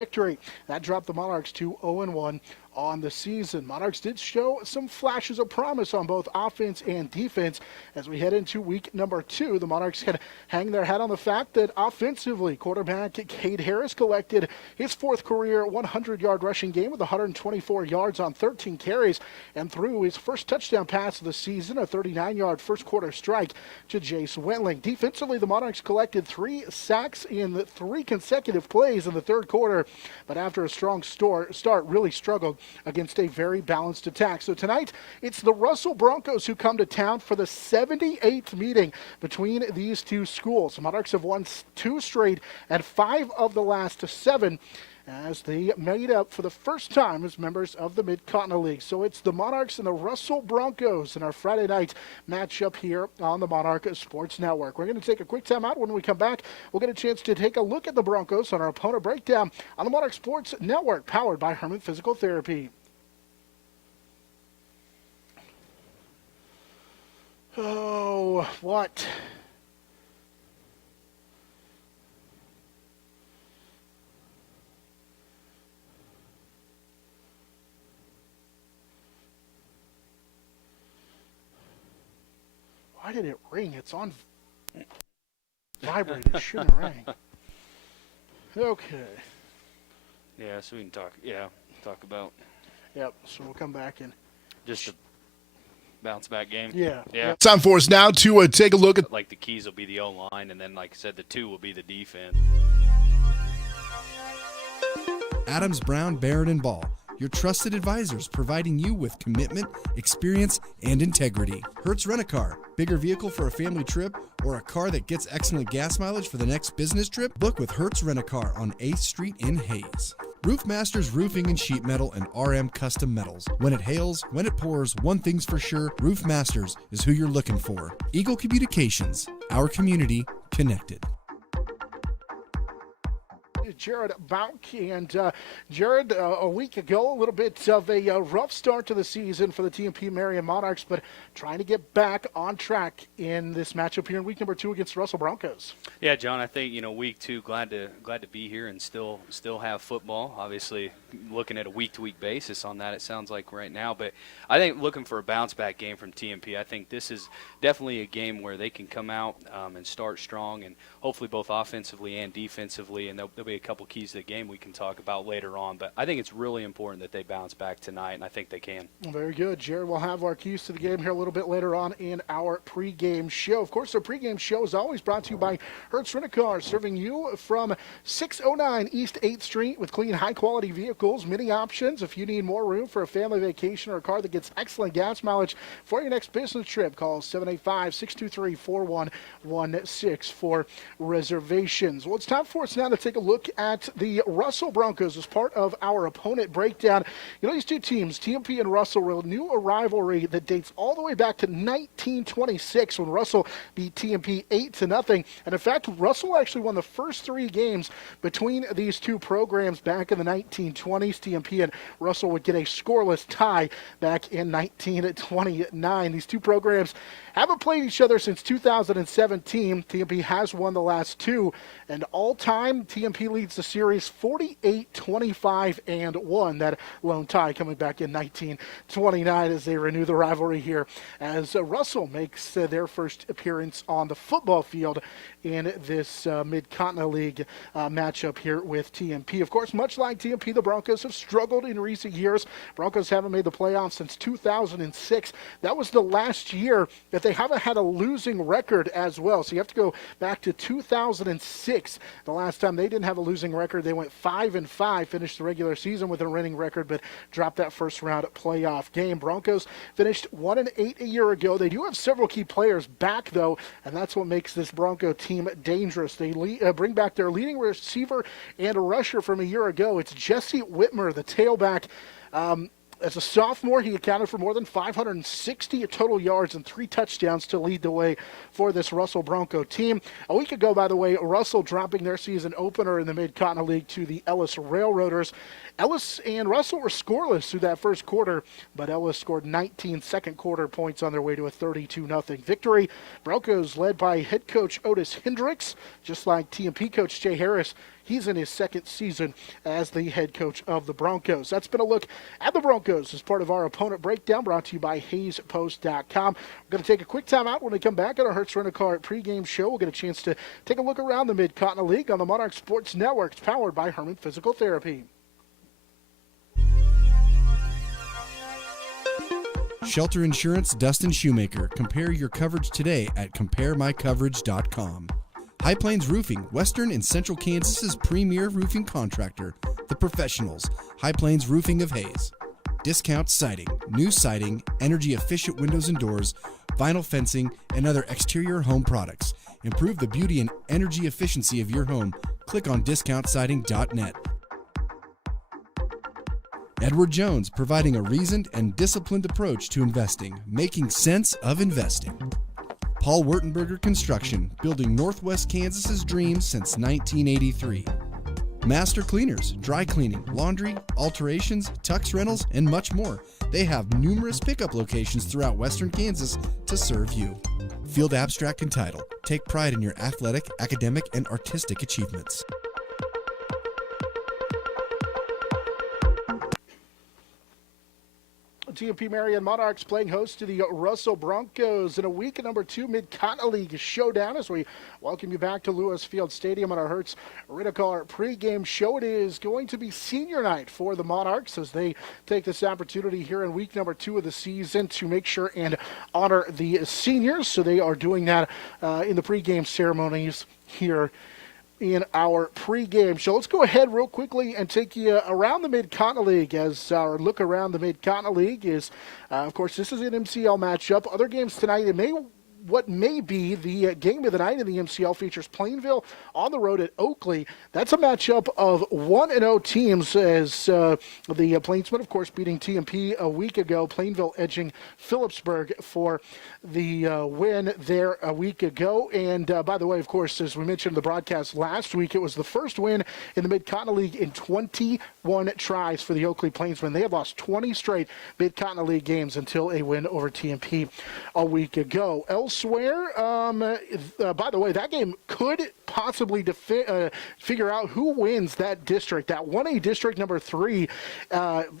victory. That dropped the Monarchs to 0-1 on the season. Monarchs did show some flashes of promise on both offense and defense. As we head into week number 2, the Monarchs can hang their hat on the fact that offensively, quarterback Cade Harris collected his 4th career 100-yard rushing game with 124 yards on 13 carries and threw his first touchdown pass of the season, a 39-yard first-quarter strike to Jace Wentling. Defensively, the Monarchs collected 3 sacks in 3 consecutive plays in the 3rd quarter, but after a strong start, really struggled against a very balanced attack. So tonight, it's the Russell Broncos who come to town for the 78th meeting between these two schools. The Monarchs have won 2 straight and 5 of the last 7 as they made up for the first time as members of the Mid-Continent League. So it's the Monarchs and the Russell Broncos in our Friday night matchup here on the Monarch Sports Network. We're going to take a quick time out. When we come back, we'll get a chance to take a look at the Broncos on our opponent breakdown on the Monarch Sports Network, powered by Herman Physical Therapy. Oh, what? Why did it ring? It's on vibrate. It shouldn't ring. Okay. Yeah, so we can talk about. Yep, so we'll come back and just a bounce back game. Yeah. Yeah. Time for us now to take a look at. Like the keys will be the O-line, and then, like I said, the 2 will be the defense. Adams, Brown, Barrett, and Ball, your trusted advisors providing you with commitment, experience, and integrity. Hertz Rent-A-Car, bigger vehicle for a family trip or a car that gets excellent gas mileage for the next business trip? Book with Hertz Rent-A-Car on 8th Street in Hayes. Roof Masters Roofing and Sheet Metal and RM Custom Metals. When it hails, when it pours, one thing's for sure, Roof Masters is who you're looking for. Eagle Communications, our community connected. Jared Bauk. And Jared, a week ago, a little bit of a rough start to the season for the TMP-Marian Monarchs, but trying to get back on track in this matchup here in week number 2 against Russell Broncos. Yeah, John, I think, week 2, glad to be here and still have football. Obviously, looking at a week-to-week basis on that, it sounds like right now. But I think looking for a bounce-back game from TMP, I think this is definitely a game where they can come out and start strong, and hopefully both offensively and defensively, and there'll be a couple keys to the game we can talk about later on. But I think it's really important that they bounce back tonight, and I think they can. Well, very good. Jared, we'll have our keys to the game here a little bit later on in our pregame show. Of course, our pregame show is always brought to you by Hertz Rent-A-Car, serving you from 609 East 8th Street with clean, high-quality vehicles, many options. If you need more room for a family vacation or a car that gets excellent gas mileage for your next business trip, call 785-623-4116 for reservations. Well, it's time for us now to take a look at the Russell Broncos as part of our opponent breakdown. These two teams, TMP and Russell, renew a rivalry that dates all the way back to 1926 when Russell beat TMP 8-0. And in fact, Russell actually won the first 3 games between these two programs back in the 1920s. TMP and Russell would get a scoreless tie back in 1929. These two programs haven't played each other since 2017. TMP has won the last 2, and all-time TMP leads the series 48-25-1. That lone tie coming back in 1929 as they renew the rivalry here as Russell makes their first appearance on the football field in this Mid-Continent League matchup here with TMP. Of course, much like TMP, the Broncos have struggled in recent years. Broncos haven't made the playoffs since 2006. That was the last year that they haven't had a losing record as well. So you have to go back to 2006. The last time they didn't have a losing record, they went 5-5, finished the regular season with a winning record, but dropped that first round playoff game. Broncos finished 1-8 a year ago. They do have several key players back, though, and that's what makes this Bronco team dangerous. They bring back their leading receiver and a rusher from a year ago. It's Jesse Whitmer, the tailback. As a sophomore, he accounted for more than 560 total yards and 3 touchdowns to lead the way for this Russell Bronco team. A week ago, by the way, Russell dropping their season opener in the Mid-Continent League to the Ellis Railroaders. Ellis and Russell were scoreless through that first quarter, but Ellis scored 19 second-quarter points on their way to a 32-0 victory. Broncos led by head coach Otis Hendricks, just like TMP coach Jay Harris. He's in his second season as the head coach of the Broncos. That's been a look at the Broncos as part of our opponent breakdown, brought to you by HayesPost.com. We're going to take a quick time out. When we come back on our Hertz Rent-A-Car pregame show, we'll get a chance to take a look around the Mid-Continent League on the Monarch Sports Network. It's powered by Herman Physical Therapy. Shelter Insurance, Dustin Shoemaker. Compare your coverage today at CompareMyCoverage.com. High Plains Roofing, Western and Central Kansas's premier roofing contractor. The Professionals, High Plains Roofing of Hayes. Discount Siding, new siding, energy-efficient windows and doors, vinyl fencing, and other exterior home products. Improve the beauty and energy efficiency of your home. Click on discountsiding.net. Edward Jones, providing a reasoned and disciplined approach to investing, making sense of investing. Paul Wurtenberger Construction, building Northwest Kansas's dreams since 1983. Master Cleaners, dry cleaning, laundry, alterations, tux rentals, and much more. They have numerous pickup locations throughout Western Kansas to serve you. Field Abstract and Title. Take pride in your athletic, academic, and artistic achievements. TMP-Marian Monarchs playing host to the Russell Broncos in a week number 2 Mid-Continent League showdown as we welcome you back to Lewis Field Stadium on our Hertz Rent-A-Car pregame show. It is going to be senior night for the Monarchs as they take this opportunity here in week number 2 of the season to make sure and honor the seniors. So they are doing that in the pregame ceremonies here in our pregame show. Let's go ahead real quickly and take you around the Mid-Continent League as our look around the Mid-Continent League is, of course, this is an MCL matchup. Other games tonight, what may be the game of the night in the MCL features Plainville on the road at Oakley. That's a matchup of 1-0 teams as the Plainsmen, of course, beating TMP a week ago. Plainville edging Phillipsburg for the win there a week ago. And by the way, of course, as we mentioned in the broadcast last week, it was the first win in the Mid-Continent League in 21 tries for the Oakley Plainsmen. They had lost 20 straight Mid-Continent League games until a win over TMP a week ago. Elsewhere, by the way, that game could possibly figure out who wins that district, that 1A district number 3.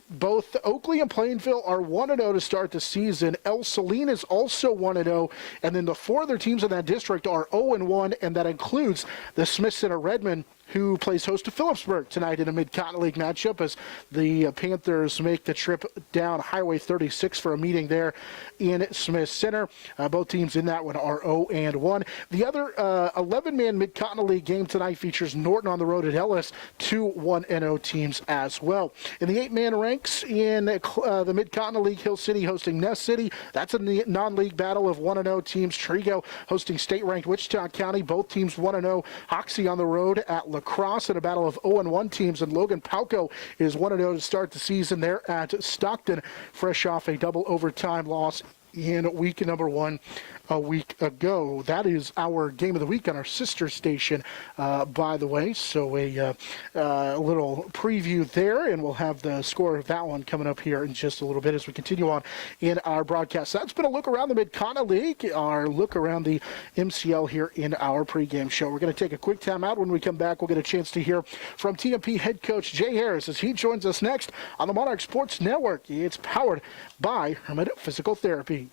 Both Oakley and Plainville are 1-0 to start the season. El Saline is also 1-0, and then the 4 other teams in that district are 0-1, and that includes the Smith Center Redmond, who plays host to Phillipsburg tonight in a Mid-Continent League matchup as the Panthers make the trip down Highway 36 for a meeting there in Smith Center. Both teams in that one are 0-1. The other 11-man Mid-Continent League game tonight features Norton on the road at Ellis, 2 1-0 teams as well. In the 8-man ranks in the Mid-Continent League, Hill City hosting Ness City. That's a non-league battle of 1-0 teams. Trigo hosting state-ranked Wichita County. Both teams 1-0. Hoxie on the road at LaCrosse in a battle of 0-1 teams, and Logan Palco is 1-0 to start the season there at Stockton, fresh off a double overtime loss in week number 1 a week ago. That is our game of the week on our sister station, by the way. So a little preview there, and we'll have the score of that one coming up here in just a little bit as we continue on in our broadcast. That's been a look around the Mid-Continent League, our look around the MCL here in our pregame show. We're going to take a quick time out. When we come back, we'll get a chance to hear from TMP head coach Jay Harris as he joins us next on the Monarch Sports Network. It's powered by Herman Physical Therapy.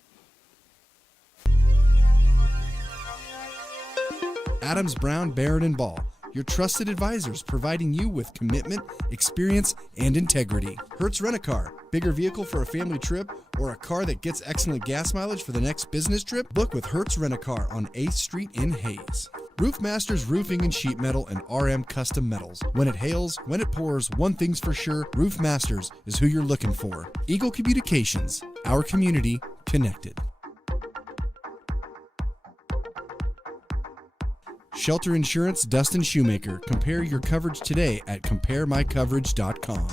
Adams, Brown, Barrett & Ball, your trusted advisors providing you with commitment, experience, and integrity. Hertz Rent-A-Car, bigger vehicle for a family trip or a car that gets excellent gas mileage for the next business trip? Book with Hertz Rent-A-Car on 8th Street in Hayes. Roof Masters Roofing and Sheet Metal and RM Custom Metals. When it hails, when it pours, one thing's for sure, Roof Masters is who you're looking for. Eagle Communications, our community connected. Shelter Insurance, Dustin Shoemaker. Compare your coverage today at CompareMyCoverage.com.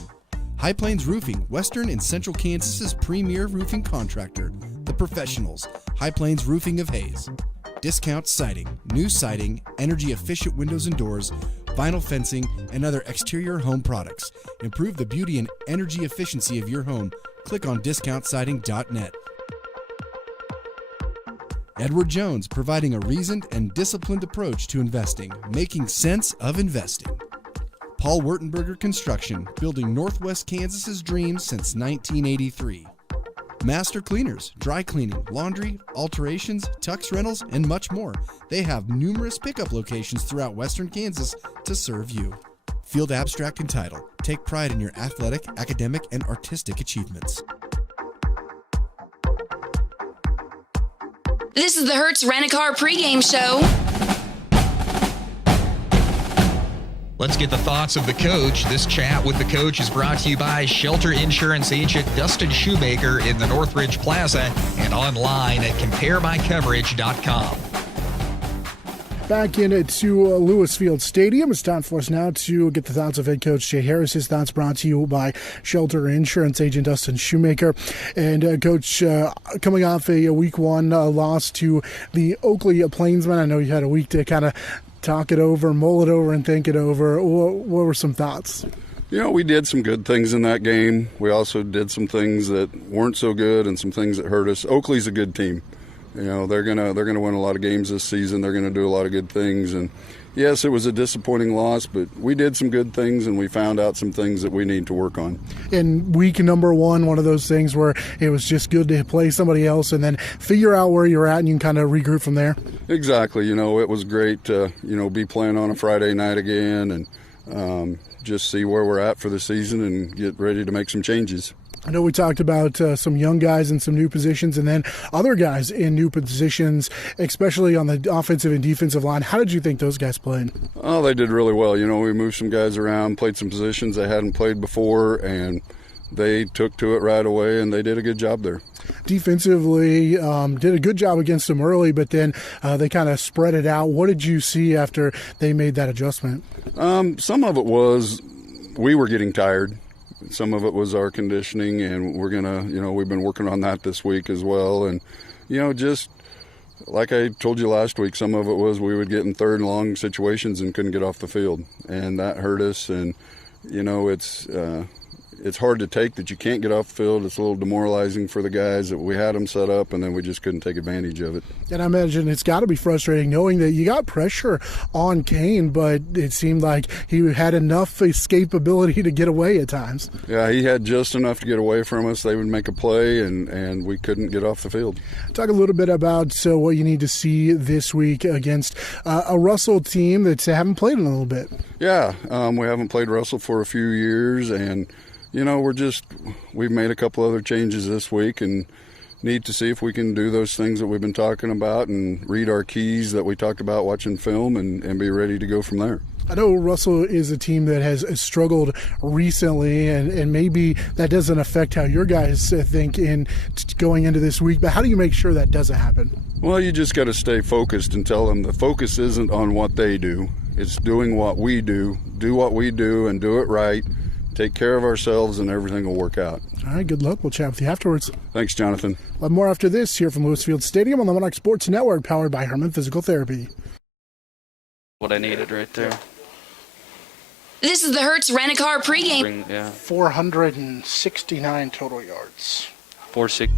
High Plains Roofing, Western and Central Kansas's premier roofing contractor. The Professionals, High Plains Roofing of Hayes. Discount Siding, new siding, energy-efficient windows and doors, vinyl fencing, and other exterior home products. Improve the beauty and energy efficiency of your home. Click on discountsiding.net. Edward Jones, providing a reasoned and disciplined approach to investing, making sense of investing. Paul Wurtenberger Construction, building Northwest Kansas's dreams since 1983. Master Cleaners, dry cleaning, laundry, alterations, tux rentals, and much more. They have numerous pickup locations throughout western Kansas to serve you. Field Abstract and Title. Take pride in your athletic, academic, and artistic achievements. This is the Hertz Rent-A-Car pregame show. Let's get the thoughts of the coach. This chat with the coach is brought to you by Shelter Insurance Agent Dustin Shoemaker in the Northridge Plaza and online at CompareMyCoverage.com. Back into Lewis Field Stadium. It's time for us now to get the thoughts of head coach Jay Harris. His thoughts brought to you by Shelter Insurance Agent Dustin Shoemaker. And Coach, coming off a week one loss to the Oakley Plainsmen, I know you had a week to kind of talk it over, mull it over, and think it over. What were some thoughts? You know, we did some good things in that game. We also did some things that weren't so good and some things that hurt us. Oakley's a good team. You know, they're gonna win a lot of games this season. They're gonna do a lot of good things. And yes, it was a disappointing loss, but we did some good things and we found out some things that we need to work on. In week number one of those things where it was just good to play somebody else and then figure out where you're at and you can kind of regroup from there. Exactly. You know, it was great to, be playing on a Friday night again and just see where we're at for the season and get ready to make some changes. I know we talked about some young guys in some new positions and then other guys in new positions, especially on the offensive and defensive line. How did you think those guys played? Oh, they did really well. You know, we moved some guys around, played some positions they hadn't played before, and they took to it right away, and they did a good job there. Defensively, did a good job against them early, but then they kind of spread it out. What did you see after they made that adjustment? Some of it was we were getting tired. Some of it was our conditioning, and we're going to, we've been working on that this week as well. And, just like I told you last week, some of it was we would get in third and long situations and couldn't get off the field. And that hurt us. And, it's hard to take that you can't get off the field. It's a little demoralizing for the guys that we had them set up, and then we just couldn't take advantage of it. And I imagine it's got to be frustrating knowing that you got pressure on Kane, but it seemed like he had enough escapability to get away at times. Yeah, he had just enough to get away from us. They would make a play, and we couldn't get off the field. Talk a little bit about what you need to see this week against a Russell team that haven't played in a little bit. Yeah, we haven't played Russell for a few years, and we've made a couple other changes this week and need to see if we can do those things that we've been talking about and read our keys that we talked about watching film and be ready to go from there. I know Russell is a team that has struggled recently, and maybe that doesn't affect how your guys think in going into this week, but how do you make sure that doesn't happen? Well, you just got to stay focused and tell them the focus isn't on what they do. It's doing what we do and do it right. Take care of ourselves, and everything will work out. All right, good luck. We'll chat with you afterwards. Thanks, Jonathan. We'll have more after this here from Lewis Field Stadium on the Monarch Sports Network, powered by Herman Physical Therapy. What I needed right there. This is the Hertz Rent-A-Car pregame. 469 total yards. 460.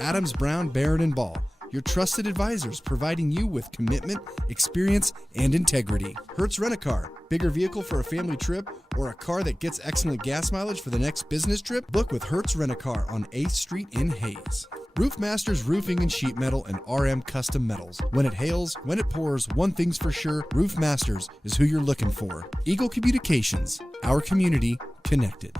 Adams, Brown, Barrett & Ball. Your trusted advisors providing you with commitment, experience, and integrity. Hertz Rent-A-Car. Bigger vehicle for a family trip or a car that gets excellent gas mileage for the next business trip? Book with Hertz Rent-A-Car on 8th Street in Hayes. Roof Masters Roofing and Sheet Metal and RM Custom Metals. When it hails, when it pours, one thing's for sure, Roof Masters is who you're looking for. Eagle Communications. Our community connected.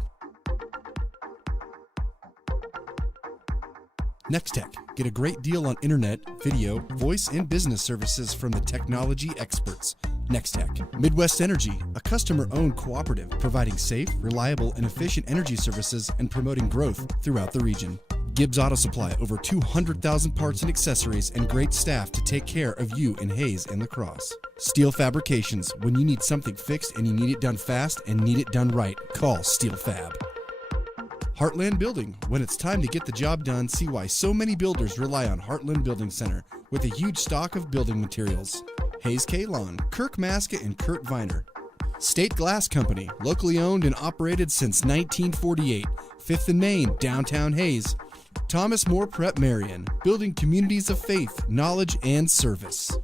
NEXTECH. Get a great deal on internet, video, voice, and business services from the technology experts. NEXTECH. Midwest Energy, a customer-owned cooperative providing safe, reliable, and efficient energy services and promoting growth throughout the region. Gibbs Auto Supply, over 200,000 parts and accessories and great staff to take care of you in Hayes and LaCrosse. Steel Fabrications, when you need something fixed and you need it done fast and need it done right, call Steel Fab. Heartland Building. When it's time to get the job done, see why so many builders rely on Heartland Building Center with a huge stock of building materials. Hayes K-Lawn, Kirk Maska and Kurt Viner. State Glass Company, locally owned and operated since 1948. 5th and Main, downtown Hayes. Thomas More Prep Marian, building communities of faith, knowledge, and service.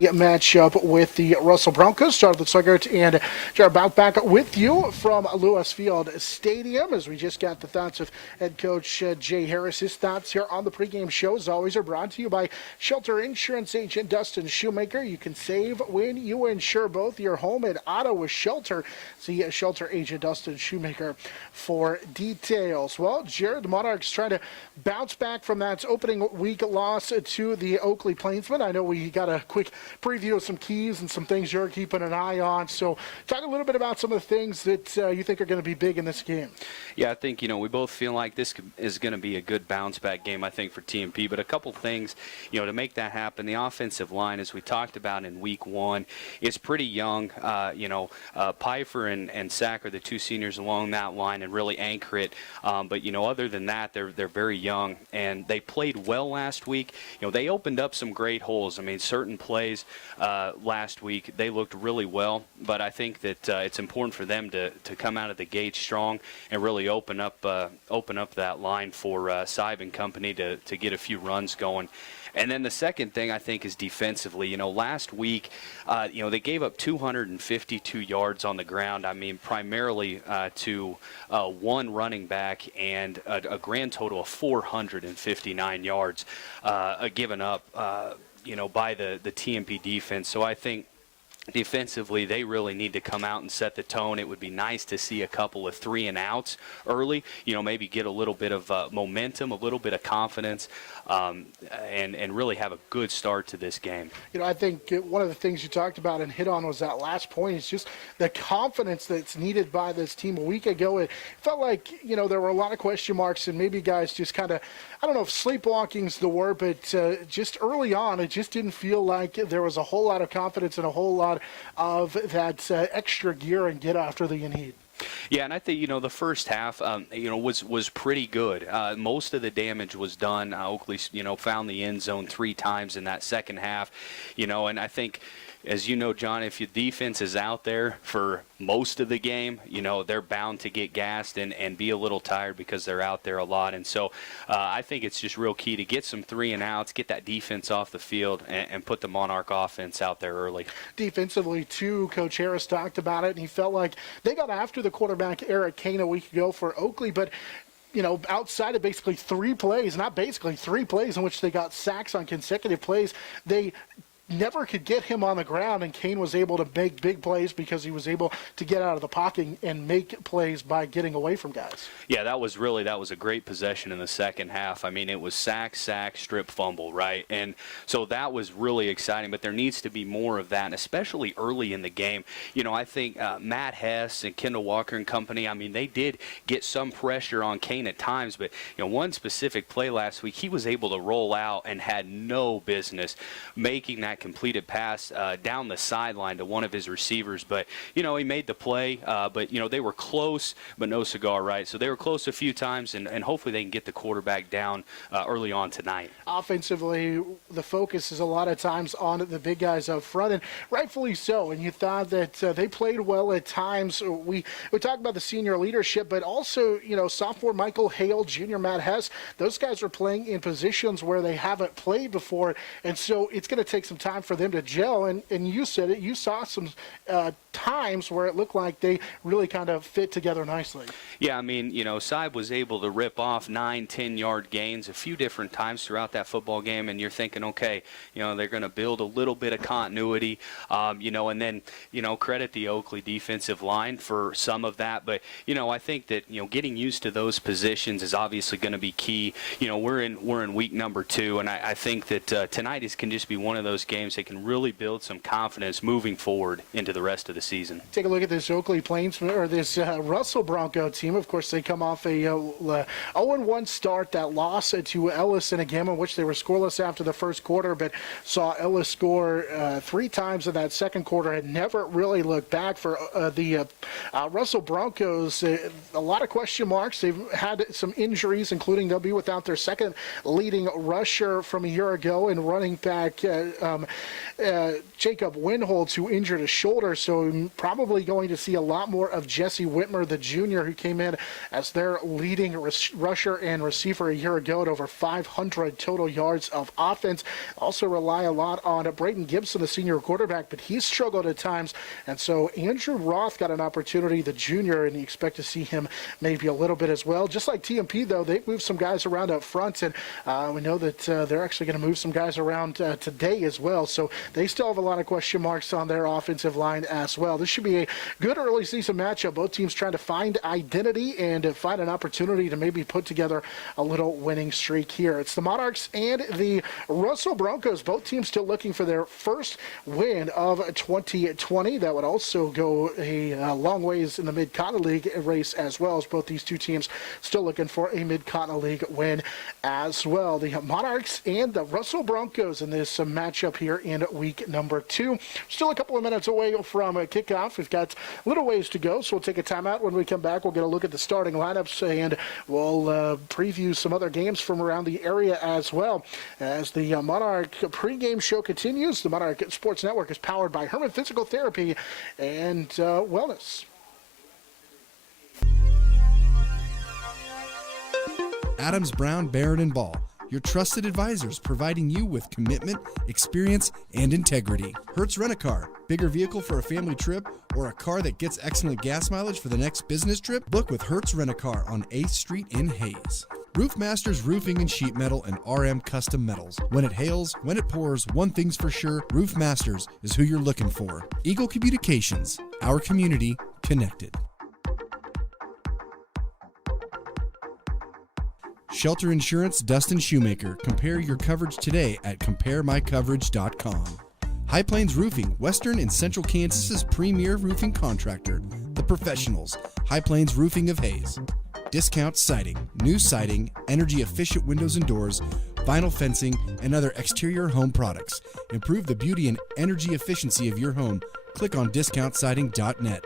matchup with the Russell Broncos. Jonathan Swigert and Jared back with you from Lewis Field Stadium as we just got the thoughts of head coach Jay Harris. His thoughts here on the pregame show, as always, are brought to you by Shelter Insurance agent Dustin Shoemaker. You can save when you insure both your home and auto with Shelter. See Shelter agent Dustin Shoemaker for details. Well, Jared, the Monarchs trying to bounce back from that opening week loss to the Oakley Plainsmen. I know we got a quick preview of some keys and some things you're keeping an eye on. So talk a little bit about some of the things that you think are going to be big in this game. Yeah, I think, we both feel like this is going to be a good bounce-back game, I think, for TMP. But a couple things, to make that happen, the offensive line, as we talked about in week one, is pretty young. Pfeiffer and Sack are the two seniors along that line and really anchor it. But, other than that, they're very young. And they played well last week. They opened up some great holes. I mean, certain plays last week, they looked really well. But I think that it's important for them to come out of the gate strong and really open up that line for Siebel and company to get a few runs going. And then the second thing I think is defensively. Last week, they gave up 252 yards on the ground. I mean, primarily to one running back and a grand total of 459 yards given up, by the TMP defense. So I think defensively, they really need to come out and set the tone. It would be nice to see a couple of 3-and-outs early, maybe get a little bit of momentum, a little bit of confidence, and really have a good start to this game. I think one of the things you talked about and hit on was that last point. It's just the confidence that's needed by this team. A week ago, it felt like, there were a lot of question marks and maybe guys just kind of, I don't know if sleepwalking's the word, but just early on, it just didn't feel like there was a whole lot of confidence and a whole lot of that extra gear and get after that you need. Yeah, and I think, the first half, was pretty good. Most of the damage was done. Oakley, found the end zone 3 times in that second half, and I think, as you know, John, if your defense is out there for most of the game, they're bound to get gassed and be a little tired because they're out there a lot. And so I think it's just real key to get some 3-and-outs, get that defense off the field, and put the Monarch offense out there early. Defensively, too, Coach Harris talked about it, and he felt like they got after the quarterback Eric Kane a week ago for Oakley, but outside of basically 3 plays in which they got sacks on consecutive plays, they never could get him on the ground, and Kane was able to make big plays because he was able to get out of the pocket and make plays by getting away from guys. Yeah, that was a great possession in the second half. I mean, it was sack, strip, fumble, right? And so that was really exciting, but there needs to be more of that, and especially early in the game. I think Matt Hess and Kendall Walker and company, I mean, they did get some pressure on Kane at times, but, one specific play last week, he was able to roll out and had no business making that completed pass down the sideline to one of his receivers. But, he made the play, but, they were close, but no cigar, right? So they were close a few times, and hopefully they can get the quarterback down early on tonight. Offensively, the focus is a lot of times on the big guys up front, and rightfully so. And you thought that they played well at times. We talked about the senior leadership, but also, sophomore Michael Hale, junior Matt Hess, those guys are playing in positions where they haven't played before, and so it's going to take some time for them to gel, and you said it, you saw some times where it looked like they really kind of fit together nicely. Yeah, I mean, Siebel was able to rip off 9-10-yard gains a few different times throughout that football game, and you're thinking, okay, they're going to build a little bit of continuity, and then, credit the Oakley defensive line for some of that, but, I think that, getting used to those positions is obviously going to be key. We're in week number 2, and I think that tonight can just be one of those games that can really build some confidence moving forward into the rest of the season. Take a look at this Oakley Plainsman, or this Russell Bronco team. Of course, they come off a 0-1 start, that loss to Ellis in a game in which they were scoreless after the first quarter, but saw Ellis score 3 times in that second quarter and never really looked back for the Russell Broncos. A lot of question marks. They've had some injuries, including they'll be without their second leading rusher from a year ago and running back Jacob Winholtz, who injured his shoulder, so probably going to see a lot more of Jesse Whitmer, the junior, who came in as their leading rusher and receiver a year ago at over 500 total yards of offense. Also rely a lot on Braden Gibson, the senior quarterback, but he's struggled at times, and so Andrew Roth got an opportunity, the junior, and you expect to see him maybe a little bit as well. Just like TMP, though, they've moved some guys around up front, and we know that they're actually going to move some guys around today as well, so they still have a lot of question marks on their offensive line as well. This should be a good early season matchup. Both teams trying to find identity and find an opportunity to maybe put together a little winning streak here. It's the Monarchs and the Russell Broncos. Both teams still looking for their first win of 2020. That would also go a long ways in the Mid-Continent League race as well, as both these two teams still looking for a Mid-Continent League win as well. The Monarchs and the Russell Broncos in this matchup here in week number 2. Still a couple of minutes away from kickoff. We've got a little ways to go, so we'll take a timeout. When we come back, we'll get a look at the starting lineups, and we'll preview some other games from around the area as well. As the Monarch pregame show continues, the Monarch Sports Network is powered by Herman Physical Therapy and Wellness. Adams, Brown, Barrett, and Ball, your trusted advisors providing you with commitment, experience, and integrity. Hertz Rent-A-Car, bigger vehicle for a family trip or a car that gets excellent gas mileage for the next business trip? Book with Hertz Rent-A-Car on 8th Street in Hayes. Roof Masters Roofing and Sheet Metal and RM Custom Metals. When it hails, when it pours, one thing's for sure, Roof Masters is who you're looking for. Eagle Communications, our community connected. Shelter Insurance, Dustin Shoemaker. Compare your coverage today at CompareMyCoverage.com. High Plains Roofing, Western and Central Kansas's premier roofing contractor. The Professionals, High Plains Roofing of Hayes. Discount Siding, new siding, energy-efficient windows and doors, vinyl fencing, and other exterior home products. Improve the beauty and energy efficiency of your home. Click on DiscountSiding.net.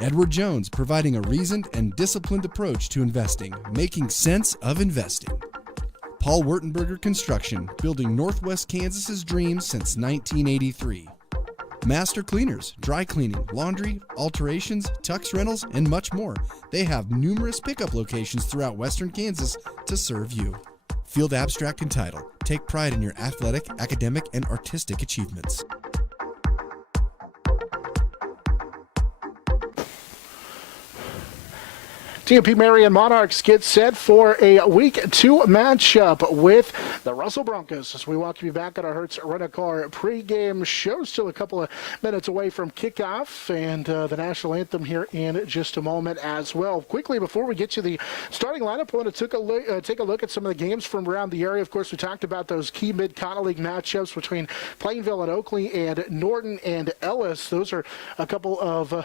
Edward Jones, providing a reasoned and disciplined approach to investing, making sense of investing. Paul Wurtenberger Construction, building Northwest Kansas's dreams since 1983. Master Cleaners, dry cleaning, laundry, alterations, tux rentals, and much more. They have numerous pickup locations throughout Western Kansas to serve you. Field Abstract and Title, take pride in your athletic, academic, and artistic achievements. TMP-Marian Monarchs get set for a Week 2 matchup with the Russell Broncos as we welcome you back on our Hertz Rent-A-Car pregame show. Still a couple of minutes away from kickoff and the national anthem here in just a moment as well. Quickly, before we get to the starting lineup, I want to take a look at some of the games from around the area. Of course, we talked about those key Mid-Continent League matchups between Plainville and Oakley and Norton and Ellis. Those are a couple of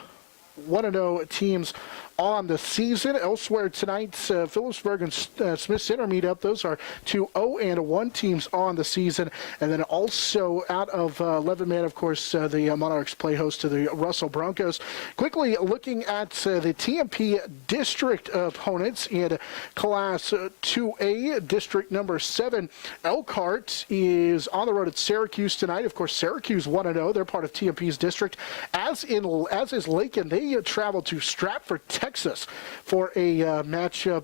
1-0 teams on the season. Elsewhere tonight, Phillipsburg and Smith Center meet up. Those are 2 0-1 teams on the season. And then also out of 11-man, of course, the Monarchs play host to the Russell Broncos. Quickly looking at the TMP district opponents in Class 2A, district number 7. Elkhart is on the road at Syracuse tonight. Of course, Syracuse 1-0. They're part of TMP's district. As is Lakin, they travel to Stratford, Texas for a matchup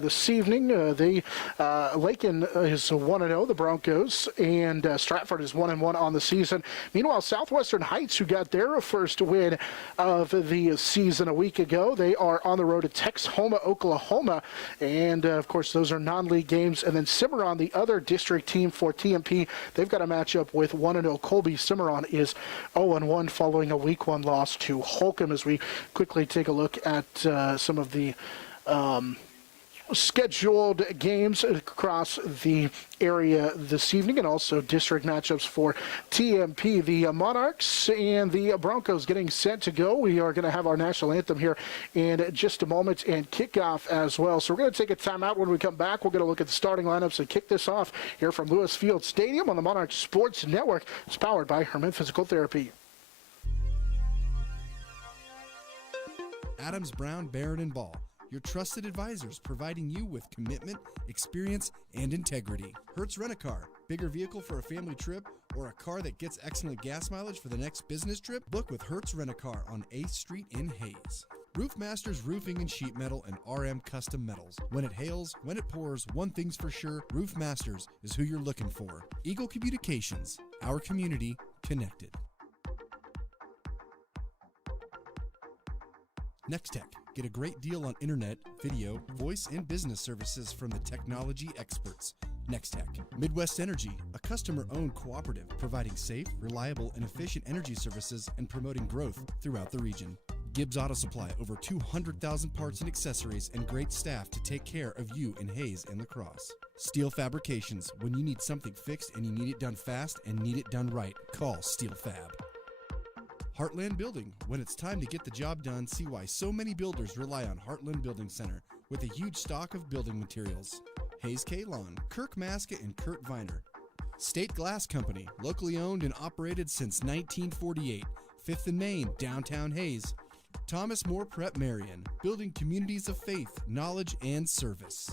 this evening. Lakin is 1-0, the Broncos, and Stratford is 1-1 on the season. Meanwhile, Southwestern Heights, who got their first win of the season a week ago, they are on the road to Texhoma, Oklahoma, and of course those are non-league games. And then Cimarron, the other district team for TMP, they've got a matchup with 1-0 Colby. Cimarron is 0-1 following a week 1 loss to Holcomb. As we quickly take a look at some of the scheduled games across the area this evening, and also district matchups for TMP. The Monarchs and the Broncos getting set to go. We are going to have our national anthem here in just a moment and kickoff as well. So we're going to take a timeout. When we come back, we're going to look at the starting lineups and kick this off here from Lewis Field Stadium on the Monarch Sports Network. It's powered by Herman Physical Therapy. Adams, Brown, Barrett, and Ball, your trusted advisors providing you with commitment, experience, and integrity. Hertz Rent-A-Car, bigger vehicle for a family trip or a car that gets excellent gas mileage for the next business trip? Book with Hertz Rent-A-Car on 8th Street in Hayes. Roof Masters Roofing and Sheet Metal and RM Custom Metals. When it hails, when it pours, one thing's for sure, Roof Masters is who you're looking for. Eagle Communications, our community connected. NEXTECH. Get a great deal on internet, video, voice, and business services from the technology experts. NEXTECH. Midwest Energy, a customer-owned cooperative providing safe, reliable, and efficient energy services and promoting growth throughout the region. Gibbs Auto Supply, over 200,000 parts and accessories and great staff to take care of you in Hayes and LaCrosse. Steel Fabrications, when you need something fixed and you need it done fast and need it done right, call Steel Fab. Heartland Building, when it's time to get the job done, see why so many builders rely on Heartland Building Center with a huge stock of building materials. Hayes K. Lawn, Kirk Maska and Kurt Viner. State Glass Company, locally owned and operated since 1948, 5th and Main, downtown Hayes. Thomas More Prep Marian, building communities of faith, knowledge, and service.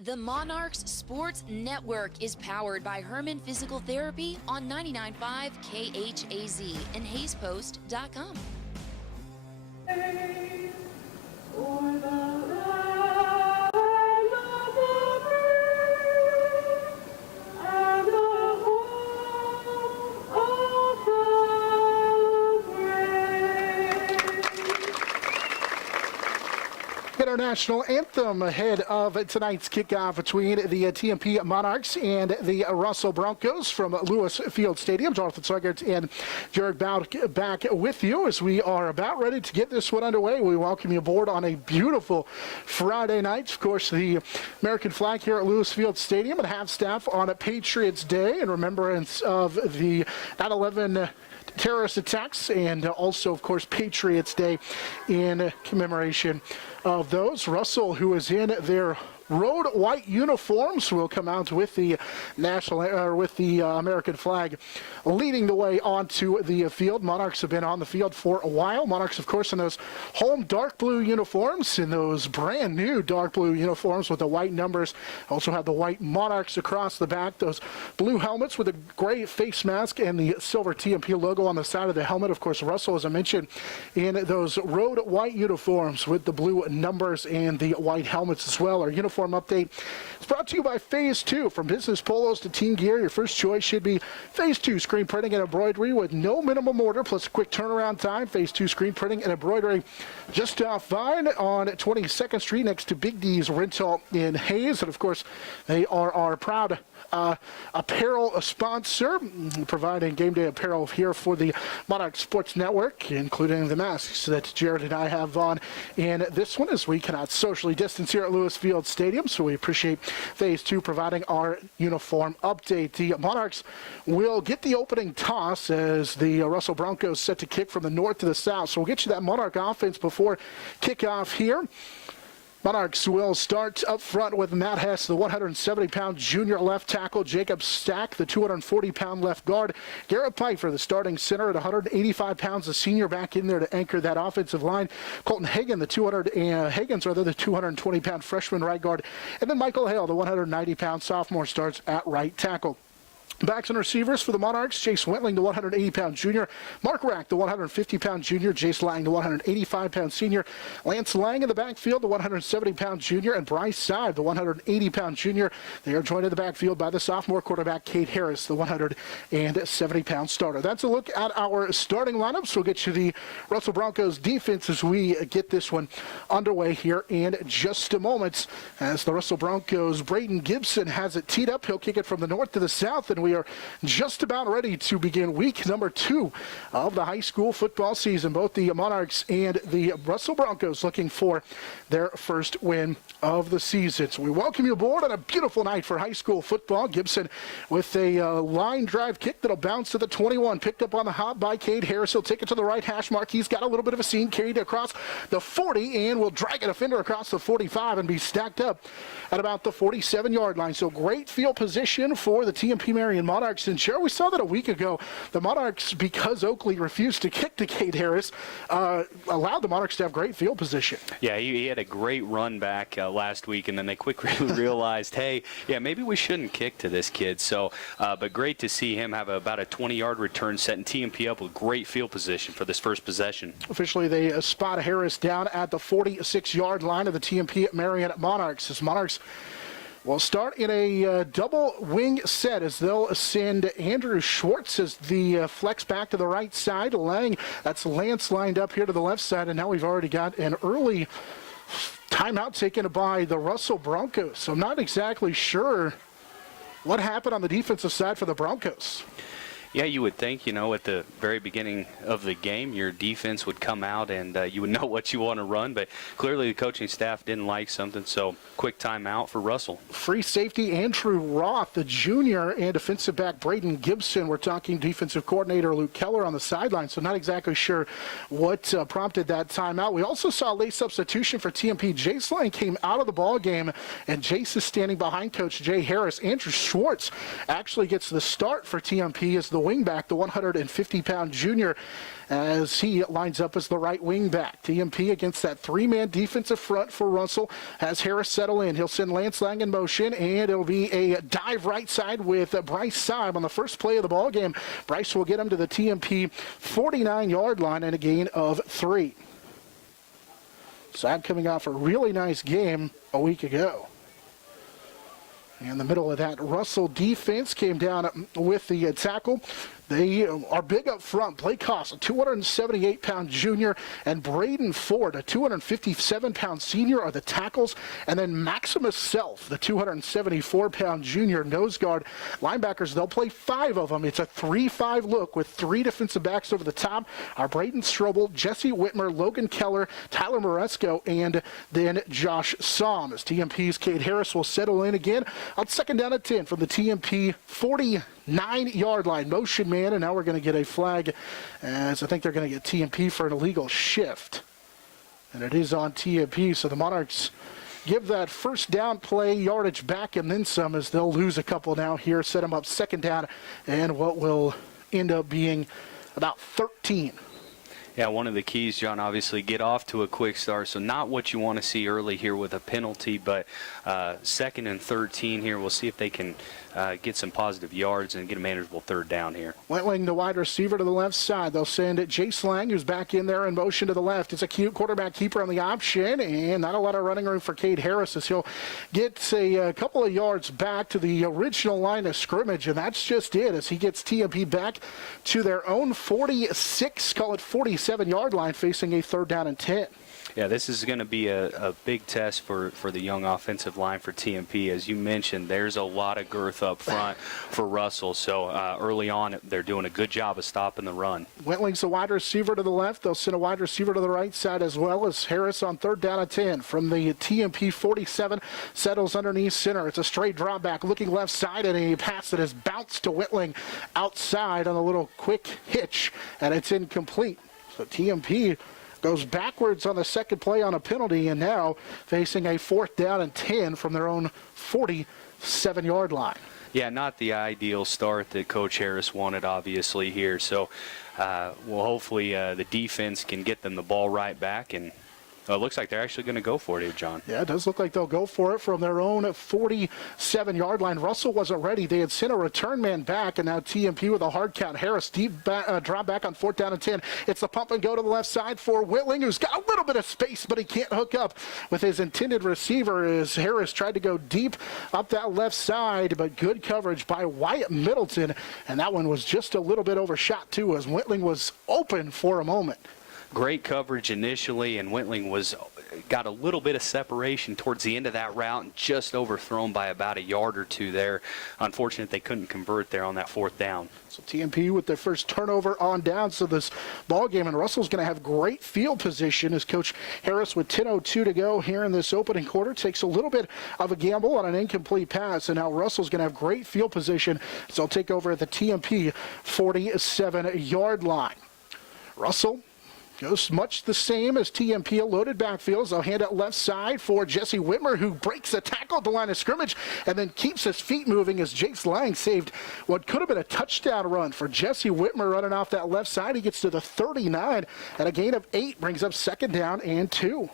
The Monarchs Sports Network is powered by Herman Physical Therapy on 99.5 KHAZ and HayesPost.com. Our national anthem ahead of tonight's kickoff between the TMP Monarchs and the Russell Broncos from Lewis Field Stadium. Jonathan Seigert and Jared Bout back with you as we are about ready to get this one underway. We welcome you aboard on a beautiful Friday night. Of course, the American flag here at Lewis Field Stadium and half staff on a Patriots Day in remembrance of the 9/11 terrorist attacks, and also, of course, Patriots Day in commemoration of those. Russell, who is in their road white uniforms, will come out with the American flag leading the way onto the field. Monarchs have been on the field for a while. Monarchs, of course, in those home dark blue uniforms, in those brand new dark blue uniforms with the white numbers. Also have the white Monarchs across the back, those blue helmets with a gray face mask and the silver TMP logo on the side of the helmet. Of course, Russell, as I mentioned, in those road white uniforms with the blue numbers and the white helmets as well. Our uniform update is brought to you by Phase 2. From business polos to team gear, your first choice should be Phase 2 screen printing and embroidery with no minimum order plus a quick turnaround time. Phase 2 screen printing and embroidery just off Vine on 22nd Street next to Big D's Rental in Hayes. And of course, they are our proud apparel sponsor, providing game day apparel here for the Monarch Sports Network, including the masks that Jared and I have on in this one, as we cannot socially distance here at Lewis Field Stadium. So we appreciate Phase 2 providing our uniform update. The Monarchs will get the opening toss as the Russell Broncos set to kick from the north to the south. So we'll get you that Monarch offense before kickoff here. Monarchs will start up front with Matt Hess, the 170-pound junior left tackle, Jacob Stack, the 240-pound left guard, Garrett Pfeiffer, the starting center at 185 pounds, the senior back in there to anchor that offensive line, Colton Hagan, the 220-pound freshman right guard, and then Michael Hale, the 190-pound sophomore, starts at right tackle. Backs and receivers for the Monarchs, Chase Wentling, the 180-pound junior, Mark Rack, the 150-pound junior, Jace Lang, the 185-pound senior, Lance Lang in the backfield, the 170-pound junior, and Bryce Seib, the 180-pound junior. They are joined in the backfield by the sophomore quarterback, Kate Harris, the 170-pound starter. That's a look at our starting lineups. We'll get you the Russell Broncos defense as we get this one underway here in just a moment. As the Russell Broncos, Braden Gibson has it teed up. He'll kick it from the north to the south, and we are just about ready to begin week number 2 of the high school football season. Both the Monarchs and the Russell Broncos looking for their first win of the season. So we welcome you aboard on a beautiful night for high school football. Gibson with a line drive kick that'll bounce to the 21. Picked up on the hop by Cade Harris. He'll take it to the right hash mark. He's got a little bit of a seam, carried across the 40, and will drag a defender across the 45 and be stacked up at about the 47-yard line. So great field position for the TMP-Marian TMP-Marian Monarchs. And sure, we saw that a week ago. The Monarchs, because Oakley refused to kick to Cade Harris, allowed the Monarchs to have great field position. Yeah, he had a great run back last week, and then they quickly realized, hey, yeah, maybe we shouldn't kick to this kid. So, but great to see him have about a 20-yard return, setting TMP up with great field position for this first possession. Officially, they spot Harris down at the 46-yard line of the TMP-Marian Monarchs. As Monarchs will start in a double wing set as they'll send Andrew Schwartz as the flex back to the right side. That's Lance lined up here to the left side, and now we've already got an early timeout taken by the Russell Broncos. So I'm not exactly sure what happened on the defensive side for the Broncos. Yeah, you would think, at the very beginning of the game, your defense would come out and you would know what you want to run, but clearly the coaching staff didn't like something, so quick timeout for Russell. Free safety Andrew Roth, the junior, and defensive back Braden Gibson. We're talking defensive coordinator Luke Keller on the sideline, so not exactly sure what prompted that timeout. We also saw a late substitution for TMP. Jace Lang came out of the ball game, and Jace is standing behind Coach Jay Harris. Andrew Schwartz actually gets the start for TMP as the wingback, the 150-pound junior, as he lines up as the right wingback. TMP against that three-man defensive front for Russell has Harris settle in. He'll send Lance Lang in motion, and it'll be a dive right side with Bryce Siebel on the first play of the ball game. Bryce will get him to the TMP 49-yard line and a gain of 3. Siebel coming off a really nice game a week ago. In the middle of that, Russell defense came down with the tackle. They are big up front. Blake Haas, a 278-pound junior, and Braden Ford, a 257-pound senior, are the tackles. And then Maximus Self, the 274-pound junior nose guard. Linebackers, they'll play 5 of them. It's a 3-5 look with 3 defensive backs over the top. Are Braden Strobel, Jesse Whitmer, Logan Keller, Tyler Moresco, and then Josh Somm. As TMP's Cade Harris will settle in again on second down at 10 from the TMP 49-yard line. Motion man, and now we're going to get a flag as I think they're going to get TMP for an illegal shift. And it is on TMP, so the Monarchs give that first down play yardage back and then some as they'll lose a couple now here, set them up second down, and what will end up being about 13. Yeah, one of the keys, John, obviously get off to a quick start. So not what you want to see early here with a penalty, but second and 13 here. We'll see if they can get some positive yards and get a manageable third down here. Wentling, the wide receiver, to the left side. They'll send Jace Lang, who's back in there in motion to the left. It's a cute quarterback keeper on the option, and not a lot of running room for Cade Harris as he'll get a couple of yards back to the original line of scrimmage, and that's just it as he gets TMP back to their own 46, call it 47-yard line, facing a third down and 10. Yeah, this is going to be a big test for the young offensive line for TMP. As you mentioned, there's a lot of girth up front for Russell. So early on, they're doing a good job of stopping the run. Wentling's the wide receiver to the left. They'll send a wide receiver to the right side as well as Harris on third down and 10 from the TMP 47. Settles underneath center. It's a straight drop back looking left side, and a pass that has bounced to Wentling outside on a little quick hitch, and it's incomplete. So TMP goes backwards on the second play on a penalty, and now facing a fourth down and 10 from their own 47-yard line. Yeah, not the ideal start that Coach Harris wanted, obviously, here. So, well, hopefully the defense can get them the ball right back, and it looks like they're actually going to go for it here, John. Yeah, it does look like they'll go for it from their own 47-yard line. Russell wasn't ready. They had sent a return man back, and now TMP with a hard count. Harris deep drop back on fourth down and 10. It's the pump and go to the left side for Wentling, who's got a little bit of space, but he can't hook up with his intended receiver as Harris tried to go deep up that left side, but good coverage by Wyatt Middleton, and that one was just a little bit overshot too as Wentling was open for a moment. Great coverage initially, and Wentling got a little bit of separation towards the end of that route and just overthrown by about a yard or two there. Unfortunate they couldn't convert there on that fourth down. So TMP with their first turnover on down, so this ball game, and Russell's going to have great field position as Coach Harris with 10:02 to go here in this opening quarter takes a little bit of a gamble on an incomplete pass, and now Russell's going to have great field position, so they'll take over at the TMP 47-yard line. Russell Goes much the same as TMP, a loaded backfield. They'll hand it left side for Jesse Whitmer, who breaks a tackle at the line of scrimmage and then keeps his feet moving as Jace Lang saved what could have been a touchdown run for Jesse Whitmer running off that left side. He gets to the 39, and a gain of 8 brings up 2nd down and 2.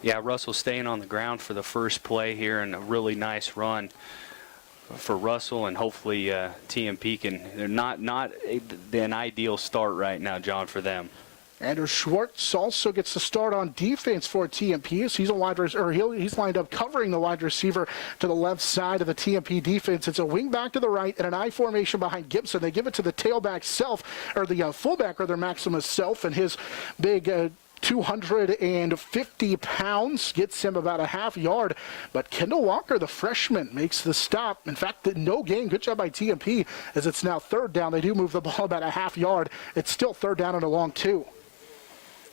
Yeah, Russell staying on the ground for the first play here, and a really nice run for Russell, and hopefully TMP can. They're not an ideal start right now, John, for them. Andrew Schwartz also gets the start on defense for TMP. As he's a wide receiver, he's lined up covering the wide receiver to the left side of the TMP defense. It's a wing back to the right and an I formation behind Gibson. They give it to the tailback Self, or the fullback, rather, Maximus Self, and his big 250 pounds gets him about a half yard. But Kendall Walker, the freshman, makes the stop. In fact, no gain. Good job by TMP, as it's now 3rd down. They do move the ball about a half yard. It's still 3rd down and a long 2.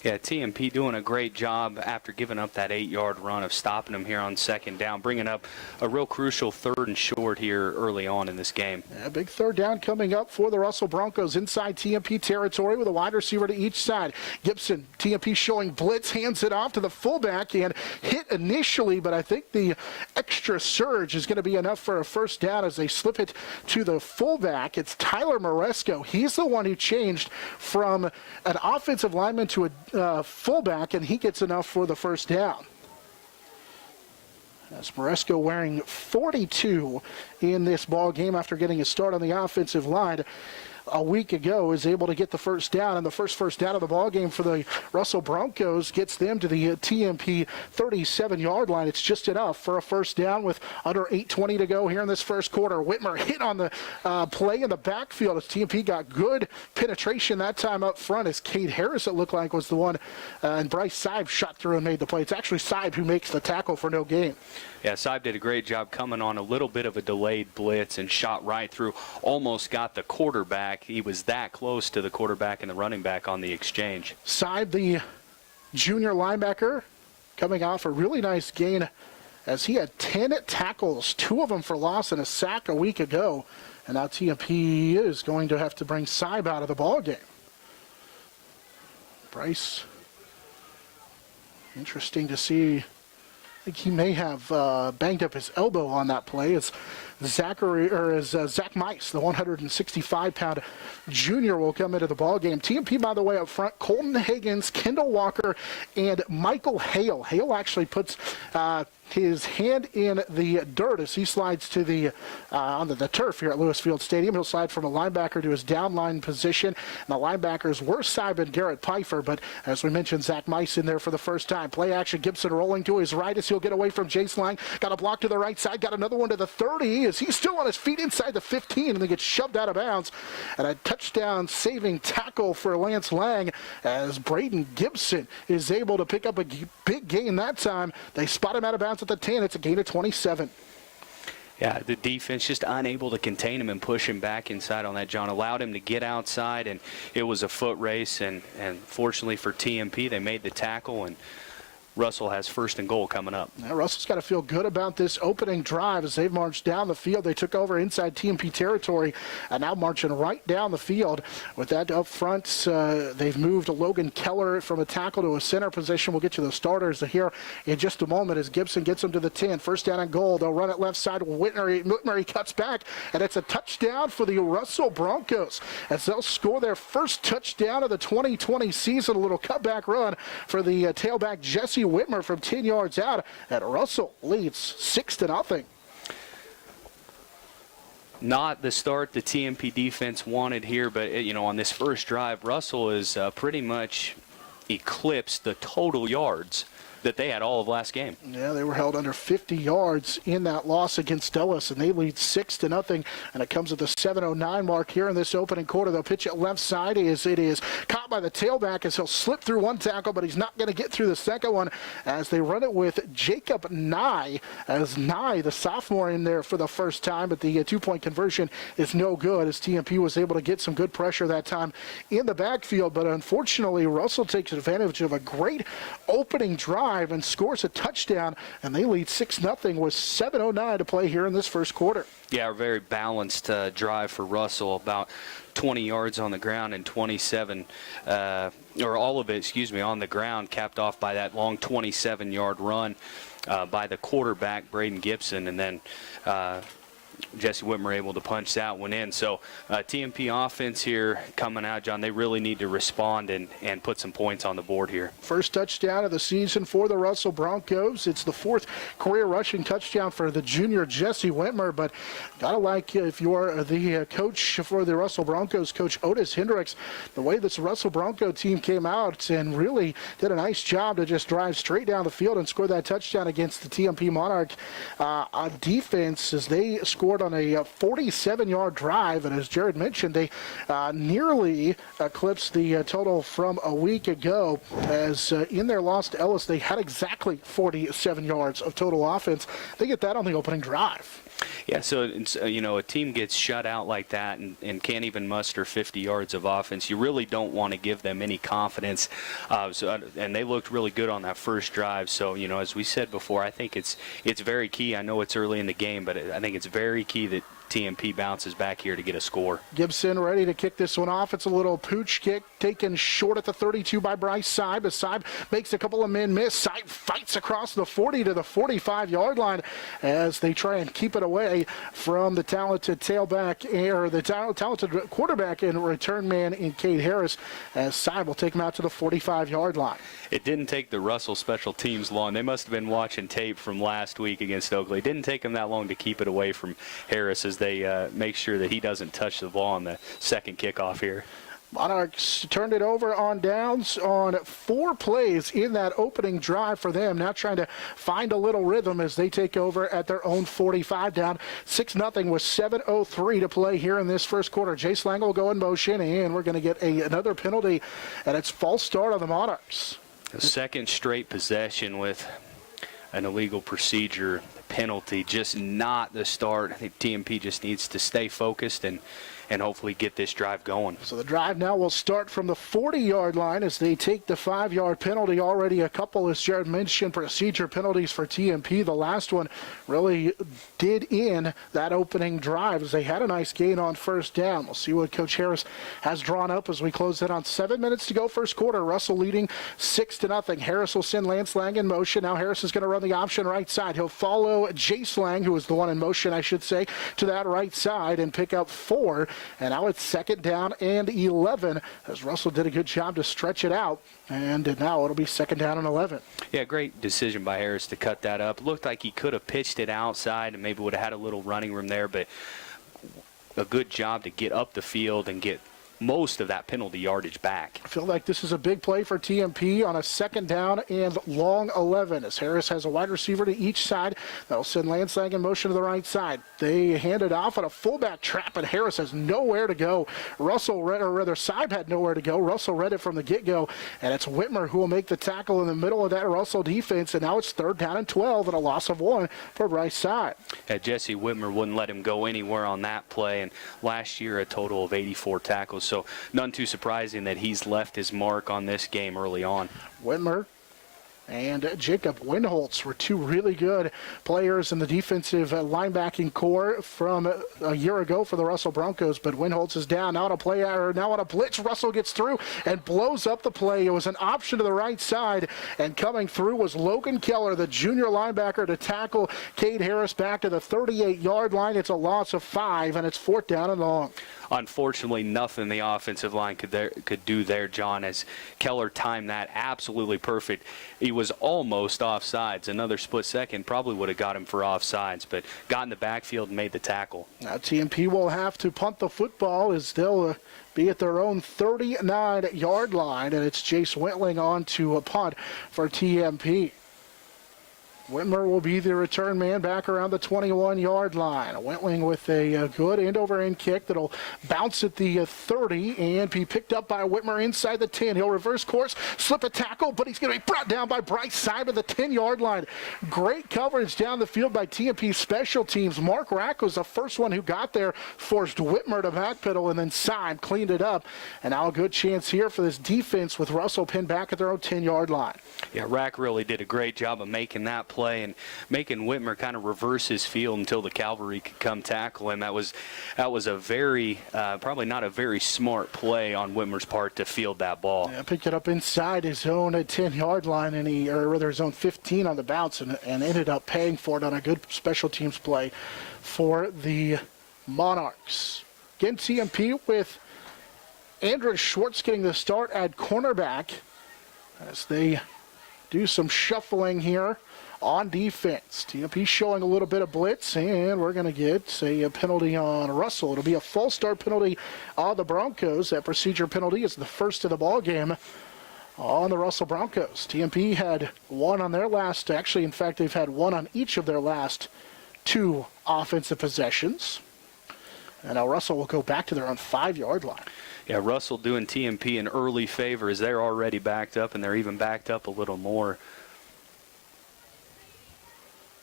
Yeah, TMP doing a great job after giving up that 8-yard run of stopping him here on 2nd down, bringing up a real crucial 3rd and short here early on in this game. A big 3rd down coming up for the Russell Broncos inside TMP territory with a wide receiver to each side. Gibson, TMP showing blitz, hands it off to the fullback and hit initially, but I think the extra surge is going to be enough for a 1st down as they slip it to the fullback. It's Tyler Maresco. He's the one who changed from an offensive lineman to a fullback, and he gets enough for the 1st down. As Maresco, wearing 42 in this ball game after getting a start on the offensive line a week ago, is able to get the 1st down, and the first down of the ball game for the Russell Broncos gets them to the TMP 37-yard line. It's just enough for a 1st down with under 8:20 to go here in this 1st quarter. Whitmer hit on the play in the backfield as TMP got good penetration that time up front, as Cade Harris, it looked like, was the one, and Bryce Siebel shot through and made the play. It's actually Siebel who makes the tackle for no gain. Yeah, Siebel did a great job coming on a little bit of a delayed blitz and shot right through, almost got the quarterback. He was that close to the quarterback and the running back on the exchange. Siebel, the junior linebacker, coming off a really nice gain as he had 10 tackles, 2 of them for loss and a sack a week ago. And now TMP is going to have to bring Siebel out of the ball game. Bryce, interesting to see. I think he may have banged up his elbow on that play. It's Zach Mice, the 165-pound junior, will come into the ball game. TMP, by the way, up front, Colton Higgins, Kendall Walker, and Michael Hale. Hale actually puts his hand in the dirt as he slides to the onto the turf here at Lewis Field Stadium. He'll slide from a linebacker to his downline position. And the linebackers were Siebel and Garrett Pfeiffer, but as we mentioned, Zach Mice in there for the 1st time. Play action, Gibson rolling to his right as he'll get away from Jace Lang. Got a block to the right side, got another one to the 30 as he's still on his feet inside the 15 and then gets shoved out of bounds. And a touchdown saving tackle for Lance Lang as Braden Gibson is able to pick up a big gain that time. They spot him out of bounds at the 10. It's a gain of 27. Yeah, the defense just unable to contain him and push him back inside on that, John. Allowed him to get outside, and it was a foot race. And fortunately for TMP, they made the tackle, and Russell has 1st and goal coming up. Now Russell's got to feel good about this opening drive as they've marched down the field. They took over inside TMP territory and now marching right down the field. With that up front, they've moved Logan Keller from a tackle to a center position. We'll get you the starters here in just a moment as Gibson gets them to the 10. 1st down and goal. They'll run it left side. Whitmer cuts back, and it's a touchdown for the Russell Broncos as they'll score their 1st touchdown of the 2020 season. A little cutback run for the tailback Jesse Whitmer from 10 yards out, and Russell leads 6-0. Not the start the TMP defense wanted here, but on this first drive, Russell is pretty much eclipsed the total yards that they had all of last game. Yeah, they were held under 50 yards in that loss against Dulles, and they lead 6-0, and it comes at the 7:09 mark here in this opening quarter. They'll pitch it left side as it is caught by the tailback as he'll slip through one tackle, but he's not going to get through the second one as they run it with Jacob Nye, as Nye, the sophomore, in there for the 1st time, but the 2-point conversion is no good as TMP was able to get some good pressure that time in the backfield, but unfortunately Russell takes advantage of a great opening drive and scores a touchdown, and they lead 6-0 with 7:09 to play here in this 1st quarter. Yeah, a very balanced drive for Russell. About 20 yards on the ground and 27, or all of it, on the ground, capped off by that long 27-yard run by the quarterback, Braden Gibson, and then Jesse Whitmer able to punch that one in. So TMP offense here coming out, John, they really need to respond and put some points on the board here. First touchdown of the season for the Russell Broncos. It's the 4th career rushing touchdown for the junior Jesse Whitmer, but gotta like, if you're the coach for the Russell Broncos, Coach Otis Hendricks, the way this Russell Bronco team came out and really did a nice job to just drive straight down the field and score that touchdown against the TMP Monarch defense, as they scored on a 47-yard drive, and as Jared mentioned, they nearly eclipsed the total from a week ago, as in their loss to Ellis, they had exactly 47 yards of total offense. They get that on the opening drive. Yeah, so a team gets shut out like that and can't even muster 50 yards of offense. You really don't want to give them any confidence. And they looked really good on that first drive. So, as we said before, I think it's very key. I know it's early in the game, but I think it's very key that TMP bounces back here to get a score. Gibson ready to kick this one off. It's a little pooch kick taken short at the 32 by Bryce Sieb. As Sieb makes a couple of men miss, Sieb fights across the 40 to the 45-yard line as they try and keep it away from the talented tailback, or the talented quarterback and return man in Cade Harris, as Sieb will take him out to the 45-yard line. It didn't take the Russell special teams long. They must have been watching tape from last week against Oakley. It didn't take them that long to keep it away from Harris as they make sure that he doesn't touch the ball on the second kickoff here. Monarchs turned it over on downs on 4 plays in that opening drive for them. Now trying to find a little rhythm as they take over at their own 45, down 6-0 with 7:03 to play here in this first quarter. Jace Lang will go in motion, and we're going to get another penalty, and it's false start on the Monarchs. A second straight possession with an illegal procedure penalty, just not the start. I think TMP just needs to stay focused and hopefully get this drive going. So the drive now will start from the 40-yard line as they take the 5-yard penalty. Already a couple, as Jared mentioned, procedure penalties for TMP. The last one really did in that opening drive as they had a nice gain on first down. We'll see what Coach Harris has drawn up as we close in on 7 minutes to go first quarter. Russell leading 6-0. Harris will send Lance Lang in motion. Now Harris is going to run the option right side. He'll follow Jace Lang, who is the one in motion, I should say, to that right side and pick up 4. And now it's 2nd down and 11, as Russell did a good job to stretch it out. And now it'll be 2nd down and 11. Yeah, great decision by Harris to cut that up. Looked like he could have pitched it outside and maybe would have had a little running room there, but a good job to get up the field and get most of that penalty yardage back. I feel like this is a big play for TMP on a 2nd down and long 11, as Harris has a wide receiver to each side. They'll send Lance Lang in motion to the right side. They hand it off on a fullback trap, and Harris has nowhere to go. Sieb had nowhere to go. Russell read it from the get-go, and it's Whitmer who will make the tackle in the middle of that Russell defense, and now it's 3rd down and 12 and a loss of 1 for Bryce Sieb. Yeah, Jesse Whitmer wouldn't let him go anywhere on that play, and last year a total of 84 tackles. So none too surprising that he's left his mark on this game early on. Whitmer and Jacob Windholtz were 2 really good players in the defensive linebacking core from a year ago for the Russell Broncos, but Windholtz is down. Now on a blitz. Russell gets through and blows up the play. It was an option to the right side, and coming through was Logan Keller, the junior linebacker, to tackle Cade Harris back to the 38-yard line. It's a loss of 5, and it's 4th down and long. Unfortunately, nothing the offensive line could do there, John, as Keller timed that absolutely perfect. He was almost offsides. Another split second probably would have got him for offsides, but got in the backfield and made the tackle. Now TMP will have to punt the football as they'll be at their own 39-yard line, and it's Jace Wentling on to a punt for TMP. Whitmer will be the return man back around the 21-yard line. Wentling with a good end-over-end kick that'll bounce at the 30 and be picked up by Whitmer inside the 10. He'll reverse course, slip a tackle, but he's going to be brought down by Bryce Sieb at the 10-yard line. Great coverage down the field by TMP special teams. Mark Rack was the first one who got there, forced Whitmer to backpedal, and then Sieb cleaned it up. And now a good chance here for this defense with Russell pinned back at their own 10-yard line. Yeah, Rack really did a great job of making that play and making Whitmer kind of reverse his field until the cavalry could come tackle him. That was a very, probably not a very smart play on Whitmer's part to field that ball. Yeah, picked it up inside his own 10-yard line, or rather his own 15 on the bounce, and ended up paying for it on a good special teams play for the Monarchs. Again, TMP with Andrew Schwartz getting the start at cornerback as they do some shuffling here on defense. TMP showing a little bit of blitz, and we're going to get a penalty on Russell. It'll be a false start penalty on the Broncos. That procedure penalty is the first of the ball game on the Russell Broncos. TMP had one on their last, actually, in fact, they've had one on each of their last 2 offensive possessions. And now Russell will go back to their own 5-yard line. Yeah, Russell doing TMP an early favor as they're already backed up, and they're even backed up a little more.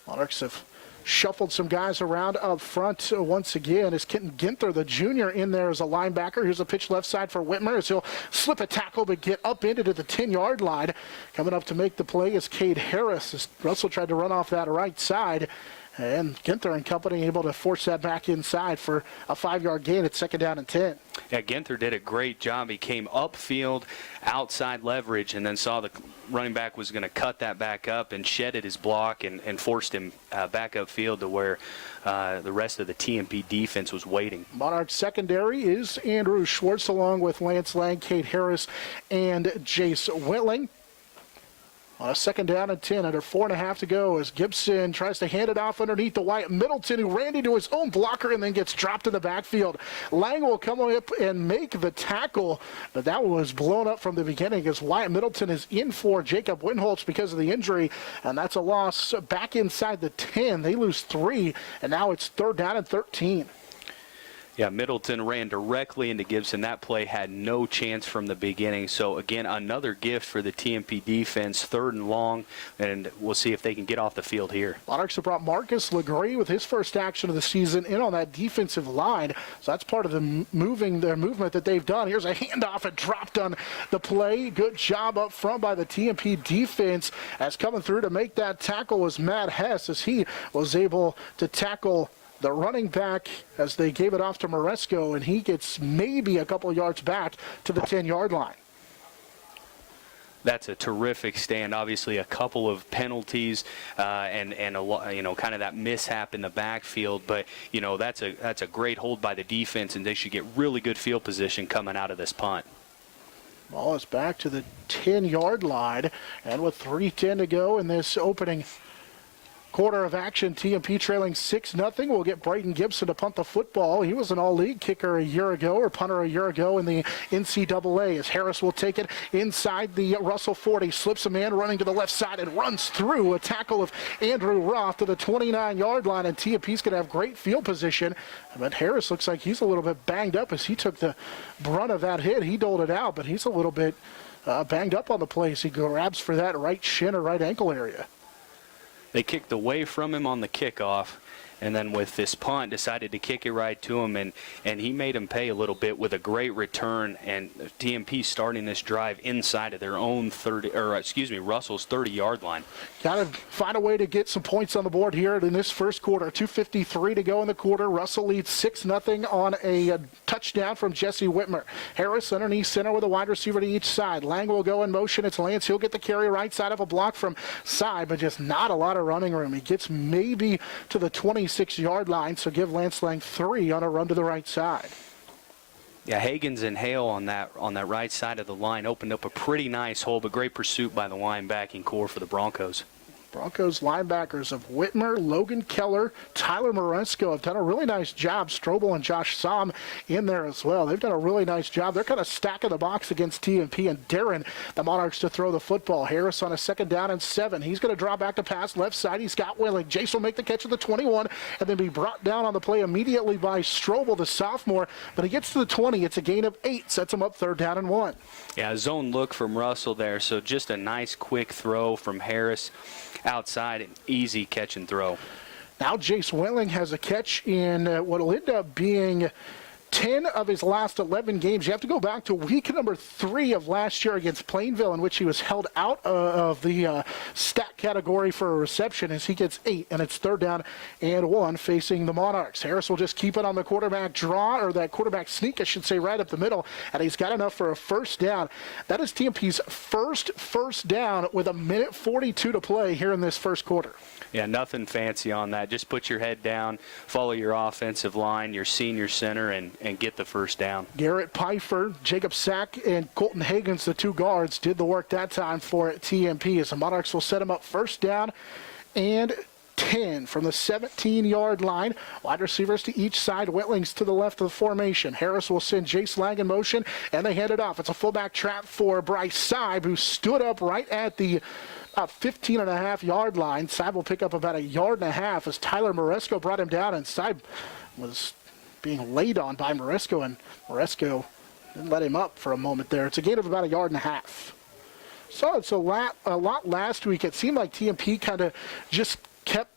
Monarchs have shuffled some guys around up front once again. Is Kenton Ginther, the junior, in there as a linebacker. Here's a pitch left side for Whitmer as he'll slip a tackle but get up into the 10-yard line. Coming up to make the play is Cade Harris as Russell tried to run off that right side. And Ginther and company able to force that back inside for a 5-yard gain at 2nd down and 10. Yeah, Ginther did a great job. He came upfield, outside leverage, and then saw the running back was going to cut that back up and shedded his block and forced him back upfield to where the rest of the TMP defense was waiting. Monarchs secondary is Andrew Schwartz along with Lance Lang, Cade Harris, and Jace Whitling. On a 2nd down and 10, under 4.5 to go as Gibson tries to hand it off underneath to Wyatt Middleton, who ran into his own blocker and then gets dropped in the backfield. Lang will come up and make the tackle, but that was blown up from the beginning as Wyatt Middleton is in for Jacob Winholtz because of the injury, and that's a loss back inside the 10. They lose 3, and now it's 3rd down and 13. Yeah, Middleton ran directly into Gibson. That play had no chance from the beginning. So, again, another gift for the TMP defense, 3rd and long, and we'll see if they can get off the field here. Monarchs have brought Marcus Legree with his first action of the season in on that defensive line. So that's part of the movement that they've done. Here's a handoff and dropped on the play. Good job up front by the TMP defense as coming through to make that tackle was Matt Hess as he was able to tackle the running back as they gave it off to Moresco, and he gets maybe a couple yards back to the 10-yard line. That's a terrific stand. Obviously, a couple of penalties and a lot, kind of that mishap in the backfield. But that's a great hold by the defense, and they should get really good field position coming out of this punt. Ball is back to the 10-yard line, and with 3:10 to go in this opening quarter of action, TMP trailing 6-0. We'll get Brighton Gibson to punt the football. He was an all-league kicker a year ago, or punter a year ago in the NCAA. As Harris will take it inside the Russell 40, slips a man running to the left side and runs through a tackle of Andrew Roth to the 29-yard line, and TMP's going to have great field position. But Harris looks like he's a little bit banged up as he took the brunt of that hit. He doled it out, but he's a little bit banged up on the play as he grabs for that right shin or right ankle area. They kicked away from him on the kickoff, and then with this punt decided to kick it right to him, and he made him pay a little bit with a great return, and TMP starting this drive inside of their own Russell's 30-yard line. Got to find a way to get some points on the board here in this first quarter. 2:53 to go in the quarter. Russell leads 6-0 on a touchdown from Jesse Whitmer. Harris underneath center with a wide receiver to each side. Lang will go in motion. It's Lance. He'll get the carry right side of a block from side, but just not a lot of running room. He gets maybe to the 26-yard line, so give Lance Lang 3 on a run to the right side. Yeah, Hagens and Hale on that right side of the line opened up a pretty nice hole, but great pursuit by the linebacking core for the Broncos. Broncos linebackers of Whitmer, Logan Keller, Tyler Moresco have done a really nice job. Strobel and Josh Somm in there as well. They've done a really nice job. They're kind of stacking the box against TMP and Darren, the Monarchs, to throw the football. Harris on a 2nd down and 7. He's going to draw back to pass left side. He's got Willing. Jace will make the catch at the 21 and then be brought down on the play immediately by Strobel, the sophomore. But he gets to the 20. It's a gain of 8. Sets him up 3rd down and 1. Yeah, zone look from Russell there. So just a nice quick throw from Harris. Outside, an easy catch and throw. Now Jace Willing has a catch in what will end up being 10 of his last 11 games. You have to go back to week number 3 of last year against Plainville, in which he was held out of the stat category for a reception, as he gets 8, and it's 3rd down and 1 facing the Monarchs. Harris will just keep it on the quarterback draw, or that quarterback sneak, I should say, right up the middle, and he's got enough for a 1st down. That is TMP's first down with 1:42 to play here in this first quarter. Yeah, nothing fancy on that. Just put your head down, follow your offensive line, your senior center, and get the 1st down. Garrett Pfeiffer, Jacob Sack, and Colton Higgins, the 2 guards, did the work that time for TMP, as the Monarchs will set him up 1st down and 10 from the 17-yard line. Wide receivers to each side. Whitlings to the left of the formation. Harris will send Jace Lang in motion, and they hand it off. It's a fullback trap for Bryce Sieb, who stood up right at the 15.5-yard line. Sieb will pick up about 1.5 yards as Tyler Moresco brought him down, and Sieb was being laid on by Moresco, and Moresco didn't let him up for a moment there. It's a gain of about 1.5 yards. So it's a lot last week. It seemed like TMP kind of just kept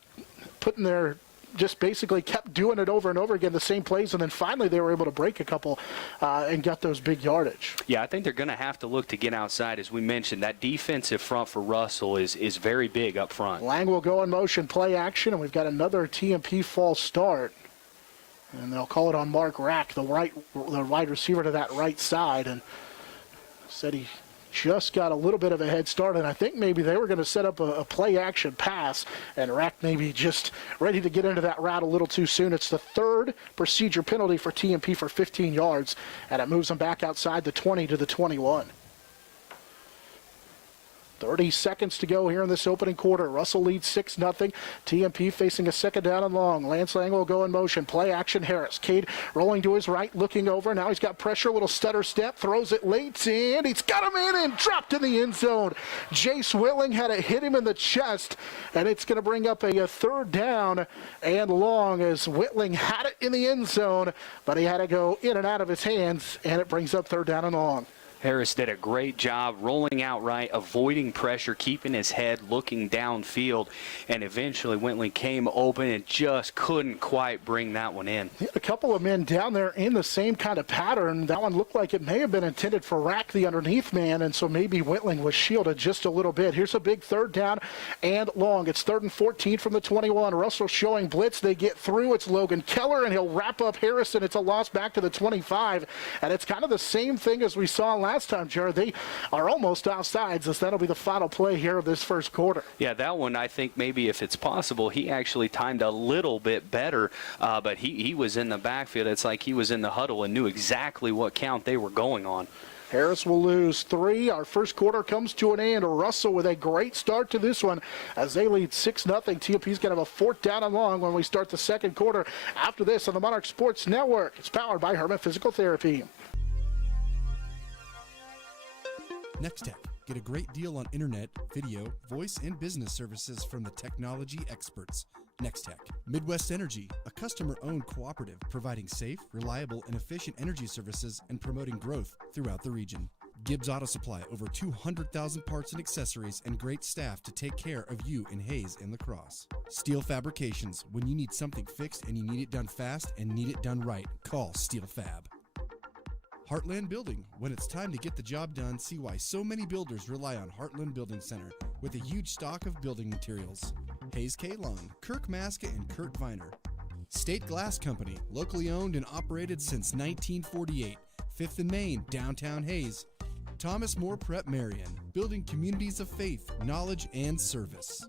putting their, just basically kept doing it over and over again, the same plays, and then finally they were able to break a couple and got those big yardage. Yeah, I think they're going to have to look to get outside. As we mentioned, that defensive front for Russell is very big up front. Lang will go in motion, play action, and we've got another TMP false start. And they'll call it on Mark Rack, the wide receiver to that right side, and said he just got a little bit of a head start, and I think maybe they were going to set up a play-action pass, and Rack maybe just ready to get into that route a little too soon. It's the 3rd procedure penalty for TMP for 15 yards, and it moves them back outside the 20 to the 21. 30 seconds to go here in this opening quarter. Russell leads 6-0. TMP facing a 2nd down and long. Lance Lang will go in motion. Play action Harris. Cade rolling to his right, looking over. Now he's got pressure, a little stutter step, throws it late, and he's got him in and dropped in the end zone. Jace Whitling had it hit him in the chest, and it's going to bring up a 3rd down and long, as Whitling had it in the end zone, but he had to go in and out of his hands, and it brings up 3rd down and long. Harris did a great job rolling out right, avoiding pressure, keeping his head, looking downfield, and eventually Whitling came open and just couldn't quite bring that one in. He had a couple of men down there in the same kind of pattern. That one looked like it may have been intended for Rack, the underneath man, and so maybe Whitling was shielded just a little bit. Here's a big 3rd down and long. It's 3rd and 14 from the 21. Russell showing blitz. They get through. It's Logan Keller, and he'll wrap up Harris, and it's a loss back to the 25. And it's kind of the same thing as we saw last time, Jared. They are almost offsides, as that'll be the final play here of this first quarter. Yeah, that one, I think maybe if it's possible, he actually timed a little bit better, but he was in the backfield. It's like he was in the huddle and knew exactly what count they were going on. Harris will lose 3. Our first quarter comes to an end. Russell with a great start to this one as they lead 6-0. TMP's going to have a 4th down and long when we start the second quarter. After this on the Monarch Sports Network, it's powered by Herman Physical Therapy. NEXTECH. Get a great deal on internet, video, voice, and business services from the technology experts. NEXTECH. Midwest Energy, a customer-owned cooperative providing safe, reliable, and efficient energy services and promoting growth throughout the region. Gibbs Auto Supply, over 200,000 parts and accessories and great staff to take care of you in Hayes and LaCrosse. Steel Fabrications, when you need something fixed and you need it done fast and need it done right, call Steel Fab. Heartland Building. When it's time to get the job done, see why so many builders rely on Heartland Building Center with a huge stock of building materials. Hayes K. Long, Kirk Maska, and Kurt Viner. State Glass Company, locally owned and operated since 1948. 5th and Main, downtown Hayes. Thomas More Prep Marian, building communities of faith, knowledge, and service.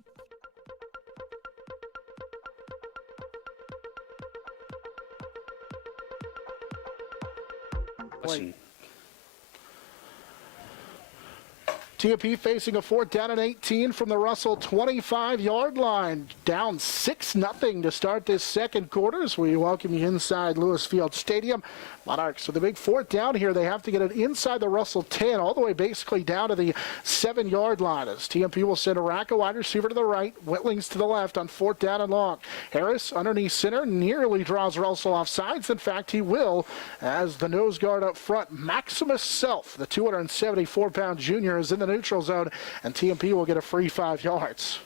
TMP facing a 4th down and 18 from the Russell 25-yard line. Down 6-0 to start this second quarter as we welcome you inside Lewis Field Stadium. Monarchs with a big 4th down here. They have to get it inside the Russell 10, all the way basically down to the 7-yard line. As TMP will send a Rack, a wide receiver to the right, Whitlings to the left on 4th down and long. Harris underneath center nearly draws Russell off sides. In fact, he will, as the nose guard up front, Maximus Self, the 274-pound junior, is in the neutral zone, and TMP will get a free 5 yards.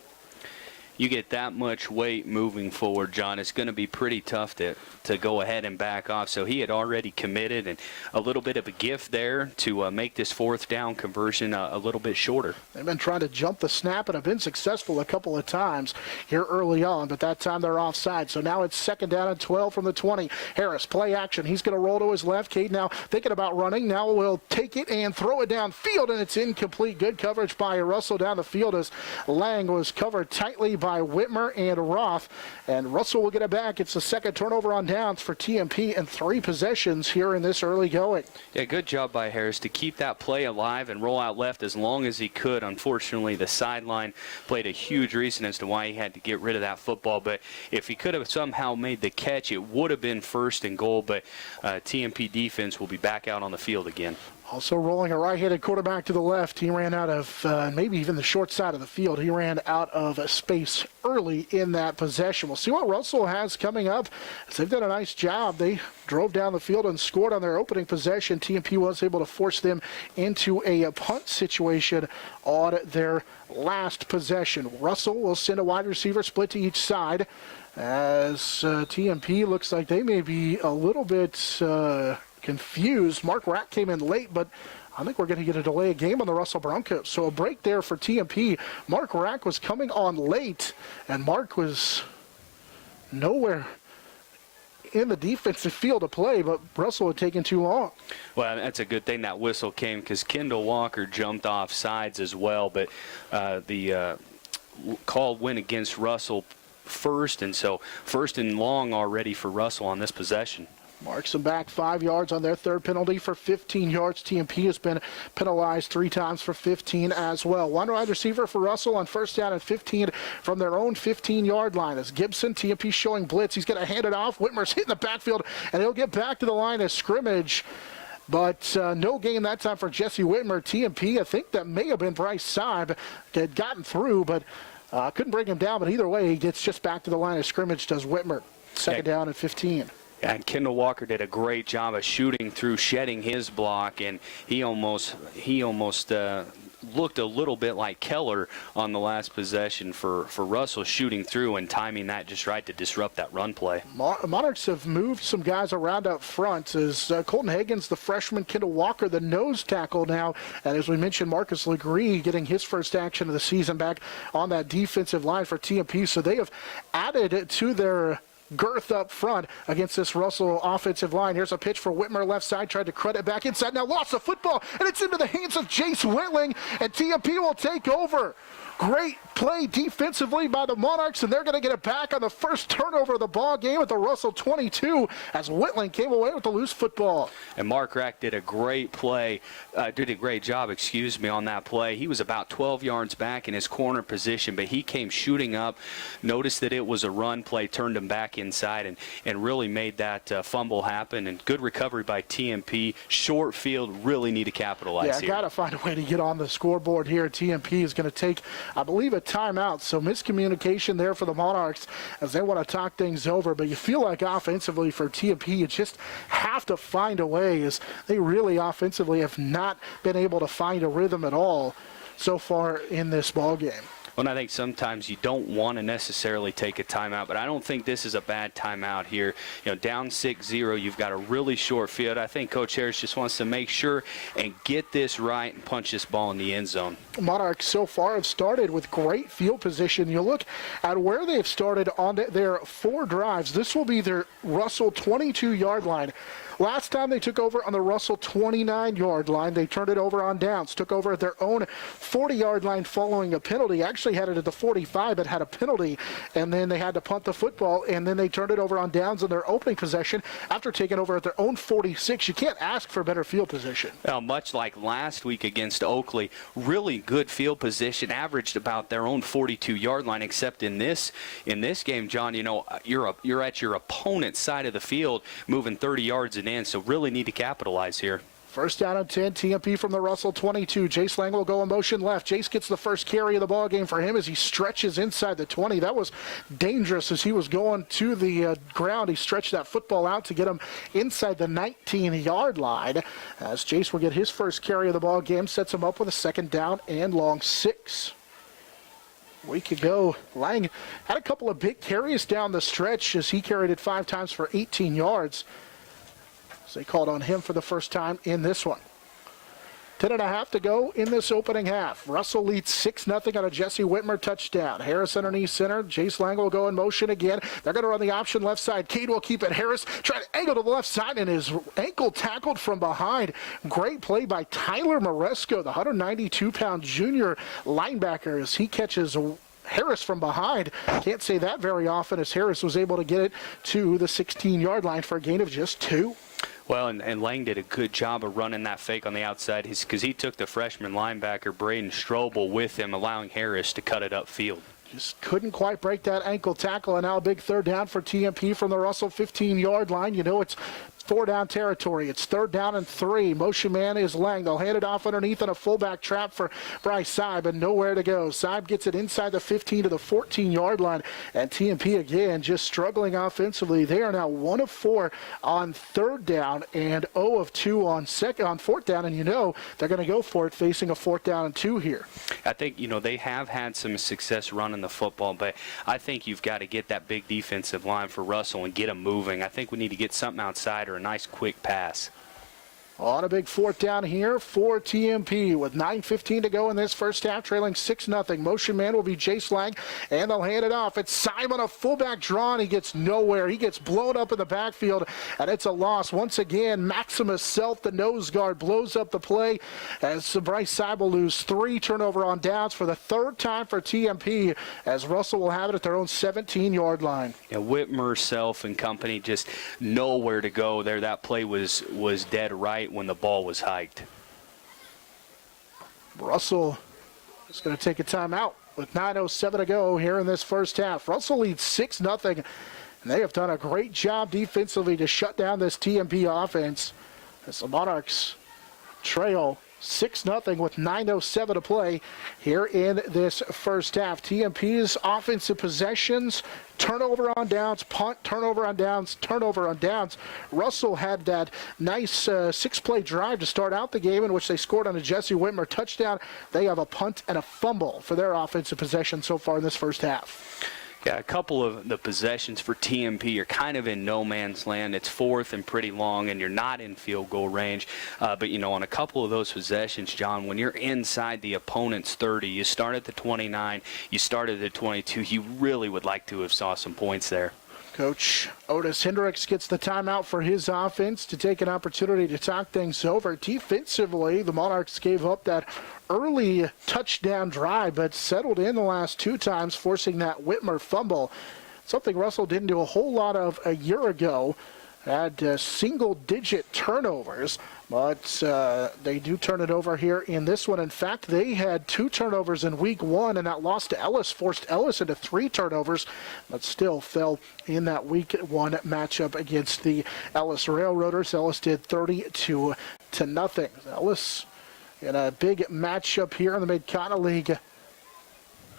you get that much weight moving forward, John, it's going to be pretty tough to go ahead and back off. So he had already committed, and a little bit of a gift there to make this fourth down conversion a little bit shorter. They've been trying to jump the snap and have been successful a couple of times here early on, but that time they're offside. So now it's 2nd down and 12 from the 20. Harris, play action. He's going to roll to his left. Cade now thinking about running. Now will take it and throw it downfield, and it's incomplete. Good coverage by Russell down the field as Lang was covered tightly by Whitmer and Roth. And Russell will get it back. It's the second turnover on downs for TMP and 3 possessions here in this early going. Yeah, good job by Harris to keep that play alive and roll out left as long as he could. Unfortunately, the sideline played a huge reason as to why he had to get rid of that football. But if he could have somehow made the catch, it would have been 1st and goal. But TMP defense will be back out on the field again. Also rolling a right-handed quarterback to the left. He ran out of maybe even the short side of the field. He ran out of space early in that possession. We'll see what Russell has coming up. They've done a nice job. They drove down the field and scored on their opening possession. TMP was able to force them into a punt situation on their last possession. Russell will send a wide receiver split to each side as TMP looks like they may be a little bit confused. Mark Rack came in late, but I think we're going to get a delay of game on the Russell Broncos. So a break there for TMP. Mark Rack was coming on late, and Mark was nowhere in the defensive field to play, but Russell had taken too long. Well, that's a good thing that whistle came because Kendall Walker jumped off sides as well, but the call went against Russell first, and so 1st and long already for Russell on this possession. Marks them back 5 yards on their third penalty for 15 yards. TMP has been penalized 3 times for 15 as well. One wide receiver for Russell on 1st down and 15 from their own 15-yard line. As Gibson, TMP showing blitz. He's going to hand it off. Whitmer's hitting the backfield, and he'll get back to the line of scrimmage. But no gain that time for Jesse Whitmer. TMP, I think that may have been Bryce Sieb, had gotten through, but couldn't bring him down. But either way, he gets just back to the line of scrimmage, does Whitmer. 2nd down and 15. And Kendall Walker did a great job of shooting through, shedding his block, and he almost looked a little bit like Keller on the last possession for Russell, shooting through and timing that just right to disrupt that run play. Monarchs have moved some guys around up front as Colton Hagen's the freshman, Kendall Walker the nose tackle now, and as we mentioned, Marcus Legree getting his first action of the season back on that defensive line for TMP. So they have added to their girth up front against this Russell offensive line. Here's a pitch for Whitmer left side, tried to credit back inside, now lost the football, and it's into the hands of Jace Whitling, and TMP will take over. Great play defensively by the Monarchs, and they're going to get it back on the first turnover of the ball game at the Russell 22 as Whitling came away with the loose football. And Mark Rack did a great job, on that play. He was about 12 yards back in his corner position, but he came shooting up, noticed that it was a run play, turned him back inside, and really made that fumble happen. And good recovery by TMP. Short field, really need to capitalize here. Yeah, got to find a way to get on the scoreboard here. TMP is going to take, I believe, a timeout. So miscommunication there for the Monarchs as they want to talk things over. But you feel like offensively for TMP, you just have to find a way, as they really offensively have not been able to find a rhythm at all so far in this ball game. Well, I think sometimes you don't want to necessarily take a timeout, but I don't think this is a bad timeout here. Down 6-0, you've got a really short field. I think Coach Harris just wants to make sure and get this right and punch this ball in the end zone. Monarchs so far have started with great field position. You look at where they've started on their 4 drives. This will be their Russell 22-yard line. Last time they took over on the Russell 29-yard line. They turned it over on downs, took over at their own 40-yard line following a penalty. Actually had it at the 45, but had a penalty, and then they had to punt the football, and then they turned it over on downs in their opening possession after taking over at their own 46. You can't ask for better field position. Well, much like last week against Oakley, really good field position, averaged about their own 42-yard line, except in this game, John, you're at your opponent's side of the field moving 30 yards and in, so really need to capitalize here. First down and 10, TMP from the Russell 22. Jace Lang will go in motion left. Jace gets the first carry of the ball game for him as he stretches inside the 20. That was dangerous as he was going to the ground. He stretched that football out to get him inside the 19-yard line. As Jace will get his first carry of the ball game, sets him up with a 2nd down and long 6. A week ago, Lang had a couple of big carries down the stretch as he carried it 5 times for 18 yards. So they called on him for the first time in this one. 10.5 to go in this opening half. Russell leads 6-0 on a Jesse Whitmer touchdown. Harris underneath center. Jace Lang will go in motion again. They're going to run the option left side. Cade will keep it. Harris trying to angle to the left side, and his ankle tackled from behind. Great play by Tyler Moresco, the 192-pound junior linebacker, as he catches Harris from behind. Can't say that very often, as Harris was able to get it to the 16-yard line for a gain of just 2. Well, and Lang did a good job of running that fake on the outside because he took the freshman linebacker, Braden Strobel, with him, allowing Harris to cut it upfield. Just couldn't quite break that ankle tackle, and now a big third down for TMP from the Russell 15-yard line. You know it's 4-down territory. It's 3rd down and 3. Motion man is Lang. They'll hand it off underneath on a fullback trap for Bryce Sieb, and nowhere to go. Sieb gets it inside the 15 to the 14-yard line, and TMP again just struggling offensively. They are now 1 of 4 on 3rd down and 0 of 2 on 4th down, and you know they're going to go for it facing a 4th down and 2 here. I think, they have had some success running the football, but I think you've got to get that big defensive line for Russell and get them moving. I think we need to get something outside or a nice quick pass. On a big 4th down here for TMP with 9:15 to go in this first half, trailing 6-0. Motion man will be Jace Lang, and they'll hand it off. It's Simon, a fullback draw, and he gets nowhere. He gets blown up in the backfield, and it's a loss. Once again, Maximus Self, the nose guard, blows up the play as Bryce Siebel lose 3 turnover on downs for the 3rd time for TMP, as Russell will have it at their own 17-yard line. Yeah, Whitmer, Self, and company just nowhere to go there. That play was dead right when the ball was hiked. Russell is going to take a timeout with 9:07 to go here in this first half. Russell leads 6-0, and they have done a great job defensively to shut down this TMP offense as the Monarchs trail 6-0 with 9:07 to play here in this first half. TMP's offensive possessions, turnover on downs, punt, turnover on downs, turnover on downs. Russell had that nice 6-play drive to start out the game in which they scored on a Jesse Whitmer touchdown. They have a punt and a fumble for their offensive possession so far in this first half. Yeah, a couple of the possessions for TMP are kind of in no man's land. It's 4th and pretty long, and you're not in field goal range. But, on a couple of those possessions, John, when you're inside the opponent's 30, you start at the 29, you start at the 22, you really would like to have saw some points there. Coach Otis Hendricks gets the timeout for his offense to take an opportunity to talk things over. Defensively, the Monarchs gave up that early touchdown drive, but settled in the last 2 times, forcing that Whitmer fumble. Something Russell didn't do a whole lot of a year ago. Had single-digit turnovers, but they do turn it over here in this one. In fact, they had 2 turnovers in week 1, and that loss to Ellis forced Ellis into 3 turnovers, but still fell in that week 1 matchup against the Ellis Railroaders. Ellis did 30-0. Ellis in a big matchup here in the Mid-Continent League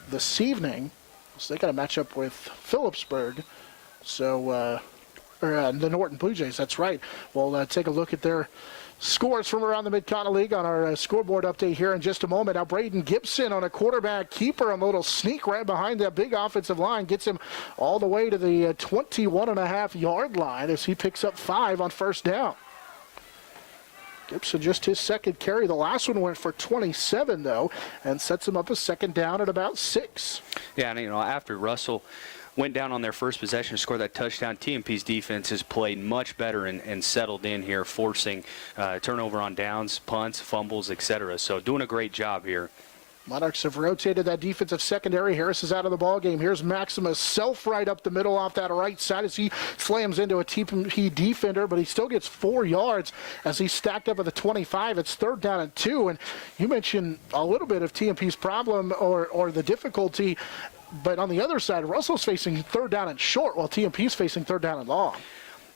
this evening. So they got a matchup with Phillipsburg. So, the Norton Blue Jays, that's right. We'll take a look at their scores from around the Mid-Continent League on our scoreboard update here in just a moment. Now, Braden Gibson on a quarterback keeper, a little sneak right behind that big offensive line, gets him all the way to the 21.5-yard line as he picks up 5 on first down. Gibson just his 2nd carry. The last one went for 27, though, and sets him up a 2nd down at about 6. Yeah, and after Russell went down on their first possession to score that touchdown, TMP's defense has played much better and settled in here, forcing turnover on downs, punts, fumbles, etc. So doing a great job here. Monarchs have rotated that defensive secondary. Harris is out of the ballgame. Here's Maximus Self right up the middle off that right side as he slams into a TP defender, but he still gets 4 yards as he's stacked up at the 25. It's 3rd down and 2. And you mentioned a little bit of TMP's problem or the difficulty. But on the other side, Russell's facing 3rd down and short, while TMP's facing 3rd down and long.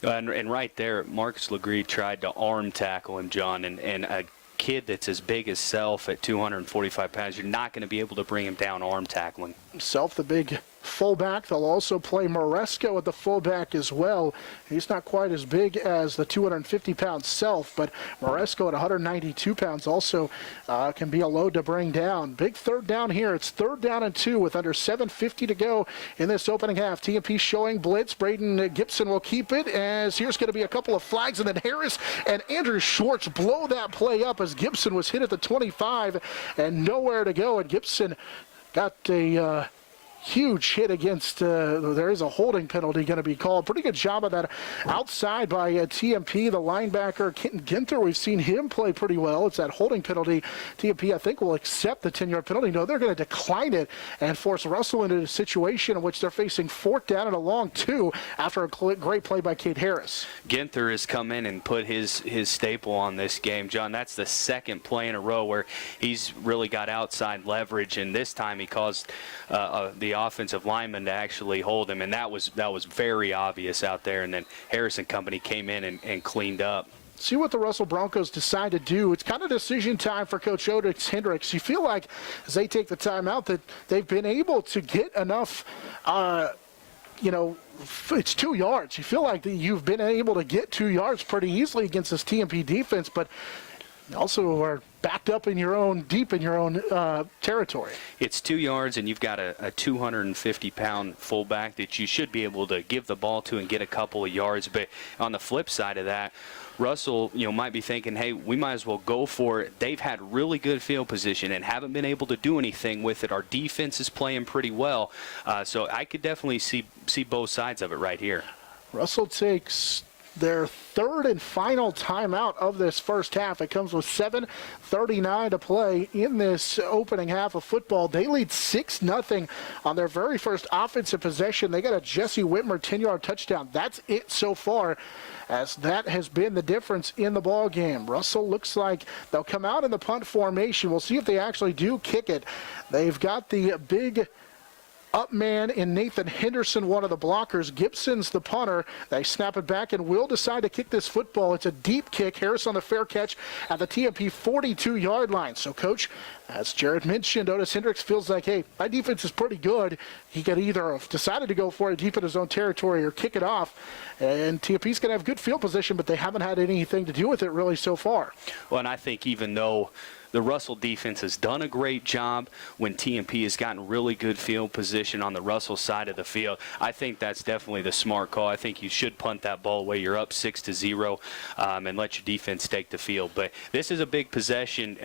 And right there, Marcus Legree tried to arm tackle him, John, and a kid that's as big as Self at 245 pounds, you're not going to be able to bring him down arm tackling. Self, the big fullback. They'll also play Moresco at the fullback as well. He's not quite as big as the 250-pound self, but Moresco at 192 pounds also can be a load to bring down. Big third down here. It's 3rd down and 2 with under 7:50 to go in this opening half. TMP showing blitz. Braden Gibson will keep it, as here's going to be a couple of flags, and then Harris and Andrew Schwartz blow that play up as Gibson was hit at the 25 and nowhere to go, and Gibson got a huge hit against, there is a holding penalty going to be called. Pretty good job of that outside by TMP, the linebacker, Kenton Ginther. We've seen him play pretty well. It's that holding penalty. TMP, I think, will accept the 10-yard penalty. No, they're going to decline it and force Russell into a situation in which they're facing 4th down and a long 2 after a great play by Cade Harris. Ginther has come in and put his staple on this game, John. That's the 2nd play in a row where he's really got outside leverage, and this time he caused the offensive lineman to actually hold him, and that was very obvious out there. And then Harris and company came in and cleaned up. See what the Russell Broncos decide to do. It's kind of decision time for Coach Otis Hendricks. You feel like as they take the time out that they've been able to get enough, it's 2 yards. You feel like that you've been able to get 2 yards pretty easily against this TMP defense, but also are backed up in your own, deep in your own territory. It's 2 yards, and you've got a 250-pound fullback that you should be able to give the ball to and get a couple of yards. But on the flip side of that, Russell, might be thinking, hey, we might as well go for it. They've had really good field position and haven't been able to do anything with it. Our defense is playing pretty well. So I could definitely see both sides of it right here. Russell takes their 3rd and final timeout of this first half. It comes with 7:39 to play in this opening half of football. They lead 6-0 on their very first offensive possession. They got a Jesse Whitmer 10-yard touchdown. That's it so far, as that has been the difference in the ball game. Russell looks like they'll come out in the punt formation. We'll see if they actually do kick it. They've got the big up man in Nathan Henderson, one of the blockers. Gibson's the punter. They snap it back and will decide to kick this football. It's a deep kick. Harris on the fair catch at the TMP 42-yard line. So, Coach, as Jared mentioned, Otis Hendricks feels like, hey, my defense is pretty good. He could either have decided to go for it deep in his own territory or kick it off. And TMP's going to have good field position, but they haven't had anything to do with it really so far. Well, and I think even though the Russell defense has done a great job when TMP has gotten really good field position on the Russell side of the field, I think that's definitely the smart call. I think you should punt that ball away. You're up 6-0 and let your defense take the field. But this is a big possession,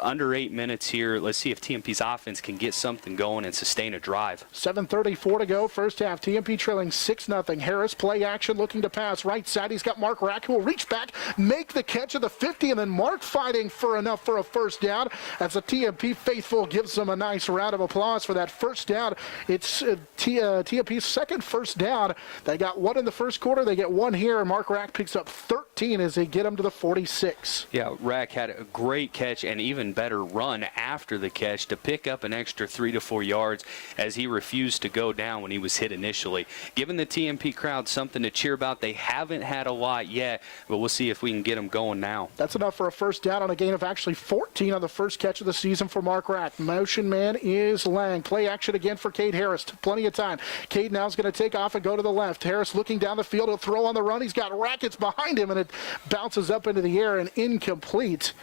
under 8 minutes here. Let's see if TMP's offense can get something going and sustain a drive. 7:34 to go, first half. TMP trailing 6-0. Harris play action, looking to pass right side. He's got Mark Rack, who will reach back, make the catch at the 50, and then Mark fighting for enough for a first down as the TMP faithful gives them a nice round of applause for that first down. It's TMP's 2nd first down. They got 1 in the first quarter. They get 1 here, and Mark Rack picks up 13 as they get him to the 46. Yeah, Rack had a great catch and even better run after the catch to pick up an extra 3 to 4 yards as he refused to go down when he was hit initially. Giving the TMP crowd something to cheer about. They haven't had a lot yet, but we'll see if we can get them going now. That's enough for a first down on a gain of actually 14 on the first catch of the season for Mark Rack. Motion man is Lang. Play action again for Cade Harris. Plenty of time. Cade now is going to take off and go to the left. Harris looking down the field. He'll throw on the run. He's got Rackets behind him, and it bounces up into the air and incomplete.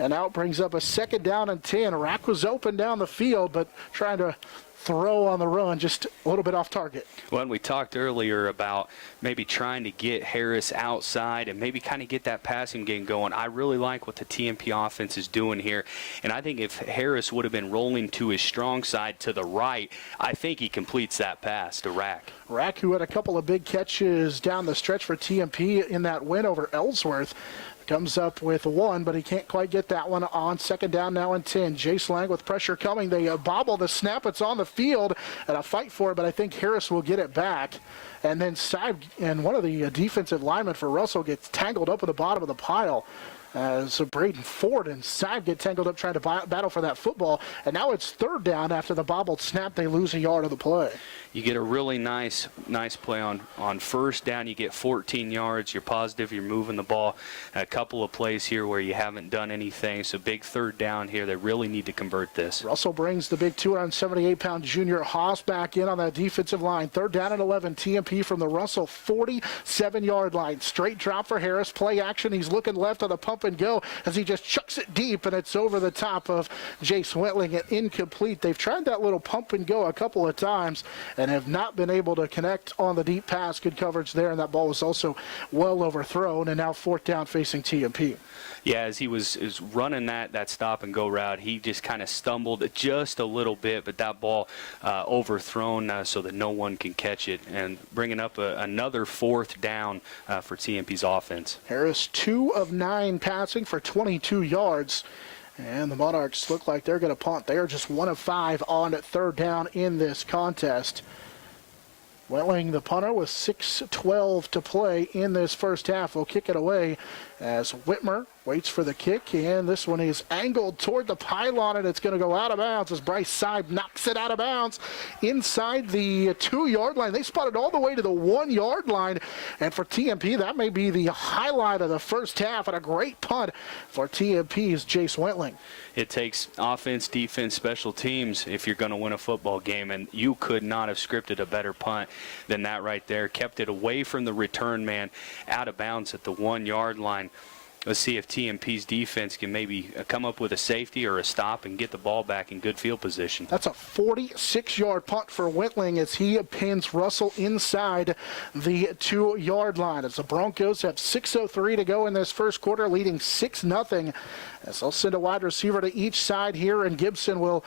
And now it brings up a 2nd down and 10. Rack was open down the field, but trying to throw on the run, just a little bit off target. Well, we talked earlier about maybe trying to get Harris outside and maybe kind of get that passing game going. I really like what the TMP offense is doing here. And I think if Harris would have been rolling to his strong side to the right, I think he completes that pass to Rack. Rack, who had a couple of big catches down the stretch for TMP in that win over Ellsworth, comes up with 1, but he can't quite get that one on 2nd down now and 10. Jace Lang with pressure coming. They bobble the snap. It's on the field and a fight for it, but I think Harris will get it back. And then Siebel and one of the defensive linemen for Russell gets tangled up at the bottom of the pile. So Braden Ford and Siebel get tangled up trying to battle for that football. And now it's 3rd down after the bobbled snap. They lose a yard of the play. You get a really nice play on first down. You get 14 yards. You're positive. You're moving the ball. A couple of plays here where you haven't done anything. So big third down here. They really need to convert this. Russell brings the big 278-pound junior Haas back in on that defensive line. Third down and 11. TMP from the Russell 47-yard line. Straight drop for Harris. Play action. He's looking left on the pump and go as he just chucks it deep, and it's over the top of Jace Wentling. Incomplete. They've tried that little pump and go a couple of times and have not been able to connect on the deep pass. Good coverage there, and that ball was also well overthrown, and now fourth down facing TMP. Yeah, as he was running that stop and go route, he just kind of stumbled just a little bit, but that ball overthrown so that no one can catch it, and bringing up another fourth down for TMP's offense. Harris 2 of 9 passing for 22 yards. And the Monarchs look like they're going to punt. They are just 1 of 5 on third down in this contest. Wentling, the punter, with 6:12 to play in this first half, will kick it away as Whitmer waits for the kick, and this one is angled toward the pylon, and it's going to go out of bounds as Bryce Sieb knocks it out of bounds inside the 2-yard line. They spotted all the way to the 1-yard line, and for TMP, that may be the highlight of the first half, and a great punt for TMP's Jace Wentling. It takes offense, defense, special teams if you're going to win a football game, and you could not have scripted a better punt than that right there. Kept it away from the return man, out of bounds at the 1-yard line. Let's see if TMP's defense can maybe come up with a safety or a stop and get the ball back in good field position. That's a 46-yard punt for Wentling as he pins Russell inside the 2-yard line. As the Broncos have 6:03 to go in this first quarter, leading 6-0. As they'll send a wide receiver to each side here, and Gibson will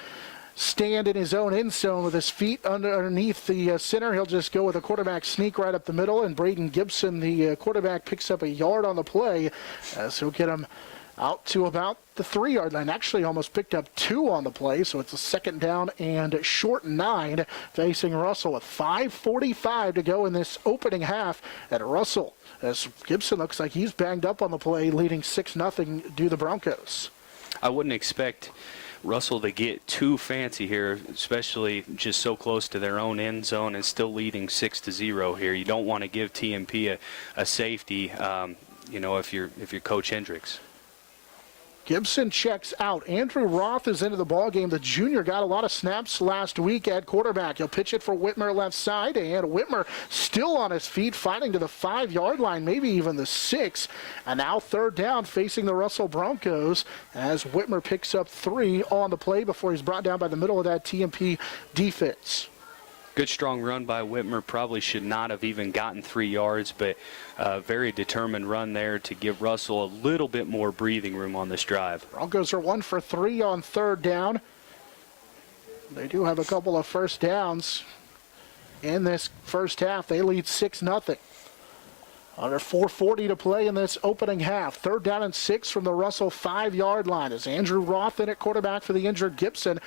stand in his own end zone with his feet underneath the center. He'll just go with a quarterback sneak right up the middle, and Braden Gibson, the quarterback, picks up a yard on the play as he'll get him out to about the 3-yard line. Actually almost picked up 2 on the play, so it's a second down and short 9 facing Russell with 5:45 to go in this opening half at Russell, as Gibson looks like he's banged up on the play, leading 6-0 do the Broncos. I wouldn't expect Russell to get too fancy here, especially just so close to their own end zone and still leading 6-0 here. You don't want to give TMP a safety, if you're Coach Hendricks. Gibson checks out. Andrew Roth is into the ballgame. The junior got a lot of snaps last week at quarterback. He'll pitch it for Whitmer left side, and Whitmer still on his feet, fighting to the 5-yard line, maybe even the 6. And now third down facing the Russell Broncos as Whitmer picks up 3 on the play before he's brought down by the middle of that TMP defense. Good strong run by Whitmer. Probably should not have even gotten 3 yards, but very determined run there to give Russell a little bit more breathing room on this drive. Broncos are 1 for 3 on third down. They do have a couple of first downs in this first half. They lead 6-0. Under 4:40 to play in this opening half. Third down and 6 from the Russell 5-yard line. As Andrew Roth in at quarterback for the injured Gibson.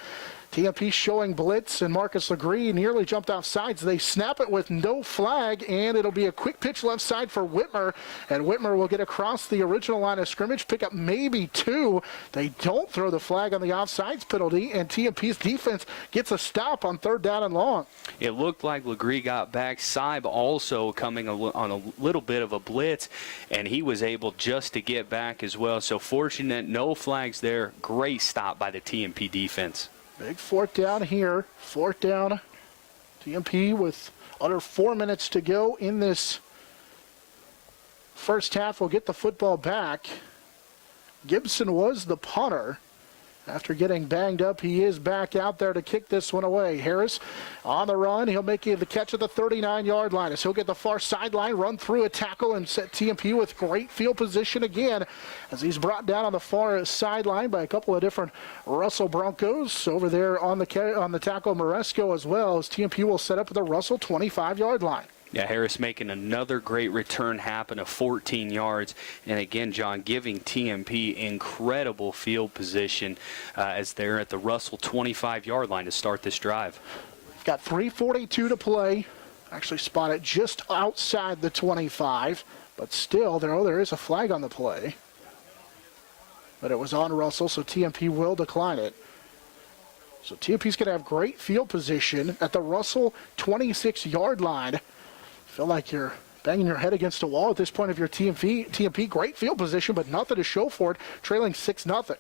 TMP showing blitz, and Marcus Legree nearly jumped off sides. They snap it with no flag, and it'll be a quick pitch left side for Whitmer, and Whitmer will get across the original line of scrimmage, pick up maybe 2. They don't throw the flag on the offsides penalty, and TMP's defense gets a stop on third down and long. It looked like Legree got back. Sieb also coming on a little bit of a blitz, and he was able just to get back as well. So fortunate, no flags there. Great stop by the TMP defense. Big fourth down here. Fourth down. TMP with under 4 minutes to go in this first half will get the football back. Gibson was the punter. After getting banged up, he is back out there to kick this one away. Harris on the run. He'll make the catch at the 39-yard line as he'll get the far sideline, run through a tackle, and set TMP with great field position again as he's brought down on the far sideline by a couple of different Russell Broncos. Over there on the tackle, Maresco as well, as TMP will set up at the Russell 25-yard line. Yeah, Harris making another great return happen of 14 yards. And again, John, giving TMP incredible field position as they're at the Russell 25-yard line to start this drive. We've got 3:42 to play. Actually spotted just outside the 25. But still, there is a flag on the play. But it was on Russell, so TMP will decline it. So TMP's going to have great field position at the Russell 26-yard line. Feel like you're banging your head against a wall at this point of your TMP. Great field position, but nothing to show for it, trailing 6-0.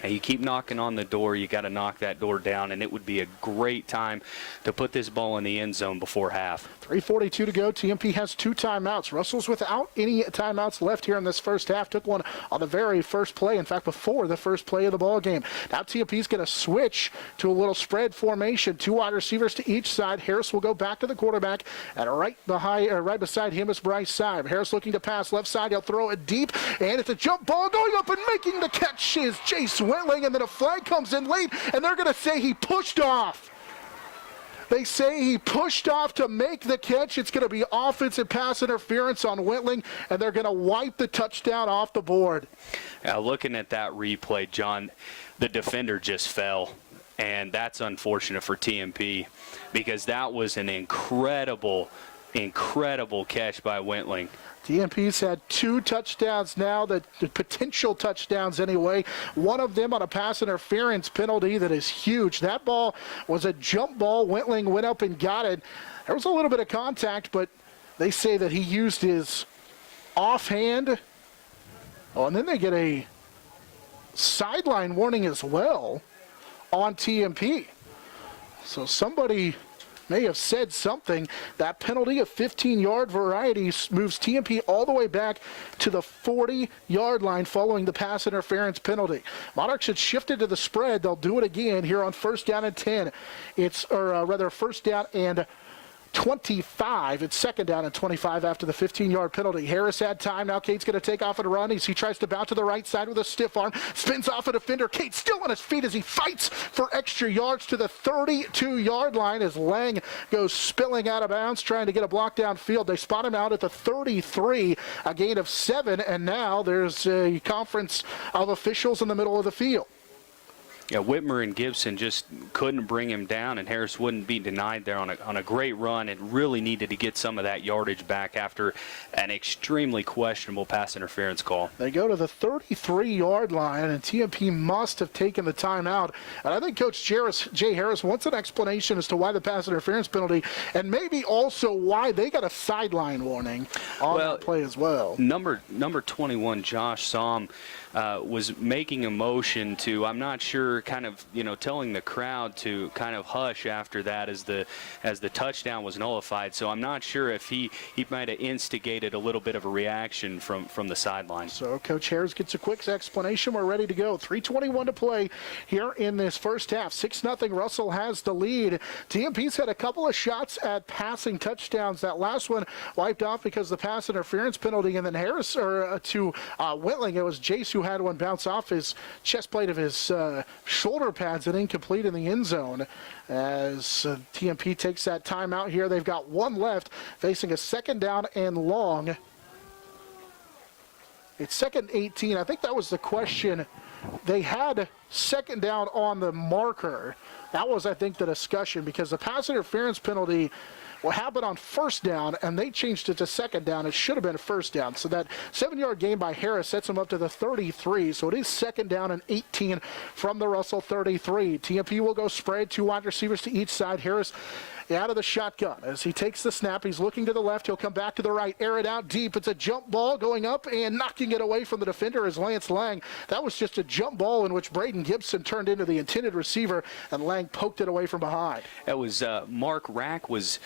Hey, you keep knocking on the door, you got to knock that door down, and it would be a great time to put this ball in the end zone before half. 3:42 to go. TMP has 2 timeouts. Russell's without any timeouts left here in this first half. Took one on the very first play. In fact, before the first play of the ball game. Now TMP's going to switch to a little spread formation. 2 wide receivers to each side. Harris will go back to the quarterback, and right beside him is Bryce Siebel. Harris looking to pass left side. He'll throw it deep, and it's a jump ball going up and making the catch is Jace Whitling, and then a flag comes in late, and they're going to say he pushed off. They say he pushed off to make the catch. It's going to be offensive pass interference on Whitling, and they're going to wipe the touchdown off the board. Looking at that replay, John, the defender just fell, and that's unfortunate for TMP because that was an incredible catch by Whitling. TMP's had 2 touchdowns now, the potential touchdowns anyway. One of them on a pass interference penalty that is huge. That ball was a jump ball. Whitling went up and got it. There was a little bit of contact, but they say that he used his offhand. Oh, and then they get a sideline warning as well on TMP. So somebody may have said something. That penalty of 15-yard variety moves TMP all the way back to the 40-yard line following the pass interference penalty. Monarchs had shifted to the spread. They'll do it again here on 1st down and 10. First down and 25. It's 2nd down and 25 after the 15-yard penalty. Harris had time. Now Cade's going to take off and run as he tries to bounce to the right side with a stiff arm. Spins off a defender. Cade still on his feet as he fights for extra yards to the 32-yard line as Lang goes spilling out of bounds trying to get a block downfield. They spot him out at the 33, a gain of 7, and now there's a conference of officials in the middle of the field. Yeah, Whitmer and Gibson just couldn't bring him down, and Harris wouldn't be denied there on a great run and really needed to get some of that yardage back after an extremely questionable pass interference call. They go to the 33-yard line, and TMP must have taken the timeout. And I think Coach Jay Harris wants an explanation as to why the pass interference penalty and maybe also why they got a sideline warning on that play as well. Number 21, Josh Somm, was making a motion to, I'm not sure, kind of, telling the crowd to kind of hush after that as the touchdown was nullified. So I'm not sure if he might have instigated a little bit of a reaction from the sideline. So Coach Harris gets a quick explanation. We're ready to go. 3:21 to play here in this first half. 6-0. Russell has the lead. TMP's had a couple of shots at passing touchdowns. That last one wiped off because of the pass interference penalty, and then Harris to Whitling. It was Jace who had one bounce off his chest plate of his shoulder pads and incomplete in the end zone. As TMP takes that timeout here, they've got 1 left, facing a 2nd down and long. It's 2nd 18. I think that was the question. They had 2nd down on the marker. That was, I think, the discussion, because the pass interference penalty will happen on 1st down, and they changed it to 2nd down. It should have been a 1st down. So that 7-yard gain by Harris sets him up to the 33. So it is 2nd down and 18 from the Russell 33. TMP will go spread, 2 wide receivers to each side. Harris out of the shotgun as he takes the snap. He's looking to the left. He'll come back to the right, air it out deep. It's a jump ball going up and knocking it away from the defender is Lance Lang. That was just a jump ball in which Braden Gibson turned into the intended receiver, and Lang poked it away from behind. It was Mark Rack was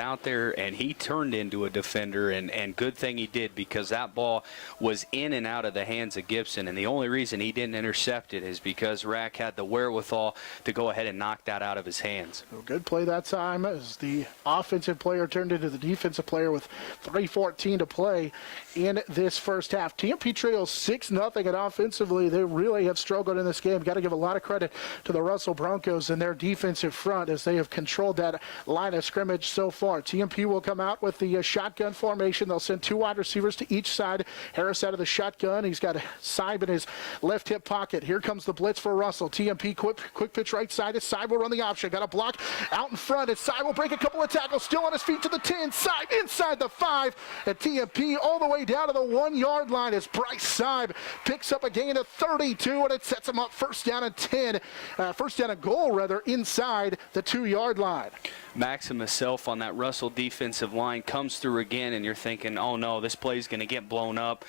out there, and he turned into a defender, and good thing he did, because that ball was in and out of the hands of Gibson, and the only reason he didn't intercept it is because Rack had the wherewithal to go ahead and knock that out of his hands. So good play that time as the offensive player turned into the defensive player with 3:14 to play in this first half. TMP trails 6-0, and offensively they really have struggled in this game. Got to give a lot of credit to the Russell Broncos and their defensive front as they have controlled that line of scrimmage so far. TMP will come out with the shotgun formation. They'll send 2 wide receivers to each side. Harris out of the shotgun. He's got Siebel in his left hip pocket. Here comes the blitz for Russell. TMP quick pitch right side. Siebel will run the option. Got a block out in front, and Siebel will break a couple of tackles, still on his feet to the 10, inside the 5, and TMP all the way down to the 1-yard line as Bryce Siebel picks up a gain of 32, and it sets him up first down and goal rather, inside the 2-yard line. Maximus Self on that Russell defensive line comes through again, and you're thinking, oh no, this play's going to get blown up.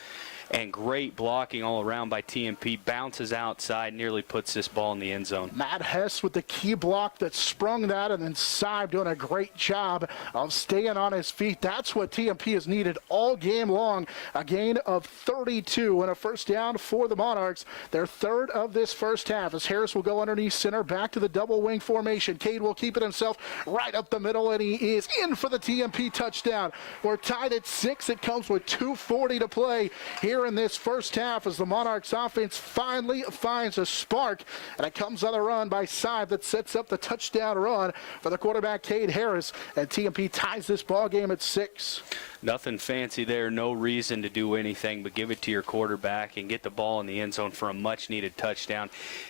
And great blocking all around by TMP. Bounces outside, nearly puts this ball in the end zone. Matt Hess with the key block that sprung that, and then Sibe doing a great job of staying on his feet. That's what TMP has needed all game long. A gain of 32 and a first down for the Monarchs. Their third of this first half as Harris will go underneath center, back to the double wing formation. Cade will keep it himself right up the middle, and he is in for the TMP touchdown. We're tied at 6. It comes with 2:40 to play here in this first half as the Monarchs offense finally finds a spark, and it comes on a run by Sibe that sets up the touchdown run for the quarterback Cade Harris, and TMP ties this ball game at 6. Nothing fancy there, no reason to do anything but give it to your quarterback and get the ball in the end zone for a much-needed touchdown.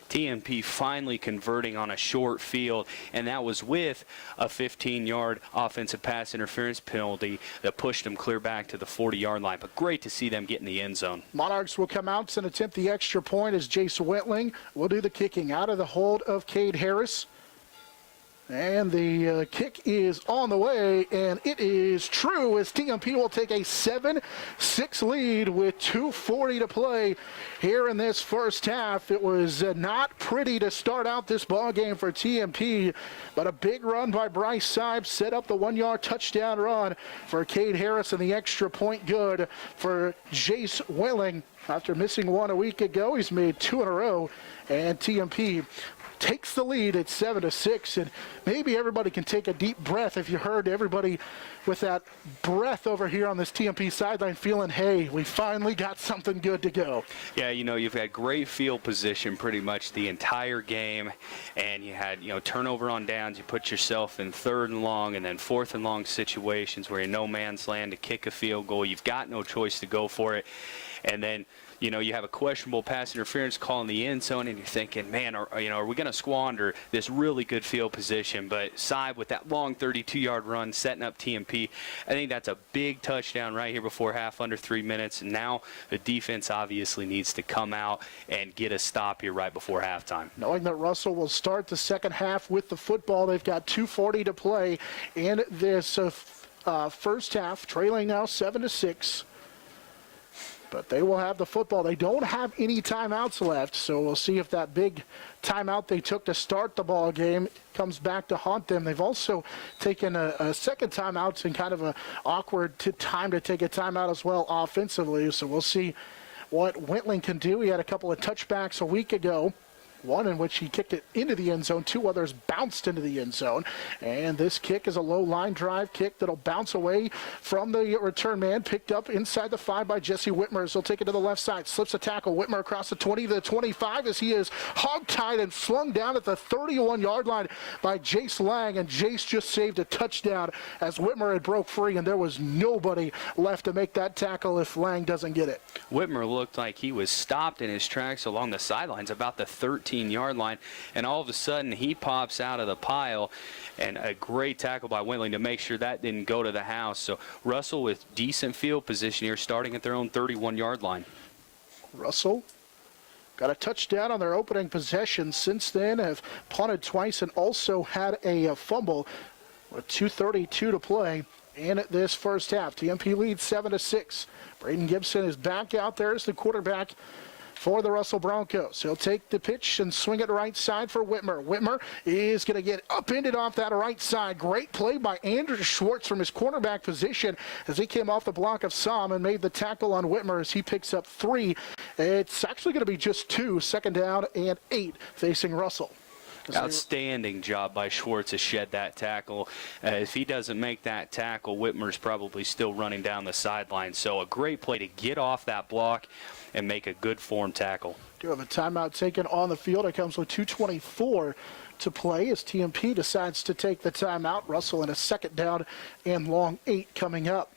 TMP finally converting on a short field, and that was with a 15-yard offensive pass interference penalty that pushed them clear back to the 40-yard line. But great to see them get in the end zone. Monarchs will come out and attempt the extra point as Jace Wentling will do the kicking out of the hold of Cade Harris. And the kick is on the way, and it is true as TMP will take a 7-6 lead with 2:40 to play here in this first half. It was not pretty to start out this ball game for TMP, but a big run by Bryce Sibe set up the 1-yard touchdown run for Cade Harris, and the extra point good for Jace Wentling. After missing one a week ago, he's made 2 in a row, and TMP takes the lead at 7-6, and maybe everybody can take a deep breath. If you heard everybody with that breath over here on this TMP sideline feeling, hey, we finally got something good to go. Yeah, you know, you've had great field position pretty much the entire game, and you had, you know, turnover on downs. You put yourself in 3rd and long and then 4th and long situations where you're no man's land to kick a field goal. You've got no choice to go for it. And then, you know, you have a questionable pass interference call in the end zone, and you're thinking, man, are we going to squander this really good field position? But Sibe with that long 32-yard run setting up TMP, I think that's a big touchdown right here before half, under 3 minutes. And now the defense obviously needs to come out and get a stop here right before halftime. Knowing that Russell will start the second half with the football, they've got 2:40 to play in this first half, trailing now 7-6. But they will have the football. They don't have any timeouts left, so we'll see if that big timeout they took to start the ball game comes back to haunt them. They've also taken a second timeout in kind of an awkward time to take a timeout as well offensively, so we'll see what Wentling can do. He had a couple of touchbacks a week ago. One in which he kicked it into the end zone. 2 others bounced into the end zone. And this kick is a low line drive kick that'll bounce away from the return man. Picked up inside the 5 by Jesse Whitmer. So he'll take it to the left side. Slips a tackle. Whitmer across the 20 to the 25 as he is hog-tied and slung down at the 31-yard line by Jace Lang. And Jace just saved a touchdown as Whitmer had broke free, and there was nobody left to make that tackle if Lang doesn't get it. Whitmer looked like he was stopped in his tracks along the sidelines about the 13-yard line, and all of a sudden he pops out of the pile, and a great tackle by Wentling to make sure that didn't go to the house. So Russell with decent field position here, starting at their own 31-yard line. Russell got a touchdown on their opening possession. Since then have punted twice and also had a fumble with 2:32 to play in this first half. TMP leads 7-6. Braden Gibson is back out there as the quarterback for the Russell Broncos. He'll take the pitch and swing it right side for Whitmer. Whitmer is going to get upended off that right side. Great play by Andrew Schwartz from his cornerback position as he came off the block of Som and made the tackle on Whitmer as he picks up 3. It's actually going to be just 2, 2nd down and 8 facing Russell. Outstanding job by Schwartz to shed that tackle. If he doesn't make that tackle, Whitmer's probably still running down the sideline. So a great play to get off that block and make a good form tackle. Do have a timeout taken on the field. It comes with 2:24 to play as TMP decides to take the timeout. Russell in a 2nd down and long 8 coming up.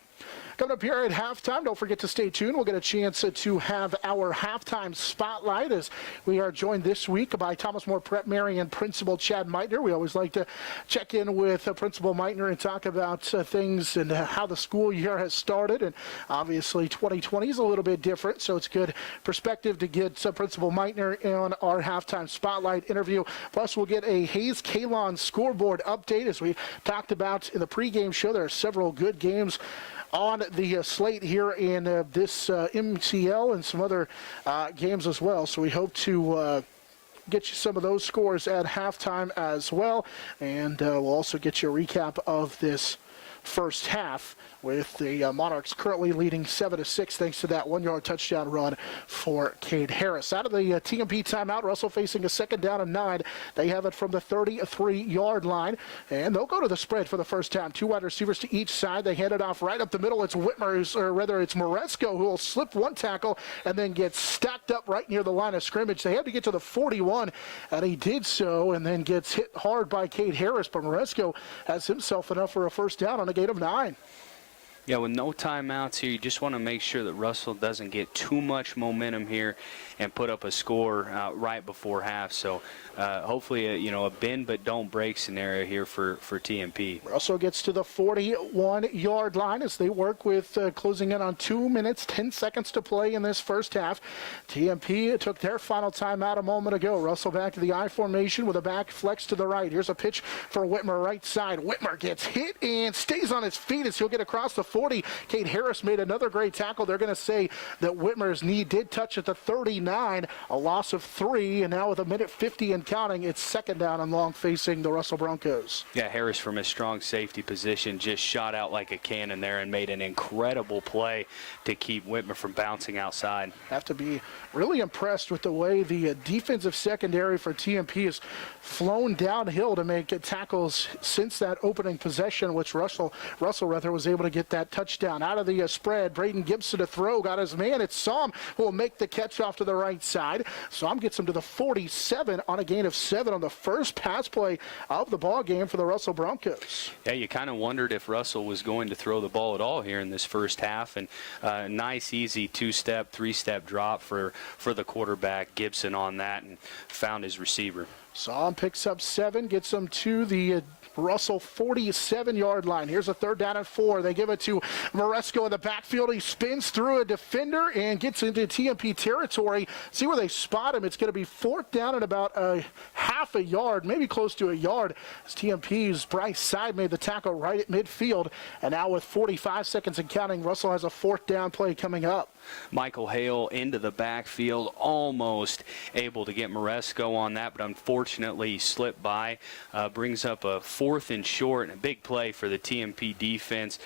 Coming up here at halftime, don't forget to stay tuned. We'll get a chance to have our halftime spotlight as we are joined this week by Thomas More Prep Marian Principal Chad Meitner. We always like to check in with Principal Meitner and talk about things and how the school year has started. And obviously 2020 is a little bit different, so it's good perspective to get Principal Meitner on our halftime spotlight interview. Plus, we'll get a Hayes Kalon scoreboard update. As we talked about in the pregame show, there are several good games on the slate here in this MCL and some other games as well. So we hope to get you some of those scores at halftime as well. And we'll also get you a recap of this first half with the Monarchs currently leading 7-6 thanks to that 1-yard touchdown run for Cade Harris. Out of the TMP timeout, Russell facing a 2nd down and 9. They have it from the 33-yard line, and they'll go to the spread for the first time. 2 wide receivers to each side. They hand it off right up the middle. It's Whitmer, or rather it's Moresco, who will slip one tackle and then get stacked up right near the line of scrimmage. They had to get to the 41, and he did so, and then gets hit hard by Cade Harris, but Moresco has himself enough for a first down on a gain of 9. Yeah, with no timeouts here, you just want to make sure that Russell doesn't get too much momentum here and put up a score right before half. So hopefully, a bend but don't break scenario here for TMP. Russell gets to the 41-yard line as they work with closing in on 2 minutes, 10 seconds to play in this first half. TMP took their final timeout a moment ago. Russell back to the I formation with a back flex to the right. Here's a pitch for Whitmer right side. Whitmer gets hit and stays on his feet as he'll get across the 40. Cade Harris made another great tackle. They're going to say that Whitmer's knee did touch at the 39, a loss of 3, and now with 1:50 and counting, it's 2nd down and long facing the Russell Broncos. Yeah, Harris from a strong safety position just shot out like a cannon there and made an incredible play to keep Whitmer from bouncing outside. Have to be really impressed with the way the defensive secondary for TMP has flown downhill to make tackles since that opening possession, which Russell was able to get that touchdown. Out of the spread, Braden Gibson to throw, got his man. It's Somm who will make the catch off to the right side. Somm gets him to the 47 on a gain of 7 on the first pass play of the ball game for the Russell Broncos. Yeah, you kind of wondered if Russell was going to throw the ball at all here in this first half, and nice, easy 2-step, 3-step drop for the quarterback, Gibson on that, and found his receiver. Somm picks up 7, gets him to the Russell 47-yard line. Here's a 3rd down and 4. They give it to Moresco in the backfield. He spins through a defender and gets into TMP territory. See where they spot him. It's going to be 4th down and about a half a yard, maybe close to a yard, as TMP's Bryce Side made the tackle right at midfield. And now with 45 seconds and counting, Russell has a 4th down play coming up. Michael Hale into the backfield, almost able to get Moresco on that, but unfortunately slipped by. Brings up a 4th and short, and a big play for the TMP defense.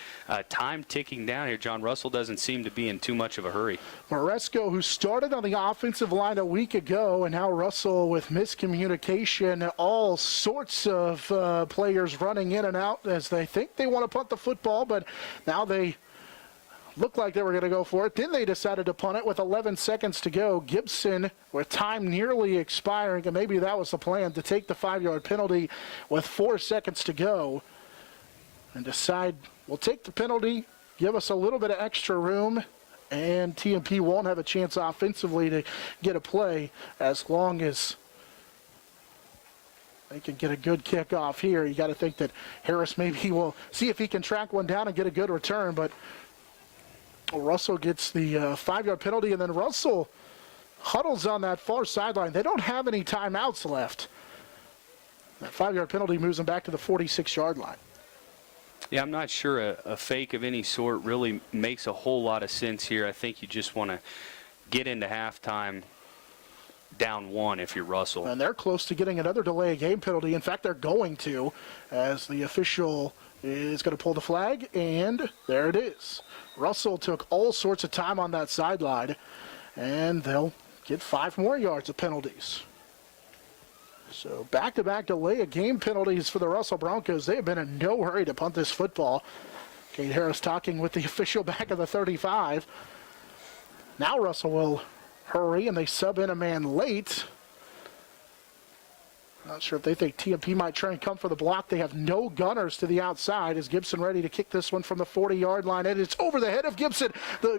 Time ticking down here. John Russell doesn't seem to be in too much of a hurry. Moresco, who started on the offensive line a week ago, and now Russell with miscommunication, all sorts of players running in and out as they think they want to punt the football, but now they looked like they were going to go for it. Then they decided to punt it with 11 seconds to go. Gibson, with time nearly expiring, and maybe that was the plan, to take the 5-yard penalty with 4 seconds to go and decide, we'll take the penalty, give us a little bit of extra room, and TMP won't have a chance offensively to get a play as long as they can get a good kickoff here. You got to think that Harris maybe will see if he can track one down and get a good return, but Russell gets the 5-yard penalty, and then Russell huddles on that far sideline. They don't have any timeouts left. That 5-yard penalty moves them back to the 46-yard line. Yeah, I'm not sure a fake of any sort really makes a whole lot of sense here. I think you just want to get into halftime down 1 if you're Russell. And they're close to getting another delay of game penalty. In fact, they're going to, as the official is going to pull the flag, and there it is. Russell took all sorts of time on that sideline, and they'll get 5 more yards of penalties. So back-to-back delay of game penalties for the Russell Broncos. They have been in no hurry to punt this football. Cade Harris talking with the official back of the 35. Now Russell will hurry, and they sub in a man late. Not sure if they think TMP might try and come for the block. They have no gunners to the outside. Is Gibson ready to kick this one from the 40-yard line? And it's over the head of Gibson.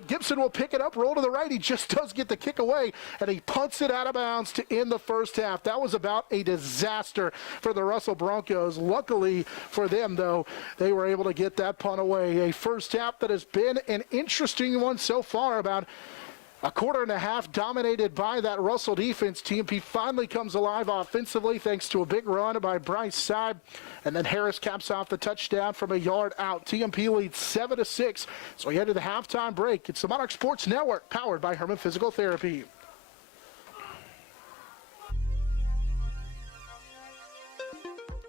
Gibson will pick it up, roll to the right. He just does get the kick away, and he punts it out of bounds to end the first half. That was about a disaster for the Russell Broncos. Luckily for them, though, they were able to get that punt away. A first half that has been an interesting one so far, about a quarter and a half dominated by that Russell defense. TMP finally comes alive offensively thanks to a big run by Bryce Siebel. And then Harris caps off the touchdown from a yard out. TMP leads 7-6. So we head to the halftime break. It's the Monarch Sports Network, powered by Herman Physical Therapy.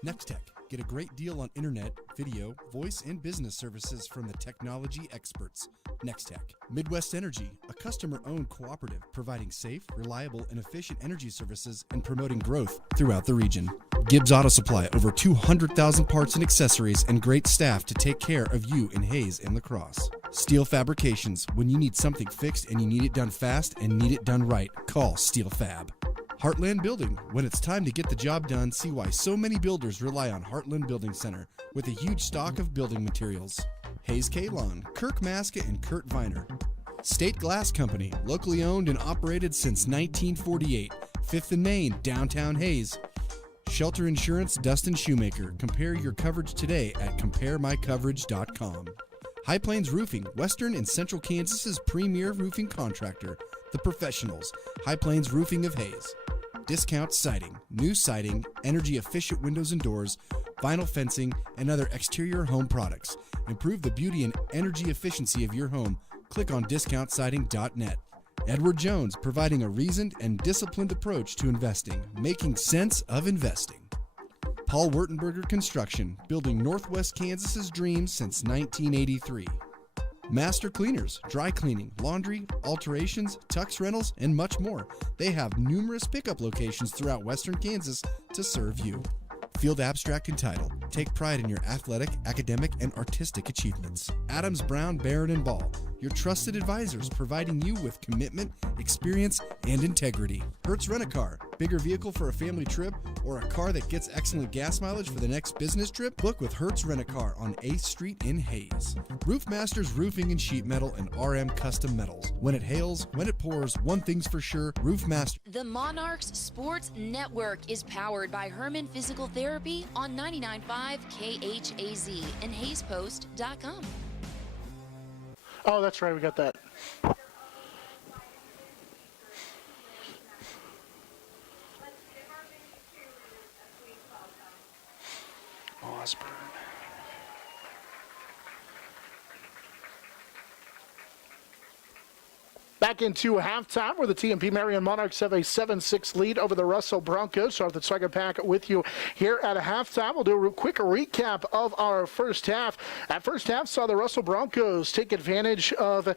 NEXTECH. Get a great deal on internet, video, voice, and business services from the technology experts. NEXTECH. Midwest Energy, a customer-owned cooperative providing safe, reliable, and efficient energy services and promoting growth throughout the region. Gibbs Auto Supply, over 200,000 parts and accessories and great staff to take care of you in Hayes and LaCrosse. Steel Fabrications, when you need something fixed and you need it done fast and need it done right, call Steel Fab. Heartland Building. When it's time to get the job done, see why so many builders rely on Heartland Building Center with a huge stock of building materials. Hayes Kalon, Kirk Maska, and Kurt Viner. State Glass Company, locally owned and operated since 1948. 5th and Main, downtown Hayes. Shelter Insurance, Dustin Shoemaker. Compare your coverage today at CompareMyCoverage.com. High Plains Roofing, Western and Central Kansas's premier roofing contractor. The Professionals, High Plains Roofing of Hayes. Discount Siding, new siding, energy-efficient windows and doors, vinyl fencing, and other exterior home products. Improve the beauty and energy efficiency of your home. Click on discountsiding.net. Edward Jones, providing a reasoned and disciplined approach to investing, making sense of investing. Paul Wurtenberger Construction, building Northwest Kansas's dreams since 1983. Master Cleaners, dry cleaning, laundry, alterations, tux rentals, and much more. They have numerous pickup locations throughout Western Kansas to serve you. Field Abstract and Title. Take pride in your athletic, academic, and artistic achievements. Adams, Brown, Barrett, and Ball. Your trusted advisors providing you with commitment, experience, and integrity. Hertz Rent-A-Car. Bigger vehicle for a family trip or a car that gets excellent gas mileage for the next business trip? Book with Hertz Rent-A-Car on 8th Street in Hayes. Roof Masters Roofing and Sheet Metal and RM Custom Metals. When it hails, when it pours, one thing's for sure, Roof Master. The Monarchs Sports Network is powered by Herman Physical Therapy on 99.5 KHAZ and HayesPost.com. Oh, that's right. We got that. Osborne. Back into halftime where the TMP-Marian Monarchs have a 7-6 lead over the Russell Broncos. So the second pack with you here at a halftime. We'll do a quick recap of our first half. That first half saw the Russell Broncos take advantage of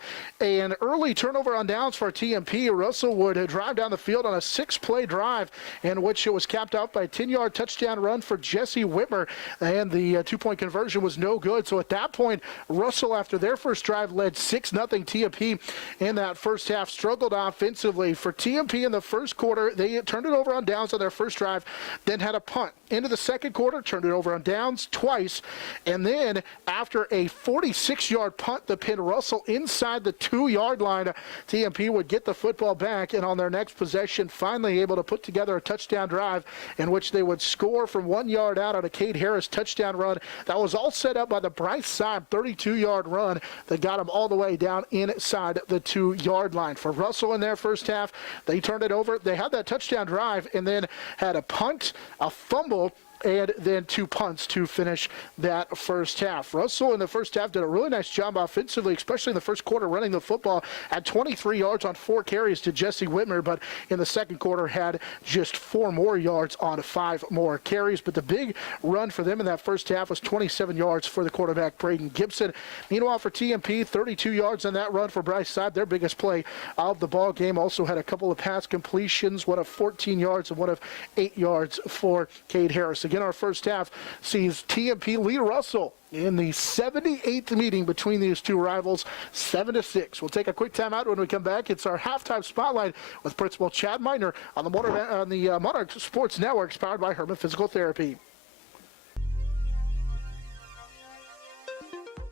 an early turnover on downs for TMP. Russell would drive down the field on a 6-play drive in which it was capped out by a 10-yard touchdown run for Jesse Whitmer. And the 2-point conversion was no good. So at that point, Russell, after their first drive, led 6-0 TMP in that first half, struggled offensively. For TMP in the first quarter, they turned it over on downs on their first drive, then had a punt. Into the second quarter, turned it over on downs twice, and then after a 46-yard punt that pinned Russell inside the 2-yard line, TMP would get the football back, and on their next possession, finally able to put together a touchdown drive in which they would score from 1 yard out on a Cade Harris touchdown run. That was all set up by the Bryce Siebel 32-yard run that got him all the way down inside the 2-yard line. For Russell in their first half, they turned it over. They had that touchdown drive and then had a punt, a fumble, and then 2 punts to finish that first half. Russell in the first half did a really nice job offensively, especially in the first quarter, running the football at 23 yards on 4 carries to Jesse Whitmer, but in the second quarter had just 4 more yards on 5 more carries. But the big run for them in that first half was 27 yards for the quarterback, Braden Gibson. Meanwhile, for TMP, 32 yards on that run for Bryce Siebel, their biggest play of the ball game. Also had a couple of pass completions, one of 14 yards and one of 8 yards for Cade Harris. begin our first half sees TMP lead Russell in the 78th meeting between these two rivals, 7-6. We'll take a quick timeout. When we come back, it's our halftime spotlight with Principal Chad Miner on the Monarch Sports Network, powered by Herman Physical Therapy.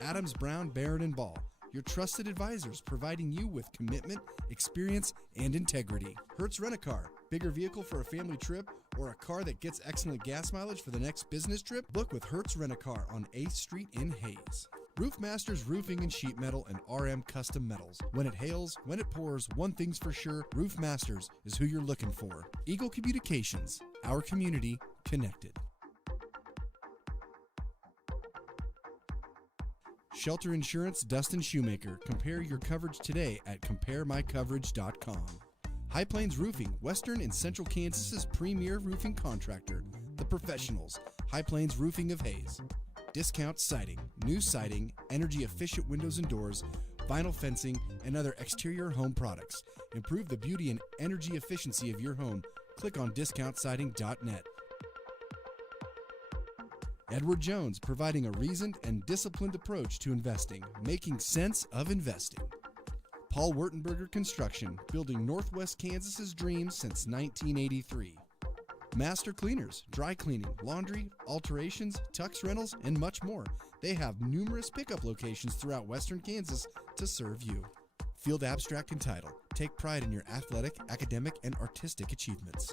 Adams, Brown, Barrett, and Ball, your trusted advisors providing you with commitment, experience, and integrity. Hertz Rent-A-Car, bigger vehicle for a family trip or a car that gets excellent gas mileage for the next business trip? Book with Hertz Rent-A-Car on 8th Street in Hayes. Roof Masters Roofing and Sheet Metal and RM Custom Metals. When it hails, when it pours, one thing's for sure, Roof Masters is who you're looking for. Eagle Communications, our community connected. Shelter Insurance, Dustin Shoemaker. Compare your coverage today at CompareMyCoverage.com. High Plains Roofing, Western and Central Kansas's premier roofing contractor. The Professionals, High Plains Roofing of Hayes. Discount Siding, new siding, energy-efficient windows and doors, vinyl fencing, and other exterior home products. Improve the beauty and energy efficiency of your home. Click on DiscountSiding.net. Edward Jones, providing a reasoned and disciplined approach to investing, making sense of investing. Paul Wertenberger Construction, building Northwest Kansas's dreams since 1983. Master Cleaners, dry cleaning, laundry, alterations, tux rentals, and much more. They have numerous pickup locations throughout Western Kansas to serve you. Field Abstract and Title, take pride in your athletic, academic, and artistic achievements.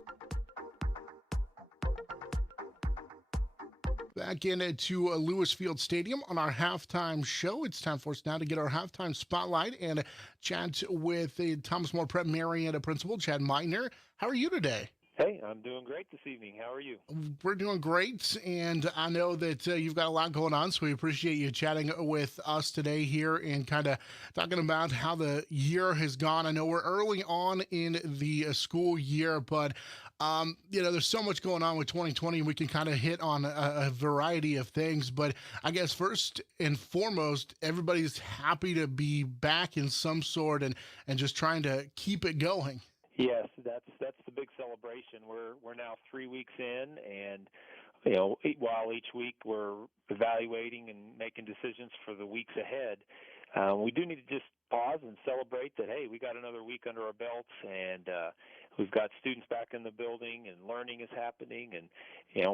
Back into Lewis Field Stadium on our halftime show. It's time for us now to get our halftime spotlight and chat with the Thomas More Prep Marian principal, Chad Miner. How are you today? Hey, I'm doing great this evening. How are you? We're doing great, and I know that you've got a lot going on, so we appreciate you chatting with us today here and kind of talking about how the year has gone. I know we're early on in the school year, but there's so much going on with 2020, and we can kind of hit on a variety of things. But I guess first and foremost, everybody's happy to be back in some sort and just trying to keep it going. Yes, that's the big celebration. We're now 3 weeks in, and while each week we're evaluating and making decisions for the weeks ahead, we do need to just pause and celebrate that, hey, we got another week under our belts, and we've got students back in the building, and learning is happening, and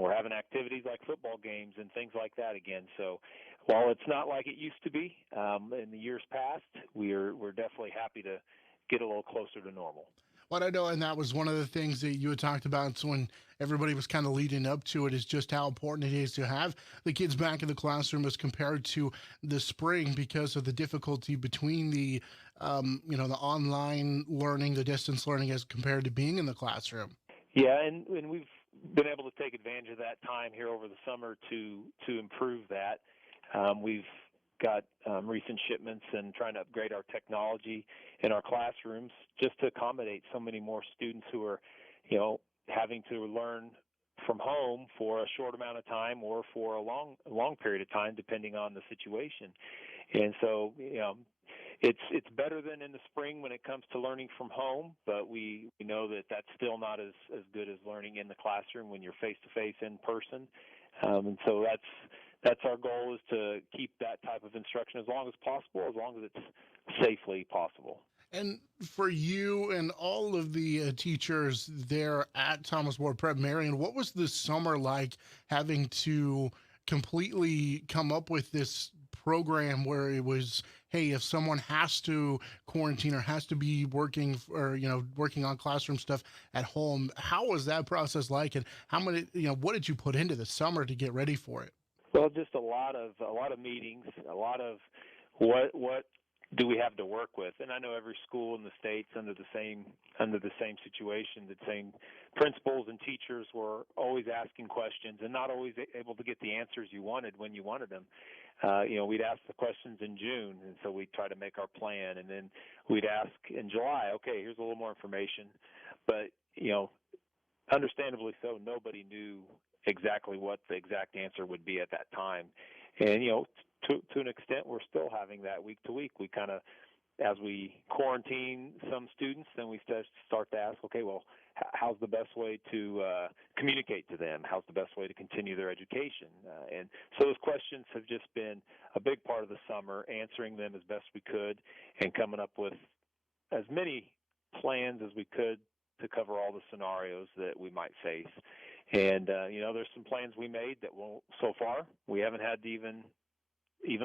we're having activities like football games and things like that again. So while it's not like it used to be in the years past, we're definitely happy to get a little closer to normal. What I know, and that was one of the things that you had talked about when everybody was kind of leading up to it, is just how important it is to have the kids back in the classroom as compared to the spring, because of the difficulty between the online learning, the distance learning, as compared to being in the classroom. Yeah, and we've been able to take advantage of that time here over the summer to improve that. We've got recent shipments and trying to upgrade our technology in our classrooms just to accommodate so many more students who are, having to learn from home for a short amount of time or for a long period of time, depending on the situation. And so, it's better than in the spring when it comes to learning from home, but we know that that's still not as good as learning in the classroom when you're face-to-face in person. And so that's our goal, is to keep that type of instruction as long as possible, as long as it's safely possible. And for you and all of the teachers there at Thomas More Prep Marian, what was this summer like, having to completely come up with this program where it was, hey, if someone has to quarantine or has to be working on classroom stuff at home, how was that process like, and how many, what did you put into the summer to get ready for it? Well, just a lot of meetings, a lot of what do we have to work with? And I know every school in the state's under the same situation. The same principals and teachers were always asking questions and not always able to get the answers you wanted when you wanted them. We'd ask the questions in June, and so we'd try to make our plan, and then we'd ask in July, okay, here's a little more information. But understandably so, nobody knew exactly what the exact answer would be at that time. And to an extent, we're still having that week to week. We kind of as we quarantine some students, then we start to ask, okay, well, how's the best way to communicate to them? How's the best way to continue their education? And so those questions have just been a big part of the summer, answering them as best we could and coming up with as many plans as we could to cover all the scenarios that we might face. And, there's some plans we made that so far we haven't had to even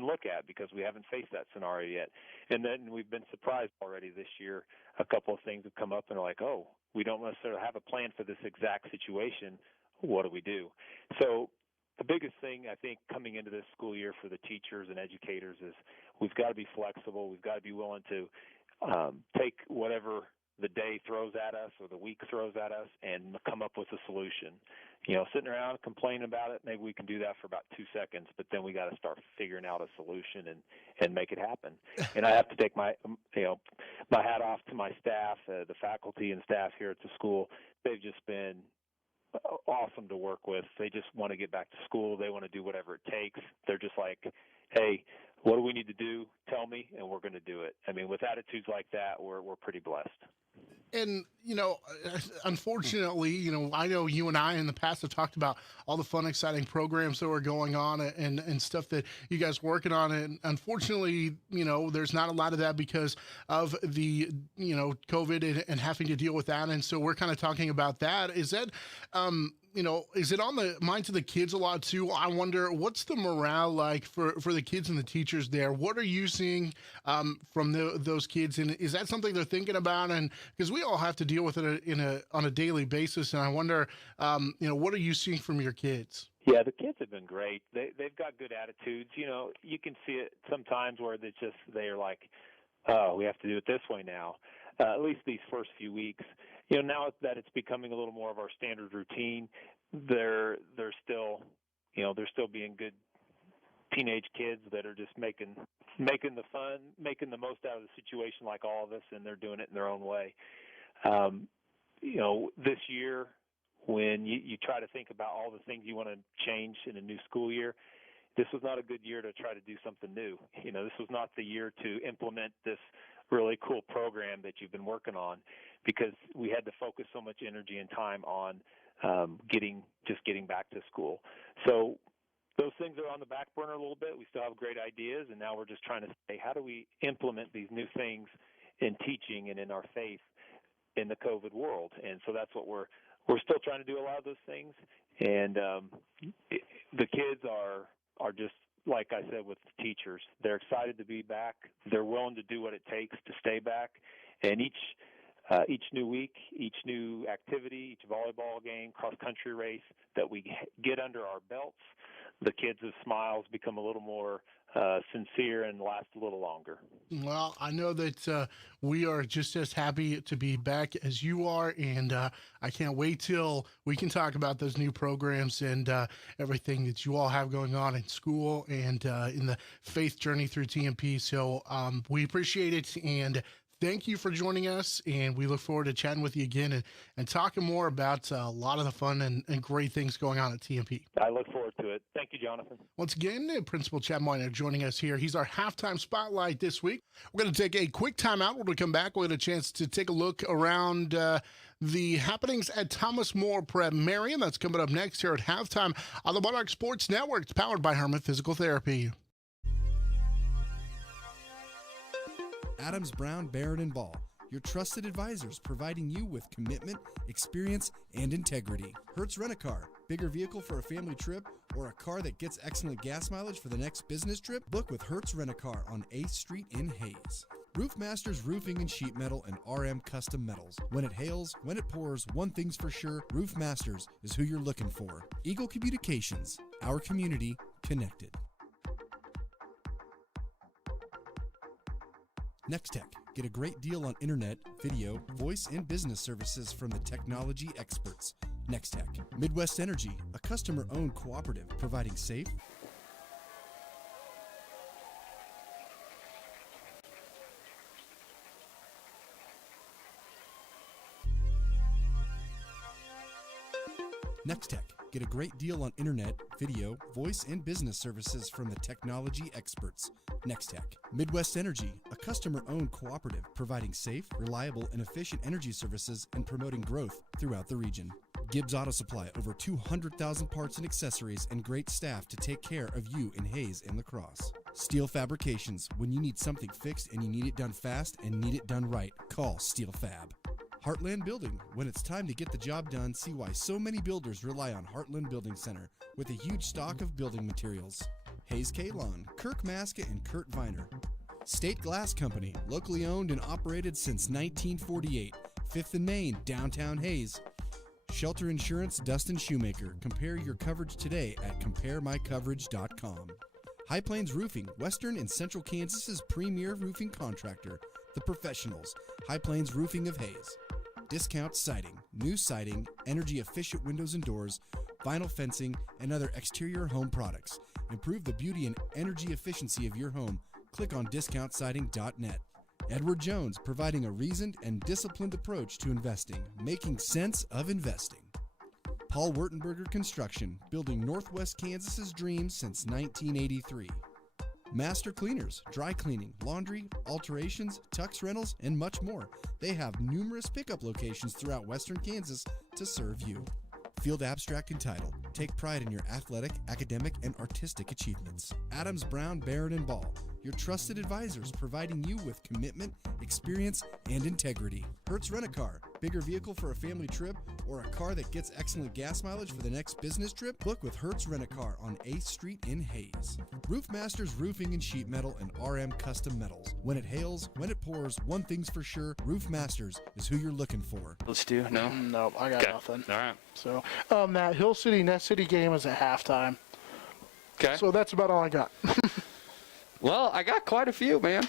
look at because we haven't faced that scenario yet. And then we've been surprised already this year. A couple of things have come up and are like, oh, we don't necessarily have a plan for this exact situation. What do we do? So the biggest thing, I think, coming into this school year for the teachers and educators is we've got to be flexible. We've got to be willing to take whatever the day throws at us or the week throws at us and come up with a solution. Sitting around complaining about it, maybe we can do that for about 2 seconds, but then we got to start figuring out a solution and make it happen. And I have to take my hat off to my staff, the faculty and staff here at the school. They've just been awesome to work with. They just want to get back to school. They want to do whatever it takes. They're just like, hey, what do we need to do? Tell me, and we're going to do it. I mean, with attitudes like that, we're pretty blessed. And, unfortunately, I know you and I in the past have talked about all the fun, exciting programs that were going on and stuff that you guys were working on. And unfortunately, there's not a lot of that because of the, COVID and having to deal with that. And so we're kind of talking about that. Is that, is it on the minds of the kids a lot too? I wonder, what's the morale like for the kids and the teachers there? What are you seeing from those kids? And is that something they're thinking about? And because we all have to deal with it on a daily basis. And I wonder, what are you seeing from your kids? Yeah, the kids have been great. They've got good attitudes. You can see it sometimes where they're like, oh, we have to do it this way now. At least these first few weeks. Now that it's becoming a little more of our standard routine, they're still being good teenage kids that are just making the fun, making the most out of the situation like all of us, and they're doing it in their own way. This year, when you try to think about all the things you want to change in a new school year, this was not a good year to try to do something new. This was not the year to implement this really cool program that you've been working on, because we had to focus so much energy and time on getting back to school. So those things are on the back burner a little bit. We still have great ideas, and now we're just trying to say, how do we implement these new things in teaching and in our faith in the COVID world? And so that's what we're still trying to do, a lot of those things. And the kids are just, like I said, with the teachers, they're excited to be back. They're willing to do what it takes to stay back. And each new week, each new activity, each volleyball game, cross-country race that we get under our belts, the kids' smiles become a little more sincere and last a little longer. Well, I know that we are just as happy to be back as you are, and I can't wait till we can talk about those new programs and everything that you all have going on in school and in the faith journey through TMP. So we appreciate it, and thank you for joining us, and we look forward to chatting with you again and talking more about a lot of the fun and great things going on at TMP. I look forward to it. Thank you, Jonathan. Once again, Principal Chad Moynihan joining us here. He's our halftime spotlight this week. We're going to take a quick timeout. When we come back, we'll get a chance to take a look around the happenings at Thomas More Prep Marian. That's coming up next here at halftime on the Monarch Sports Network. It's powered by Herman Physical Therapy. Adams, Brown, Barrett & Ball, your trusted advisors providing you with commitment, experience, and integrity. Hertz Rent-A-Car, bigger vehicle for a family trip or a car that gets excellent gas mileage for the next business trip? Book with Hertz Rent-A-Car on 8th Street in Hayes. Roof Masters Roofing and Sheet Metal and RM Custom Metals. When it hails, when it pours, one thing's for sure, Roof Masters is who you're looking for. Eagle Communications, our community connected. NEXTECH. Get a great deal on internet, video, voice, and business services from the technology experts. NEXTECH. Midwest Energy, a customer-owned cooperative providing safe, NEXTECH. Get a great deal on internet, video, voice, and business services from the technology experts. NEXTECH. Midwest Energy, a customer-owned cooperative providing safe, reliable, and efficient energy services and promoting growth throughout the region. Gibbs Auto Supply, over 200,000 parts and accessories and great staff to take care of you in Hayes and LaCrosse. Steel Fabrications, when you need something fixed and you need it done fast and need it done right, call Steel Fab. Heartland Building, when it's time to get the job done, see why so many builders rely on Heartland Building Center with a huge stock of building materials. Hayes Kalon, Kirk Maska, and Kurt Viner. State Glass Company, locally owned and operated since 1948, 5th and Main, downtown Hayes. Shelter Insurance, Dustin Shoemaker. Compare your coverage today at CompareMyCoverage.com. High Plains Roofing, Western and Central Kansas's premier roofing contractor. The Professionals, High Plains Roofing of Hayes. Discount Siding, new siding, energy-efficient windows and doors, vinyl fencing, and other exterior home products. Improve the beauty and energy efficiency of your home. Click on discountsiding.net. Edward Jones, providing a reasoned and disciplined approach to investing, making sense of investing. Paul Wurtenberger Construction, building Northwest Kansas's dreams since 1983. Master Cleaners, dry cleaning, laundry, alterations, tux rentals, and much more. They have numerous pickup locations throughout Western Kansas to serve you. Field Abstract and Title. Take pride in your athletic, academic, and artistic achievements. Adams, Brown, Barrett, and Ball. Your trusted advisors providing you with commitment, experience, and integrity. Hertz Rent-A-Car. Bigger vehicle for a family trip or a car that gets excellent gas mileage for the next business trip? Book with Hertz Rent-A-Car on 8th Street in Hayes. Roof Masters Roofing and Sheet Metal and RM Custom Metals. When it hails, when it pours, one thing's for sure, Roof Masters is who you're looking for. Let's do no. No, I got nothing. All right. So, that Hill City Nest City game is at halftime. Okay. So that's about all I got. Well, I got quite a few, man.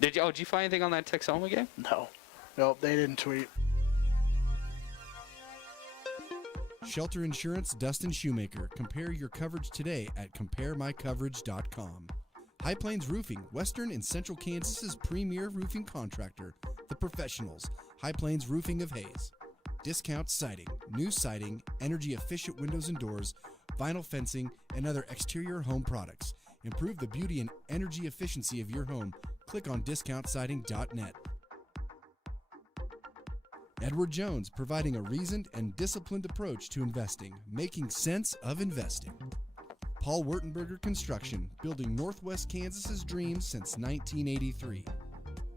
Did you find anything on that Texoma game? No. Nope, they didn't tweet. Shelter Insurance, Dustin Shoemaker. Compare your coverage today at CompareMyCoverage.com. High Plains Roofing, Western and Central Kansas's premier roofing contractor. The Professionals, High Plains Roofing of Hayes. Discount Siding, new siding, energy-efficient windows and doors, vinyl fencing, and other exterior home products. Improve the beauty and energy efficiency of your home. Click on discountsiding.net. Edward Jones, providing a reasoned and disciplined approach to investing, making sense of investing. Paul Wurtenberger Construction, building Northwest Kansas's dreams since 1983.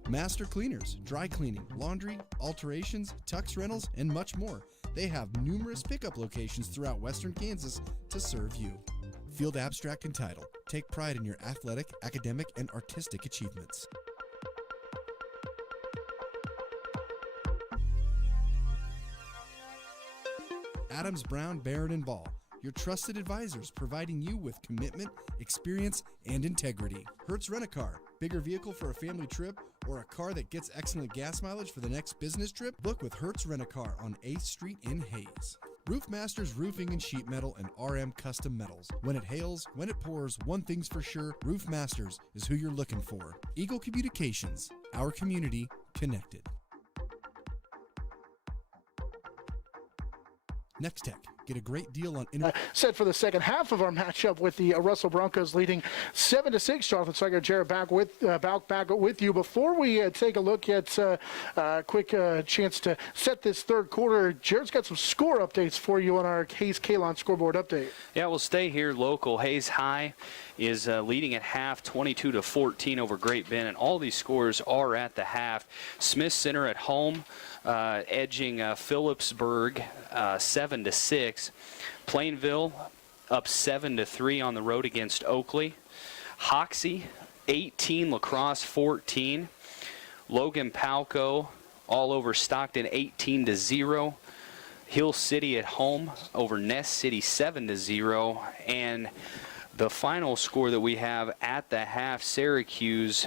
Master Cleaners, dry cleaning, laundry, alterations, tux rentals, and much more. They have numerous pickup locations throughout Western Kansas to serve you. Field Abstract and Title. Take pride in your athletic, academic, and artistic achievements. Adams, Brown, Barrett, and Ball. Your trusted advisors providing you with commitment, experience, and integrity. Hertz Rent-A-Car. Bigger vehicle for a family trip or a car that gets excellent gas mileage for the next business trip? Book with Hertz Rent-A-Car on 8th Street in Hayes. Roof Masters Roofing and Sheet Metal and RM Custom Metals. When it hails, when it pours, one thing's for sure, Roof Masters is who you're looking for. Eagle Communications, our community connected. NEXTECH. Get a great deal on Set for the second half of our matchup with the Russell Broncos leading 7-6. Jonathan Steiger, Jared back with you. Before we take a look at a quick chance to set this third quarter, Jared's got some score updates for you on our Hayes Kalon scoreboard update. Yeah, we'll stay here local. Hayes High is leading at half 22-14 over Great Bend, and all these scores are at the half. Smith Center at home edging Phillipsburg 7-6. Plainville up 7-3 on the road against Oakley. Hoxie 18, LaCrosse 14. Logan Palco all over Stockton 18-0. Hill City at home over Nest City 7-0. And the final score that we have at the half, Syracuse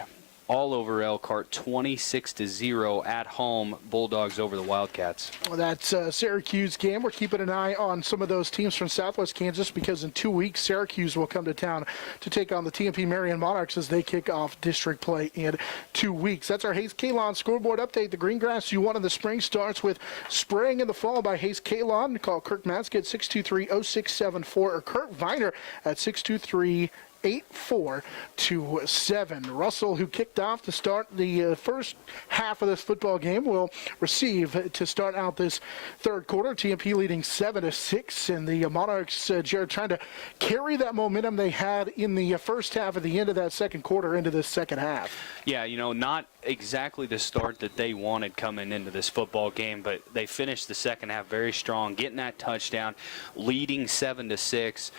all over Elkhart 26-0 at home. Bulldogs over the Wildcats. Well, that's Syracuse game. We're keeping an eye on some of those teams from Southwest Kansas because in 2 weeks, Syracuse will come to town to take on the TMP-Marian Monarchs as they kick off district play in 2 weeks. That's our Hayes Kalon scoreboard update. The green grass you want in the spring starts with spraying in the fall by Hayes Kalon. Call Kirk Matzke at 623-0674 or Kurt Viner at 623 8-4-7. Russell, who kicked off to start the first half of this football game, will receive to start out this third quarter. TMP leading 7-6, and the Monarchs, Jared, trying to carry that momentum they had in the first half at the end of that second quarter into the second half. Yeah, not exactly the start that they wanted coming into this football game, but they finished the second half very strong, getting that touchdown, leading 7-6.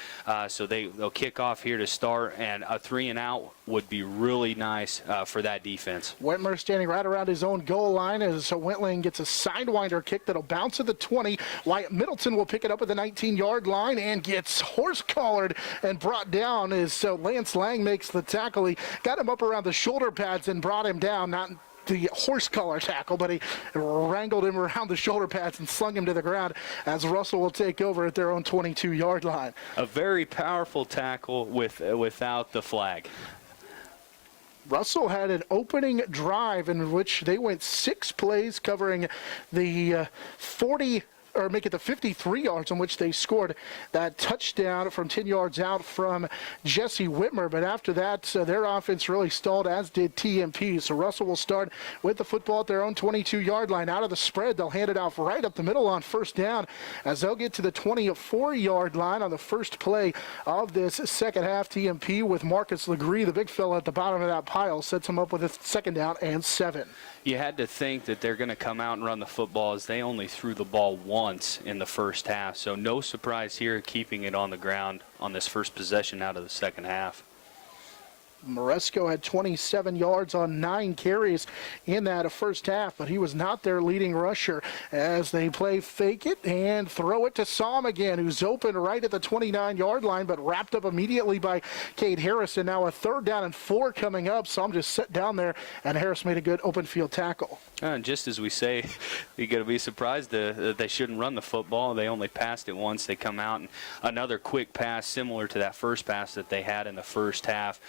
So they'll kick off here to start, and a 3-and-out would be really nice for that defense. Whitmer standing right around his own goal line as Wentling gets a sidewinder kick that'll bounce at the 20. Wyatt Middleton will pick it up at the 19-yard line and gets horse-collared and brought down as Lance Lang makes the tackle. He got him up around the shoulder pads and brought him down. Not the horse collar tackle, but he wrangled him around the shoulder pads and slung him to the ground as Russell will take over at their own 22-yard line. A very powerful tackle without the flag. Russell had an opening drive in which they went 6 plays covering the 53 yards on which they scored that touchdown from 10 yards out from Jesse Whitmer. But after that, their offense really stalled, as did TMP. So Russell will start with the football at their own 22-yard line. Out of the spread, they'll hand it off right up the middle on first down as they'll get to the 24-yard line on the first play of this second half. TMP with Marcus Legree, the big fella at the bottom of that pile, sets him up with a second down and 7. You had to think that they're going to come out and run the football, as they only threw the ball once in the first half. So no surprise here, keeping it on the ground on this first possession out of the second half. Moresco had 27 yards on 9 carries in that first half, but he was not their leading rusher as they play fake it and throw it to Psalm again, who's open right at the 29-yard line, but wrapped up immediately by Cade Harris. And now a 3rd down and 4 coming up. Psalm just sat down there, and Harris made a good open field tackle. And just as we say, you're going to be surprised that they shouldn't run the football. They only passed it once. They come out, and another quick pass similar to that first pass that they had in the first half,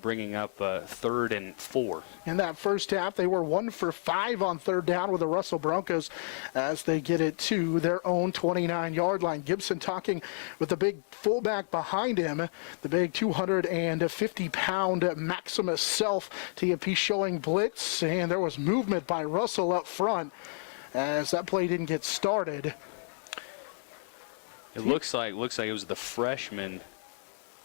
bringing up 3rd and 4. In that first half, they were 1 for 5 on 3rd down with the Russell Broncos as they get it to their own 29-yard line. Gibson talking with the big fullback behind him, the big 250-pound Maximus Self. TMP showing blitz, and there was movement by Russell up front as that play didn't get started. It looks like it was the freshman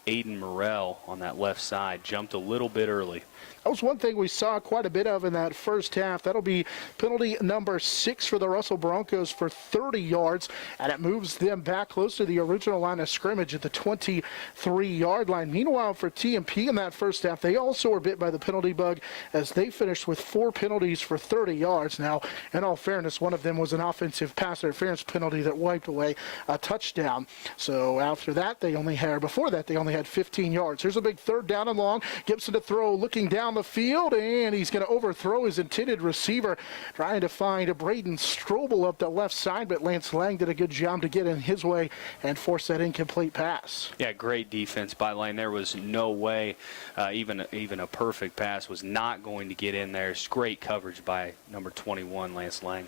Aiden Morrell on that left side. Jumped a little bit early. That was one thing we saw quite a bit of in that first half. That'll be penalty number 6 for the Russell Broncos for 30 yards, and it moves them back close to the original line of scrimmage at the 23-yard line. Meanwhile, for TMP in that first half, they also were bit by the penalty bug as they finished with 4 penalties for 30 yards. Now, in all fairness, one of them was an offensive pass interference penalty that wiped away a touchdown. So after that, before that, they only had 15 yards. Here's a big 3rd down and long. Gibson to throw, looking down the field, and he's going to overthrow his intended receiver, trying to find Braden Strobel up the left side, but Lance Lang did a good job to get in his way and force that incomplete pass. Yeah, great defense by Lang. There was no way even a perfect pass was not going to get in there. It's great coverage by number 21, Lance Lang.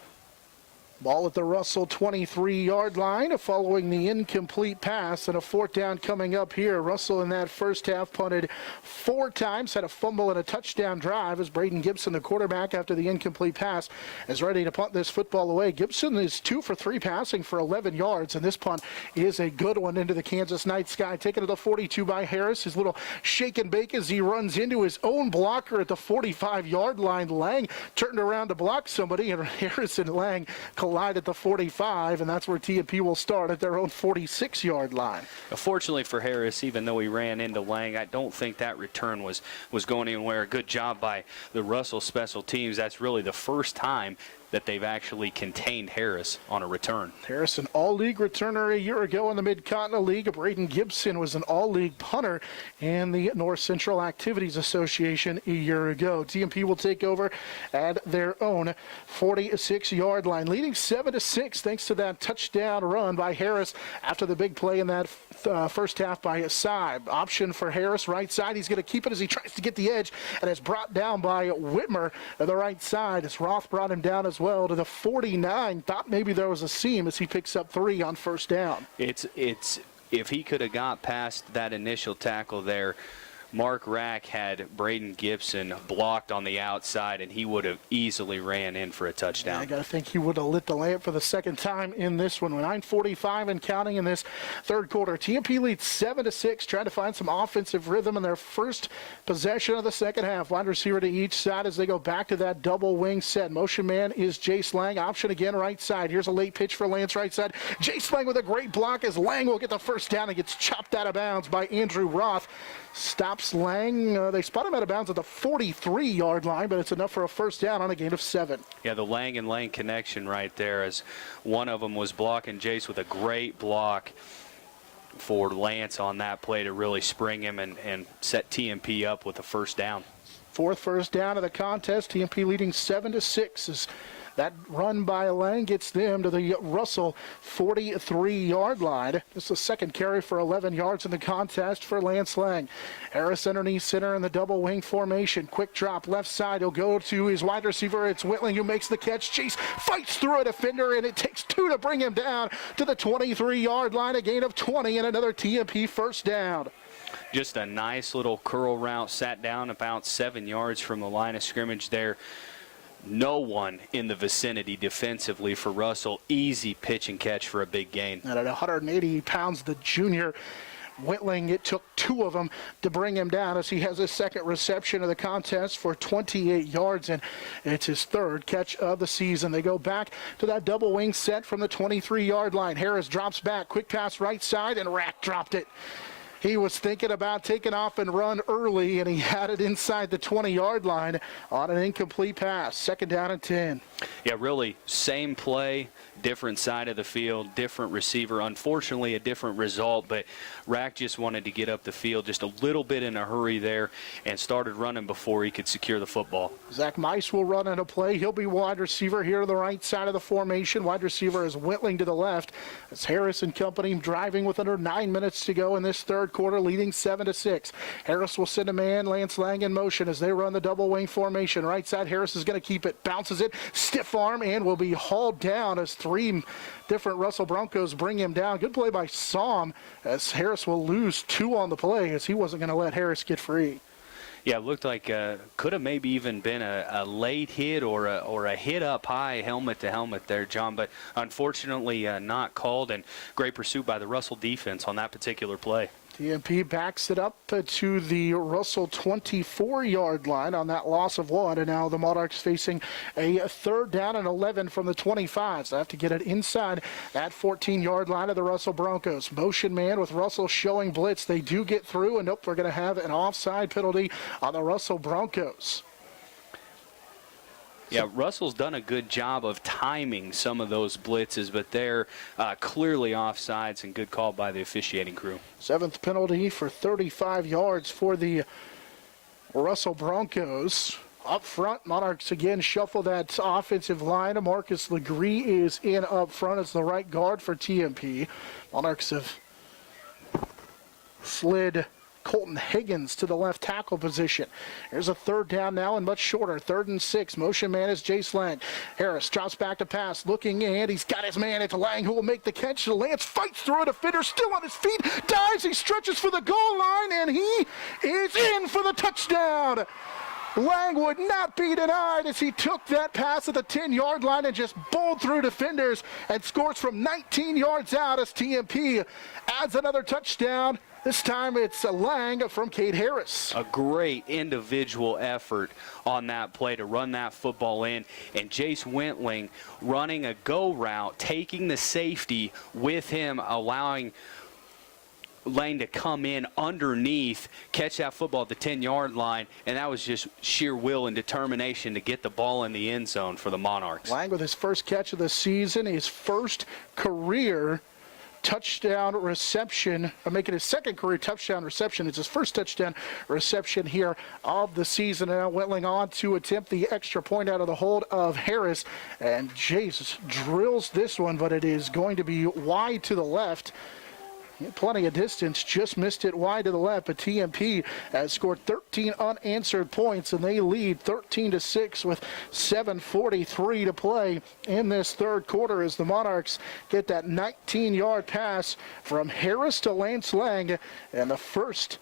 Ball at the Russell 23-yard line following the incomplete pass, and a 4th down coming up here. Russell in that first half punted 4 times, had a fumble and a touchdown drive as Braden Gibson, the quarterback, after the incomplete pass, is ready to punt this football away. Gibson is 2 for 3 passing for 11 yards, and this punt is a good one into the Kansas night sky. Taken to the 42 by Harris. His little shake and bake as he runs into his own blocker at the 45-yard line. Lang turned around to block somebody, and Harris and Lang collide at the 45, and that's where TMP will start at their own 46-yard line. Fortunately for Harris, even though he ran into Lang, I don't think that return was going anywhere. Good job by the Russell special teams. That's really the first time that they've actually contained Harris on a return. Harris, an all-league returner a year ago in the Mid-Continent League. Braden Gibson was an all-league punter in the North Central Activities Association a year ago. TMP will take over at their own 46-yard line, leading 7-6 thanks to that touchdown run by Harris after the big play in that first half by Siebel. Option for Harris, right side. He's going to keep it as he tries to get the edge, and it's brought down by Whitmer on the right side as Roth brought him down as well to the 49. Thought maybe there was a seam as he picks up 3 on first down. It's if he could have got past that initial tackle there, Mark Rack had Braden Gibson blocked on the outside, and he would have easily ran in for a touchdown. Yeah, I got to think he would have lit the lamp for the second time in this one. 9:45 and counting in this third quarter. TMP leads 7-6, trying to find some offensive rhythm in their first possession of the second half. Wide receiver to each side as they go back to that double wing set. Motion man is Jace Lang. Option again right side. Here's a late pitch for Lance right side. Jace Lang with a great block as Lang will get the first down and gets chopped out of bounds by Andrew Roth. Stops Lang. They spot him out of bounds at the 43-yard line, but it's enough for a first down on a gain of 7. Yeah, the Lang and Lang connection right there, as one of them was blocking Jace with a great block for Lance on that play to really spring him and set TMP up with a first down. Fourth first down of the contest. TMP leading 7-6 as that run by Lang gets them to the Russell 43-yard line. This is the second carry for 11 yards in the contest for Lance Lang. Harris underneath center in the double wing formation. Quick drop left side. He'll go to his wide receiver. It's Whitling who makes the catch. Chase fights through a defender, and it takes 2 to bring him down to the 23-yard line. A gain of 20 and another TMP first down. Just a nice little curl route, sat down about 7 yards from the line of scrimmage there. No one in the vicinity defensively for Russell. Easy pitch and catch for a big gain. And at 180 pounds, the junior Whitling, it took 2 of them to bring him down as he has his second reception of the contest for 28 yards, and it's his third catch of the season. They go back to that double wing set from the 23-yard line. Harris drops back, quick pass right side, and Rack dropped it. He was thinking about taking off and run early, and he had it inside the 20-yard line on an incomplete pass. Second down and 10. Yeah, really, same play, different side of the field, different receiver. Unfortunately, a different result, but Rack just wanted to get up the field just a little bit in a hurry there and started running before he could secure the football. Zach Mice will run in a play. He'll be wide receiver here to the right side of the formation. Wide receiver is Whitling to the left. It's Harris and company driving with under 9 minutes to go in this third quarter, leading 7-6. Harris will send a man, Lance Lang in motion as they run the double wing formation. Right side, Harris is going to keep it, bounces it, stiff arm, and will be hauled down as 3 different Russell Broncos bring him down. Good play by Somm as Harris will lose 2 on the play as he wasn't going to let Harris get free. Yeah, it looked like could have maybe even been a late hit or a hit up high helmet to helmet there, John, but unfortunately not called, and great pursuit by the Russell defense on that particular play. TMP backs it up to the Russell 24-yard line on that loss of 1, and now the Monarchs facing a third down and 11 from the 25. So they have to get it inside that 14-yard line of the Russell Broncos. Motion man with Russell showing blitz. They do get through, and nope, we're going to have an offside penalty on the Russell Broncos. Yeah, Russell's done a good job of timing some of those blitzes, but they're clearly offsides, and good call by the officiating crew. 7th penalty for 35 yards for the Russell Broncos. Up front, Monarchs again shuffle that offensive line. Marcus Legree is in up front as the right guard for TMP. Monarchs have slid Colton Higgins to the left tackle position. Here's a third down now and much shorter. 3rd and 6. Motion man is Jace Lang. Harris drops back to pass. Looking in. He's got his man. It's Lang who will make the catch. Lance fights through a defender. Still on his feet. Dives. He stretches for the goal line. And he is in for the touchdown. Lang would not be denied as he took that pass at the 10-yard line and just bowled through defenders and scores from 19 yards out as TMP adds another touchdown. This time it's a Lang from Cade Harris. A great individual effort on that play to run that football in. And Jace Whitling running a go route, taking the safety with him, allowing Lang to come in underneath, catch that football at the 10-yard line, and that was just sheer will and determination to get the ball in the end zone for the Monarchs. Lang with his first catch of the season, his first career touchdown reception, making his second career touchdown reception. It's his first touchdown reception here of the season. And now Whitling on to attempt the extra point out of the hold of Harris. And Jace drills this one, but it is going to be wide to the left. He had plenty of distance, just missed it wide to the left, but TMP has scored 13 unanswered points, and they lead 13-6 with 7:43 to play in this third quarter as the Monarchs get that 19-yard pass from Harris to Lance Lang, and the first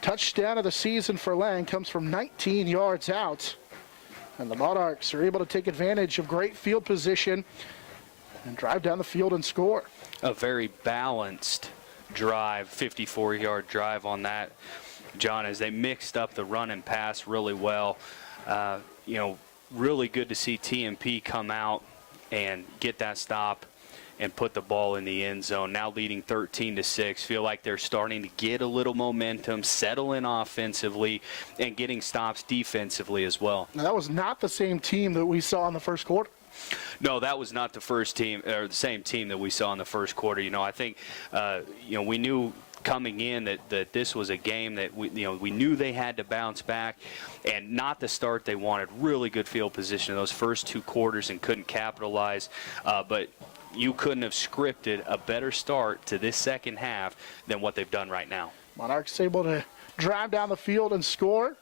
touchdown of the season for Lang comes from 19 yards out. And the Monarchs are able to take advantage of great field position and drive down the field and score. A very balanced drive, 54-yard drive on that, John, as they mixed up the run and pass really well. Really good to see TMP come out and get that stop and put the ball in the end zone. Now leading 13-6. Feel like they're starting to get a little momentum, settle in offensively, and getting stops defensively as well. Now, that was not the same team that we saw in the first quarter. No, that was not the first team or the same team that we saw in the first quarter. I think we knew coming in that this was a game that we knew they had to bounce back, and not the start they wanted. Really good field position in those first two quarters and couldn't capitalize. But you couldn't have scripted a better start to this second half than what they've done right now. Monarchs able to drive down the field and score.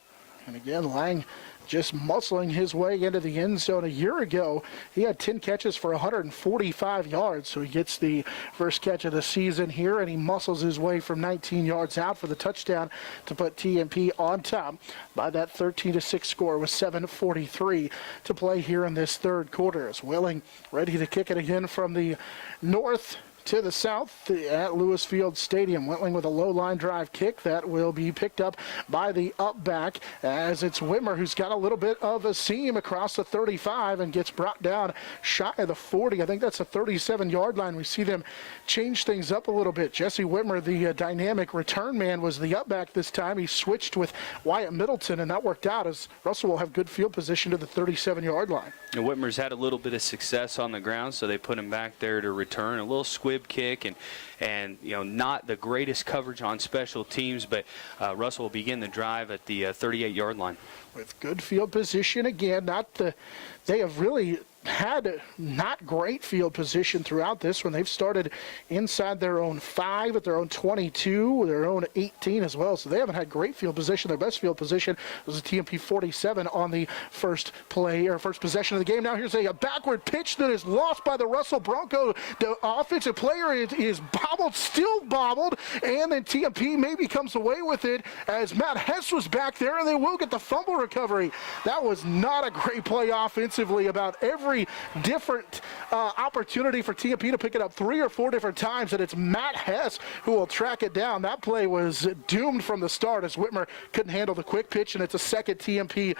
And again, Lang just muscling his way into the end zone. A year ago, he had 10 catches for 145 yards, so he gets the first catch of the season here, and he muscles his way from 19 yards out for the touchdown to put TMP on top by that 13-6 score with 7:43 to play here in this third quarter. As Willing ready to kick it again from the north to the south at Lewis Field Stadium. Wentling with a low line drive kick that will be picked up by the up back as it's Whitmer, who's got a little bit of a seam across the 35 and gets brought down shy of the 40. I think that's a 37-yard line. We see them change things up a little bit. Jesse Whitmer, the dynamic return man, was the up back this time. He switched with Wyatt Middleton, and that worked out as Russell will have good field position to the 37-yard line. And Whitmer's had a little bit of success on the ground, so they put him back there to return a little squib kick, and not the greatest coverage on special teams, but Russell will begin the drive at the 38-yard line. With good field position again, they have really had not great field position throughout this one. They've started inside their own 5, at their own 22, their own 18 as well. So they haven't had great field position. Their best field position was a TMP 47 on the first possession of the game. Now here's a backward pitch that is lost by the Russell Bronco. The offensive player is bobbled, still bobbled, and then TMP maybe comes away with it as Matt Hess was back there, and they will get the fumble recovery. That was not a great play offensively. About every different opportunity for TMP to pick it up 3 or 4 different times, and it's Matt Hess who will track it down. That play was doomed from the start as Whitmer couldn't handle the quick pitch, and it's a second TMP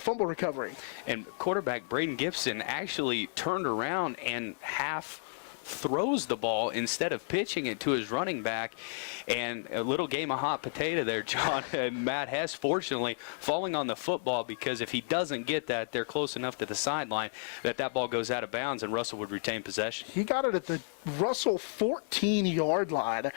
fumble recovery. And quarterback Braden Gibson actually turned around and half throws the ball instead of pitching it to his running back, and a little game of hot potato there, John. And Matt Hess, fortunately, falling on the football, because if he doesn't get that, they're close enough to the sideline that ball goes out of bounds and Russell would retain possession. He got it at the Russell 14-yard line,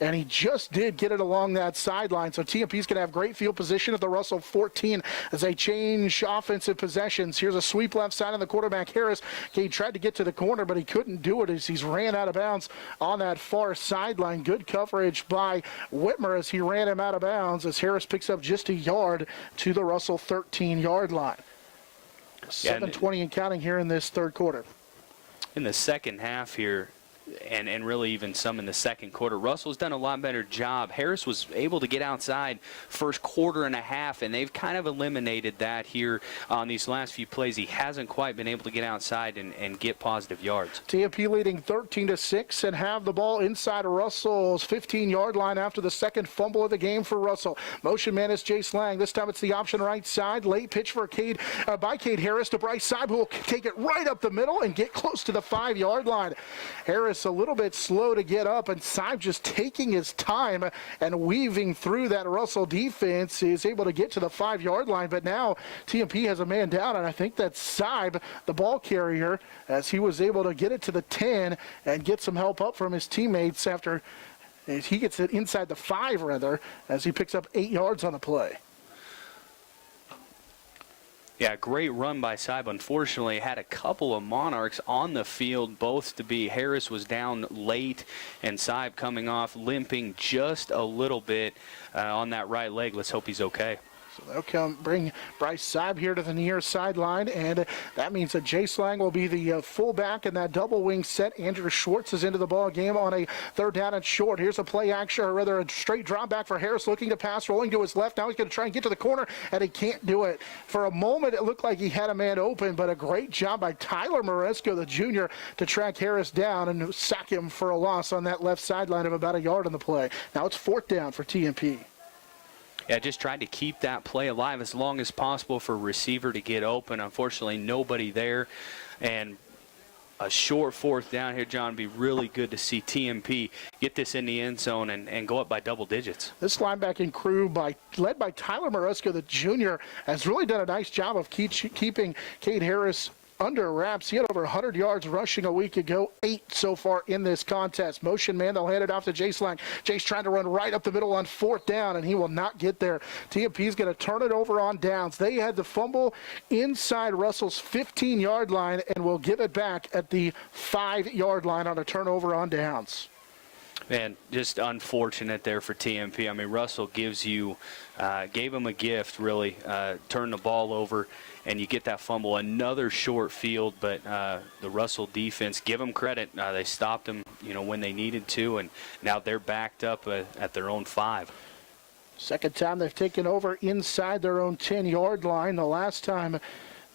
and he just did get it along that sideline. So TMP's going to have great field position at the Russell 14 as they change offensive possessions. Here's a sweep left side on the quarterback, Harris. He tried to get to the corner, but he couldn't do it as he's ran out of bounds on that far sideline. Good coverage by Whitmer as he ran him out of bounds as Harris picks up just a yard to the Russell 13-yard line. 7:20 and counting here in this third quarter. In the second half here, and really even some in the second quarter, Russell's done a lot better job. Harris was able to get outside first quarter and a half, and they've kind of eliminated that here on these last few plays. He hasn't quite been able to get outside and get positive yards. TMP leading 13-6 and have the ball inside Russell's 15-yard line after the second fumble of the game for Russell. Motion man is Jace Lang. This time it's the option right side. Late pitch for by Cade Harris to Bryce Siebel, who will take it right up the middle and get close to the 5-yard line. Harris a little bit slow to get up, and Siebel just taking his time and weaving through that Russell defense is able to get to the 5-yard line. But now TMP has a man down, and I think that's Siebel, the ball carrier, as he was able to get it to the 10 and get some help up from his teammates after he gets it inside the 5, rather, as he picks up 8 yards on the play. Yeah, great run by Siebel. Unfortunately, had a couple of Monarchs on the field, both to be. Harris was down late, and Sieb coming off limping just a little bit on that right leg. Let's hope he's okay. So they'll bring Bryce Sieb here to the near sideline, and that means that Jace Lang will be the fullback in that double wing set. Andrew Schwartz is into the ball game on a third down and short. Here's a play action, or rather a straight drop back for Harris, looking to pass, rolling to his left. Now he's going to try and get to the corner, and he can't do it. For a moment, it looked like he had a man open, but a great job by Tyler Moresco, the junior, to track Harris down and sack him for a loss on that left sideline of about a yard on the play. Now it's fourth down for TMP. Yeah, just tried to keep that play alive as long as possible for a receiver to get open. Unfortunately, nobody there. And a short fourth down here, John, would be really good to see TMP get this in the end zone and go up by double digits. This linebacking crew, led by Tyler Moresco, the junior, has really done a nice job of keeping Cade Harris under wraps. He had over 100 yards rushing a week ago, 8 so far in this contest. Motion man, they'll hand it off to Jace Lang. Jace trying to run right up the middle on fourth down, and he will not get there. TMP's going to turn it over on downs. They had the fumble inside Russell's 15-yard line and will give it back at the 5-yard line on a turnover on downs. And just unfortunate there for TMP. I mean, Russell gave him a gift, really, turn the ball over, and you get that fumble. Another short field, but the Russell defense, give them credit. They stopped him, when they needed to, and now they're backed up at their own 5. Second time they've taken over inside their own 10-yard line. The last time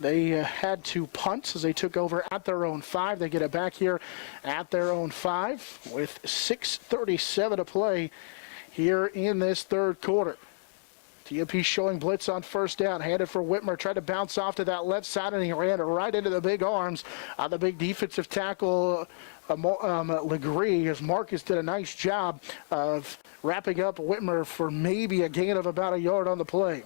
they had to punt as they took over at their own 5. They get it back here at their own 5 with 6:37 to play here in this third quarter. TMP showing blitz on first down. Handed for Whitmer. Tried to bounce off to that left side, and he ran right into the big arms of the big defensive tackle, Legree, as Marcus did a nice job of wrapping up Whitmer for maybe a gain of about a yard on the play.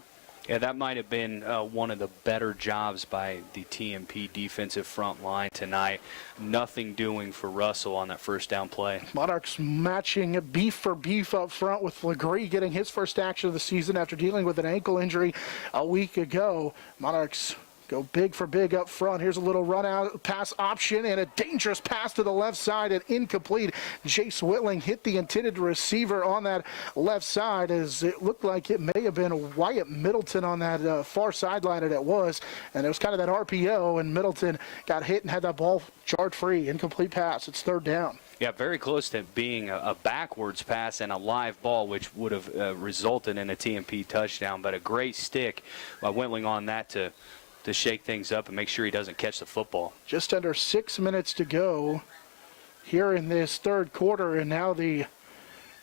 Yeah, that might have been one of the better jobs by the TMP defensive front line tonight. Nothing doing for Russell on that first down play. Monarchs matching beef for beef up front, with Legree getting his first action of the season after dealing with an ankle injury a week ago. Monarchs go big for big up front. Here's a little run out pass option and a dangerous pass to the left side and incomplete. Jace Whitling hit the intended receiver on that left side, as it looked like it may have been Wyatt Middleton on that far sideline, and it was. And it was kind of that RPO, and Middleton got hit and had that ball jarred free. Incomplete pass. It's third down. Yeah, very close to being a backwards pass and a live ball, which would have resulted in a TMP touchdown. But a great stick by Whitling on that to shake things up and make sure he doesn't catch the football. Just under 6 minutes to go here in this third quarter, and now the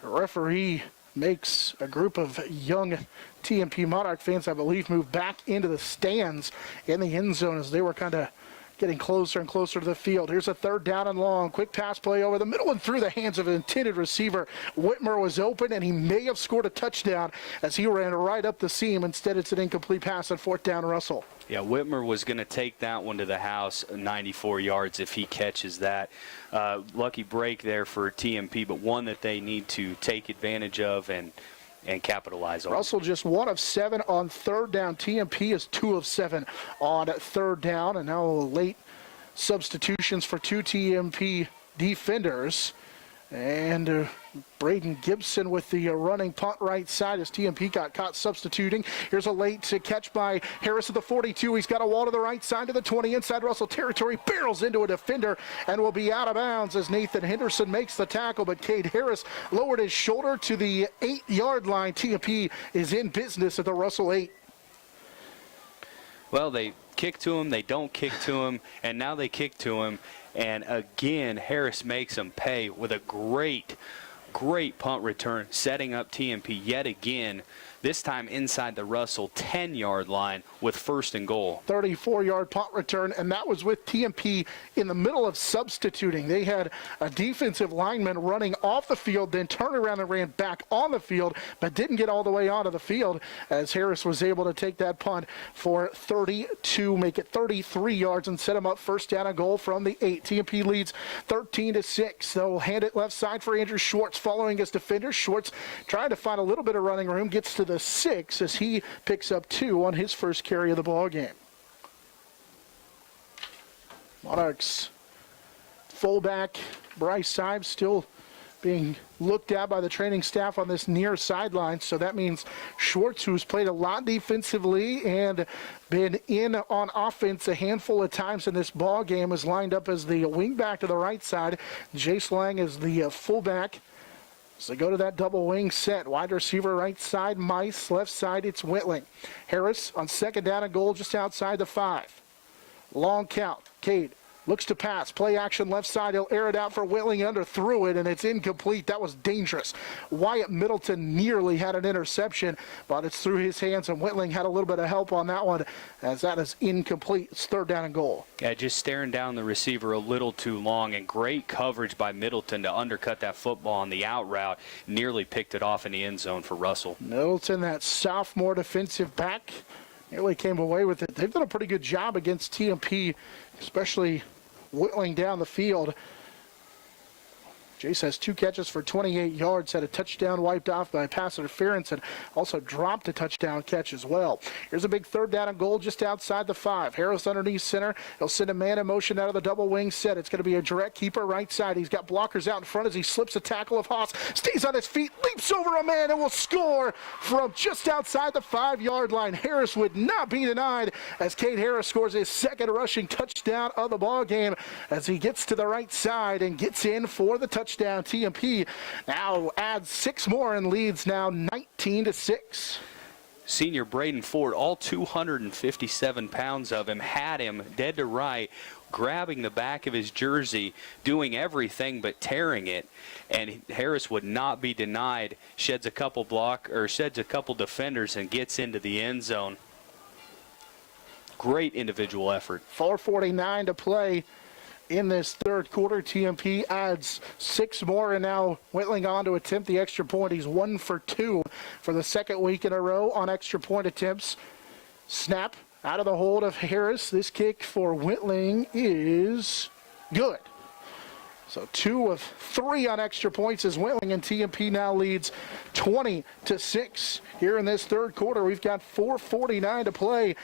referee makes a group of young TMP Monarch fans, I believe, move back into the stands in the end zone as they were kind of getting closer and closer to the field. Here's a third down and long. Quick pass play over the middle and through the hands of an intended receiver. Whitmer was open, and he may have scored a touchdown as he ran right up the seam. Instead, it's an incomplete pass on fourth down, Russell. Yeah, Whitmer was going to take that one to the house, 94 yards if he catches that. Lucky break there for TMP, but one that they need to take advantage of and capitalize on. Russell just 1 of 7 on third down. TMP is 2 of 7 on third down. And now late substitutions for 2 TMP defenders. And Braden Gibson with the running punt right side as TMP got caught substituting. Here's a late catch by Harris at the 42. He's got a wall to the right side to the 20. Inside Russell territory, barrels into a defender and will be out of bounds as Nathan Henderson makes the tackle. But Cade Harris lowered his shoulder to the 8-yard line. TMP is in business at the Russell 8. Well, they kick to him, they don't kick to him, and now they kick to him. And again, Harris makes them pay with a great punt return, setting up TMP yet again, this time inside the Russell 10-yard line with first and goal. 34-yard punt return, and that was with TMP in the middle of substituting. They had a defensive lineman running off the field, then turned around and ran back on the field, but didn't get all the way onto the field as Harris was able to take that punt for 32, make it 33 yards, and set him up first down and goal from the 8. TMP leads 13-6. They'll hand it left side for Andrew Schwartz following his defender. Schwartz trying to find a little bit of running room, gets to the 6 as he picks up 2 on his first carry of the ball game. Monarchs fullback Bryce Siebel still being looked at by the training staff on this near sideline. So that means Schwartz, who's played a lot defensively and been in on offense a handful of times in this ball game, is lined up as the wing back to the right side. Jace Lang is the fullback. So they go to that double wing set. Wide receiver right side, Mice. Left side, it's Whitling. Harris on second down and goal just outside the 5. Long count. Cade looks to pass. Play action left side. He'll air it out for Whitling. Threw it, and it's incomplete. That was dangerous. Wyatt Middleton nearly had an interception, but it's through his hands, and Whitling had a little bit of help on that one, as that is incomplete. It's third down and goal. Yeah, just staring down the receiver a little too long, and great coverage by Middleton to undercut that football on the out route. Nearly picked it off in the end zone for Russell. Middleton, that sophomore defensive back, nearly came away with it. They've done a pretty good job against TMP, especially Whitling down the field. Jace has 2 catches for 28 yards, had a touchdown wiped off by pass interference, and also dropped a touchdown catch as well. Here's a big third down and goal just outside the 5. Harris underneath center. He'll send a man in motion out of the double wing set. It's going to be a direct keeper right side. He's got blockers out in front as he slips a tackle of Haas. Stays on his feet, leaps over a man, and will score from just outside the 5-yard line. Harris would not be denied as Cade Harris scores his second rushing touchdown of the ball game as he gets to the right side and gets in for the touchdown. TMP now adds 6 more and leads now 19-6. Senior Braden Ford, all 257 pounds of him, had him dead to right, grabbing the back of his jersey, doing everything but tearing it, and Harris would not be denied. Sheds a couple defenders and gets into the end zone. Great individual effort. 4:49 to play in this third quarter. TMP adds 6 more, and now Whitling on to attempt the extra point. He's 1 for 2 for the second week in a row on extra point attempts. Snap out of the hold of Harris. This kick for Whitling is good. So 2 of 3 on extra points as Whitling, and TMP now leads 20-6 here in this third quarter. We've got 4:49 to play.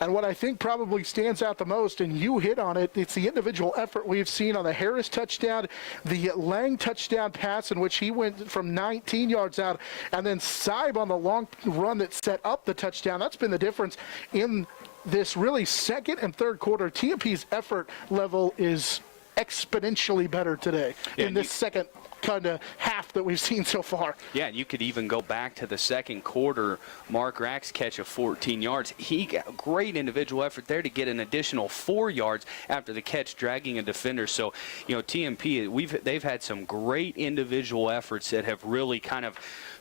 And what I think probably stands out the most, and you hit on it, it's the individual effort we've seen on the Harris touchdown, the Lang touchdown pass in which he went from 19 yards out, and then Siebel on the long run that set up the touchdown. That's been the difference in this really second and third quarter. TMP's effort level is exponentially better today in this second kind of half that we've seen so far. Yeah, you could even go back to the second quarter. Mark Rack's catch of 14 yards. He got great individual effort there to get an additional 4 yards after the catch, dragging a defender. So, you know, TMP, they've had some great individual efforts that have really kind of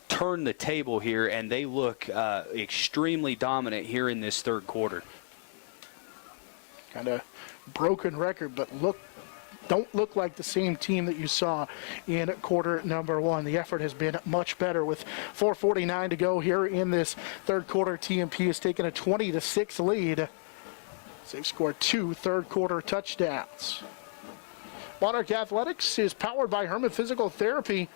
turned the table here, and they look extremely dominant here in this third quarter. Kind of broken record, but don't look like the same team that you saw in quarter number 1. The effort has been much better. With 4:49 to go here in this third quarter, TMP has taken a 20-6 lead. They've scored 2 third quarter touchdowns. Monarch Athletics is powered by Herman Physical Therapy.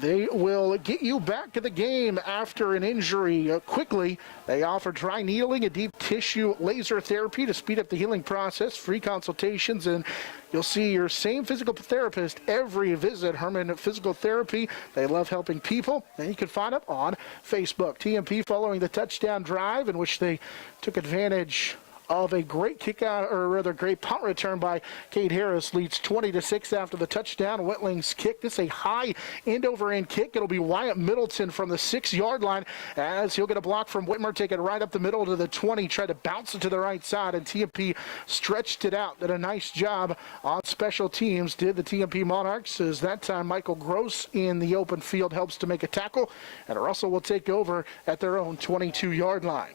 They will get you back to the game after an injury quickly. They offer dry needling and deep tissue laser therapy to speed up the healing process, free consultations, and you'll see your same physical therapist every visit. Herman Physical Therapy, they love helping people, and you can find them on Facebook. TMP following the touchdown drive in which they took advantage of a great kick out, or rather great punt return by Cade Harris, leads 20-6 after the touchdown. Whitling's kick, this is a high end-over-end kick. It'll be Wyatt Middleton from the 6-yard line as he'll get a block from Whitmer, take it right up the middle to the 20, try to bounce it to the right side, and TMP stretched it out. Did a nice job on special teams, did the TMP Monarchs, as that time Michael Gross in the open field helps to make a tackle, and Russell will take over at their own 22-yard line.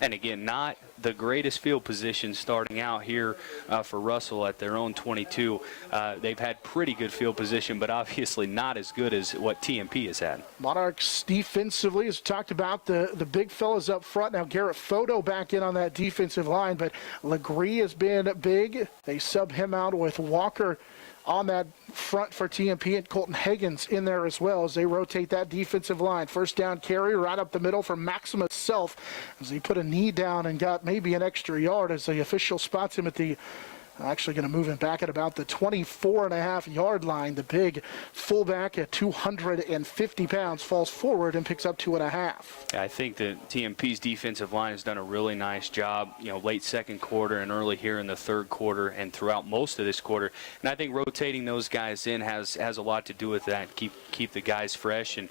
And again, not the greatest field position starting out here for Russell at their own 22. They've had pretty good field position, but obviously not as good as what TMP has had. Monarchs defensively, as talked about, the big fellas up front. Now Garrett Photo back in on that defensive line, but Legree has been big. They sub him out with Walker on that front for TMP, and Colton Hagen's in there as well as they rotate that defensive line. First down carry right up the middle for Maximus Self as he put a knee down and got maybe an extra yard as the official spots him at the actually going to move him back at about the 24.5-yard line. The big fullback at 250 pounds falls forward and picks up 2.5. I think that TMP's defensive line has done a really nice job, late second quarter and early here in the third quarter and throughout most of this quarter. And I think rotating those guys in has a lot to do with that. Keep the guys fresh and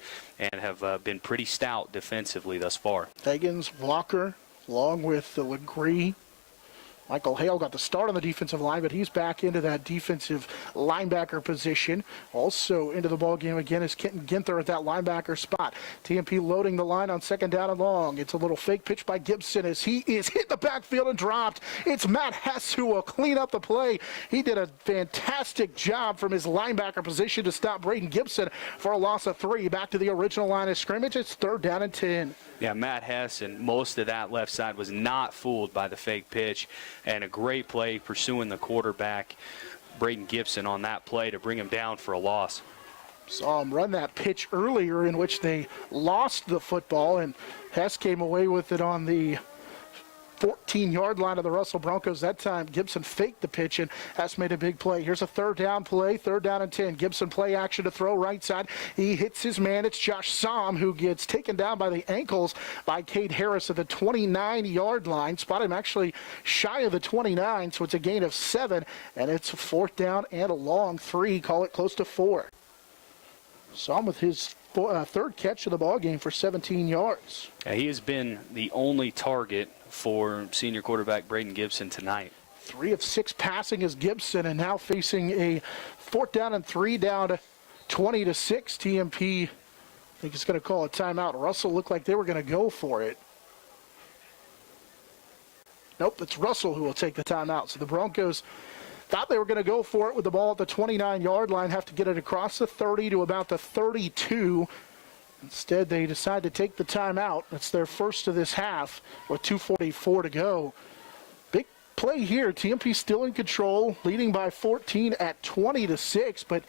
have been pretty stout defensively thus far. Higgins, Walker, along with the Legree. Michael Hale got the start on the defensive line, but he's back into that defensive linebacker position. Also into the ball game again is Kenton Ginther at that linebacker spot. TMP loading the line on second down and long. It's a little fake pitch by Gibson as he is hit the backfield and dropped. It's Matt Hess who will clean up the play. He did a fantastic job from his linebacker position to stop Braden Gibson for a loss of 3. Back to the original line of scrimmage. It's third down and 10. Yeah, Matt Hess and most of that left side was not fooled by the fake pitch, and a great play pursuing the quarterback, Braden Gibson, on that play to bring him down for a loss. Saw him run that pitch earlier in which they lost the football, and Hess came away with it on the 14-yard line of the Russell Broncos. That time Gibson faked the pitch and Hess made a big play. Here's a third down play, third down and 10. Gibson play action to throw right side. He hits his man. It's Josh Somm who gets taken down by the ankles by Cade Harris at the 29-yard line. Spot him actually shy of the 29, so it's a gain of 7, and it's a fourth down and a long 3. Call it close to 4. Somm with his third catch of the ball game for 17 yards. Yeah, he has been the only target for senior quarterback Braden Gibson tonight. 3 of 6 passing is Gibson, and now facing a fourth down and 3 down to 20-6. TMP, I think it's going to call a timeout. Russell looked like they were going to go for it. Nope, it's Russell who will take the timeout. So the Broncos thought they were going to go for it with the ball at the 29-yard line, have to get it across the 30 to about the 32. Instead, they decide to take the timeout. It's their first of this half with 2:44 to go. Big play here. TMP still in control, leading by 14 at 20-6, but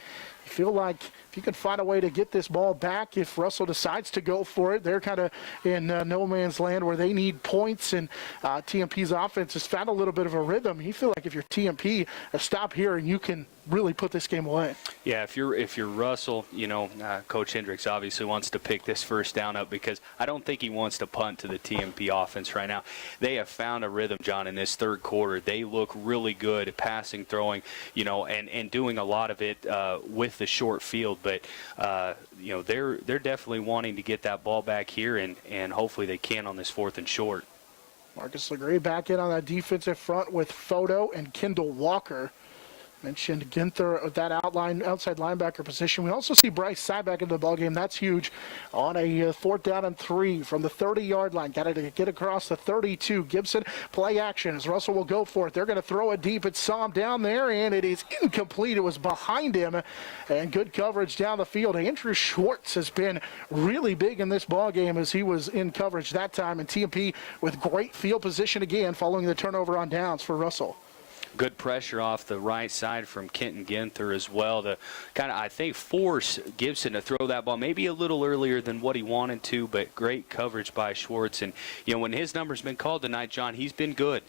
you feel like if you can find a way to get this ball back, if Russell decides to go for it, they're kind of in no man's land where they need points, and TMP's offense has found a little bit of a rhythm. You feel like if you're TMP, stop here and you can really put this game away. Yeah, if you're Russell, Coach Hendricks obviously wants to pick this first down up because I don't think he wants to punt to the TMP offense right now. They have found a rhythm, John, in this third quarter. They look really good at passing, throwing, and doing a lot of it with the short field. But they're definitely wanting to get that ball back here, and hopefully they can on this 4th and short. Marcus Legree back in on that defensive front with Photo and Kendall Walker. Mentioned Ginther at that outside linebacker position. We also see Bryce Sy back into the ballgame. That's huge on a fourth down and 3 from the 30-yard line. Got to get across the 32. Gibson play action as Russell will go for it. They're going to throw it deep. It's Somm down there, and it is incomplete. It was behind him, and good coverage down the field. Andrew Schwartz has been really big in this ballgame as he was in coverage that time, and TMP with great field position again following the turnover on downs for Russell. Good pressure off the right side from Kenton Ginther as well to kind of, I think, force Gibson to throw that ball maybe a little earlier than what he wanted to, but great coverage by Schwartz. And, when his number's been called tonight, John, he's been good.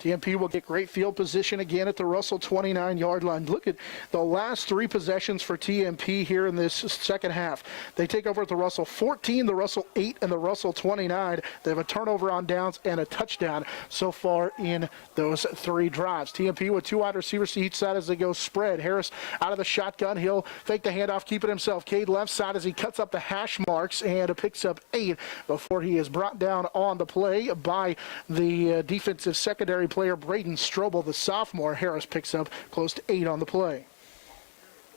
TMP will get great field position again at the Russell 29-yard line. Look at the last 3 possessions for TMP here in this second half. They take over at the Russell 14, the Russell 8, and the Russell 29. They have a turnover on downs and a touchdown so far in those 3 drives. TMP with 2 wide receivers to each side as they go spread. Harris out of the shotgun. He'll fake the handoff, keep it himself. Cade left side as he cuts up the hash marks and picks up 8 before he is brought down on the play by the defensive secondary player Braden Strobel, the sophomore. Harris picks up close to 8 on the play.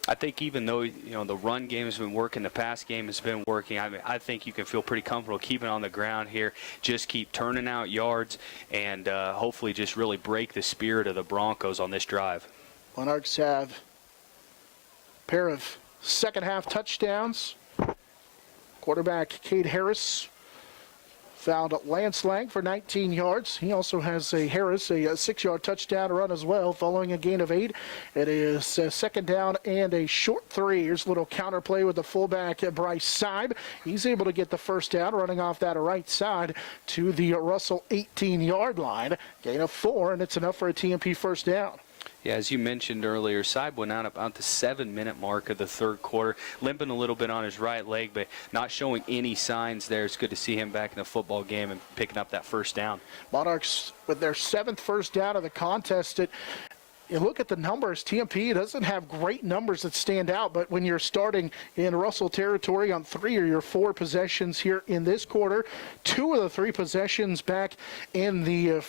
I think even though the run game has been working, the pass game has been working, I think you can feel pretty comfortable keeping on the ground here. Just keep turning out yards and hopefully just really break the spirit of the Broncos on this drive. Monarchs have a pair of second half touchdowns. Quarterback Cade Harris found Lance Lang for 19 yards. He also has a Harris, a 6-yard touchdown run as well, following a gain of 8. It is second down and a short 3. Here's a little counter play with the fullback, Bryce Siebel. He's able to get the first down, running off that right side to the Russell 18-yard line. Gain of 4, and it's enough for a TMP first down. Yeah, as you mentioned earlier, Siebel went out about the 7-minute mark of the third quarter, limping a little bit on his right leg, but not showing any signs there. It's good to see him back in the football game and picking up that first down. Monarchs with their 7th first down of the contest. You look at the numbers, TMP doesn't have great numbers that stand out, but when you're starting in Russell territory on 3 of your 4 possessions here in this quarter, 2 of the 3 possessions back in the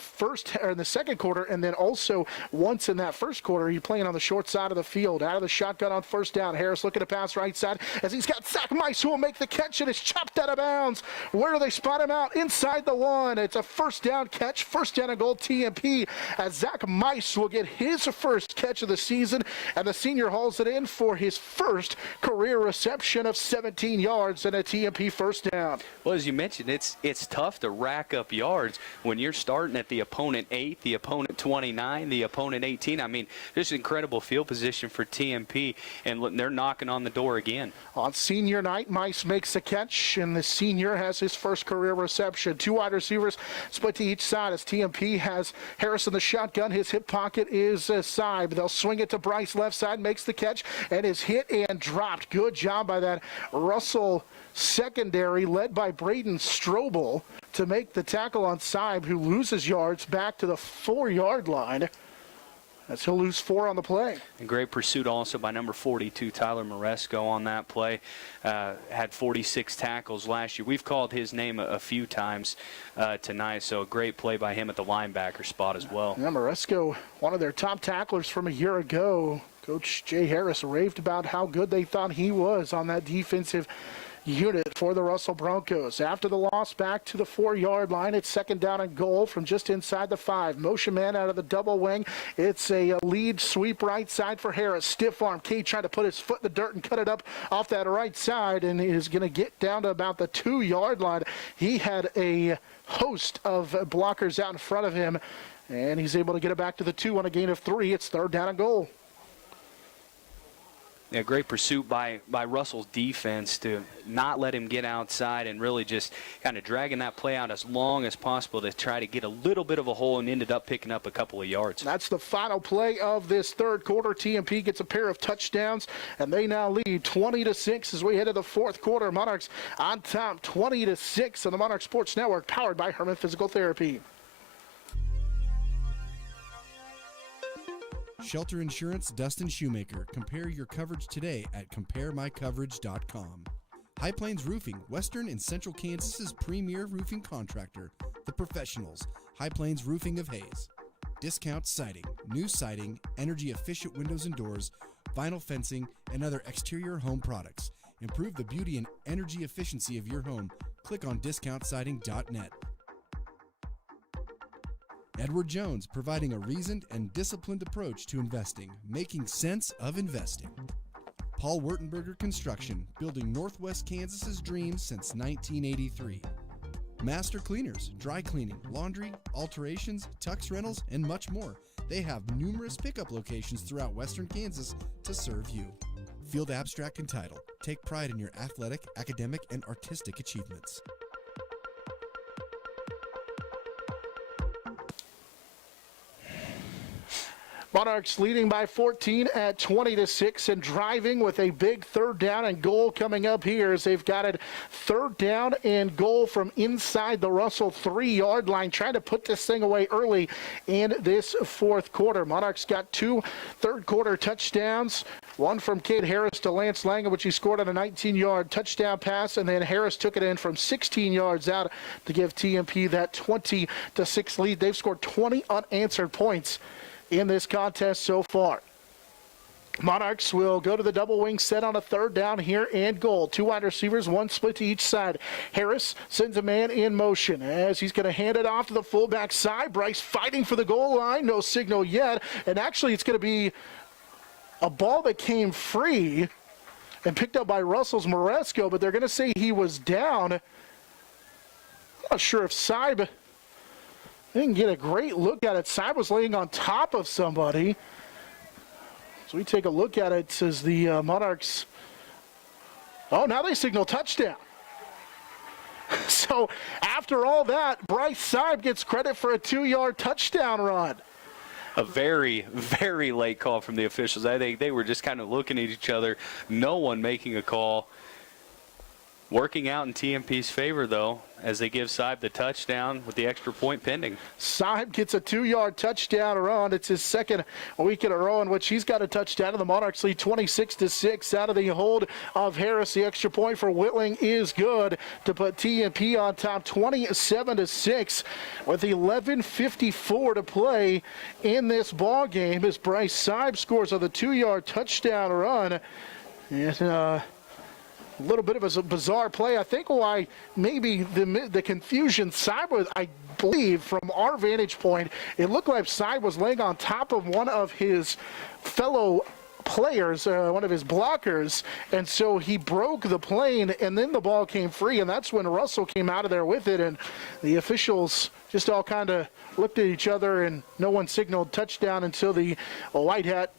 second quarter, and then also once in that first quarter, you're playing on the short side of the field, out of the shotgun on first down. Harris looking to pass right side as he's got Zach Mice who will make the catch, and it's chopped out of bounds. Where do they spot him out? Inside the 1. It's a first down catch, first down and goal TMP, as Zach Mice will get his first catch of the season, and the senior hauls it in for his first career reception of 17 yards and a TMP first down. Well, as you mentioned, it's tough to rack up yards when you're starting at the opponent 8, the opponent 29, the opponent 18. I mean, there's incredible field position for TMP, and they're knocking on the door again. On senior night, Mice makes the catch, and the senior has his first career reception. 2 wide receivers split to each side as TMP has Harris in the shotgun. His hip pocket is Sibe. They'll swing it to Bryce left side, makes the catch, and is hit and dropped. Good job by that Russell secondary led by Braden Strobel to make the tackle on Sibe, who loses yards back to the 4-yard line, as he'll lose 4 on the play. And great pursuit also by number 42, Tyler Moresco, on that play. Had 46 tackles last year. We've called his name a few times tonight, so a great play by him at the linebacker spot as well. Yeah, Moresco, one of their top tacklers from a year ago. Coach Jay Harris raved about how good they thought he was on that defensive unit for the Russell Broncos. After the loss, back to the 4-yard line. It's second down and goal from just inside the 5. Motion man out of the double wing. It's a lead sweep right side for Harris. Stiff arm. Key trying to put his foot in the dirt and cut it up off that right side, and is going to get down to about the 2-yard line. He had a host of blockers out in front of him, and he's able to get it back to the 2 on a gain of 3. It's third down and goal. Yeah, great pursuit by Russell's defense to not let him get outside and really just kind of dragging that play out as long as possible to try to get a little bit of a hole, and ended up picking up a couple of yards. That's the final play of this third quarter. TMP gets a pair of touchdowns, and they now lead 20-6 as we head to the fourth quarter. Monarchs on top 20-6 on the Monarch Sports Network, powered by Herman Physical Therapy. Shelter Insurance, Dustin Shoemaker. Compare your coverage today at CompareMyCoverage.com. High Plains Roofing, Western and Central Kansas's premier roofing contractor. The Professionals, High Plains Roofing of Hayes. Discount Siding, new siding, energy-efficient windows and doors, vinyl fencing, and other exterior home products. Improve the beauty and energy efficiency of your home. Click on DiscountSiding.net. Edward Jones, providing a reasoned and disciplined approach to investing, making sense of investing. Paul Wurtenberger Construction, building Northwest Kansas's dreams since 1983. Master Cleaners, dry cleaning, laundry, alterations, tux rentals, and much more. They have numerous pickup locations throughout Western Kansas to serve you. Field Abstract and Title, take pride in your athletic, academic, and artistic achievements. Monarchs leading by 14 at 20-6 and driving with a big third down and goal coming up here as they've got it third down and goal from inside the Russell 3-yard line, trying to put this thing away early in this fourth quarter. Monarchs got 2 third-quarter touchdowns, one from Cade Harris to Lance Lang, which he scored on a 19-yard touchdown pass, and then Harris took it in from 16 yards out to give TMP that 20-6 lead. They've scored 20 unanswered points in this contest so far. Monarchs will go to the double wing set on a third down here and goal. 2 wide receivers, 1 split to each side. Harris sends a man in motion as he's going to hand it off to the fullback side. Bryce fighting for the goal line. No signal yet. And actually it's going to be a ball that came free and picked up by Russell's Moresco, but they're going to say he was down. Not sure if Siebel didn't get a great look at it. Siebel was laying on top of somebody. So we take a look at it as the Monarchs. Oh, now they signal touchdown. So after all that, Bryce Siebel gets credit for a 2-yard touchdown run. A very, very late call from the officials. I think they were just kind of looking at each other, no one making a call. Working out in TMP's favor, though, as they give Siebel the touchdown with the extra point pending. Siebel gets a 2-yard touchdown run. It's his second week in a row in which he's got a touchdown, and the Monarchs lead 26-6 out of the hold of Harris. The extra point for Whitling is good to put TMP on top 27-6 with 11:54 to play in this ball game as Bryce Siebel scores on the 2-yard touchdown run. And a little bit of a bizarre play. I think why maybe the confusion, Siebel, I believe from our vantage point, it looked like Siebel was laying on top of one of his fellow players, one of his blockers, and so he broke the plane, and then the ball came free, and that's when Russell came out of there with it, and the officials just all kind of looked at each other, and no one signaled touchdown until the white hat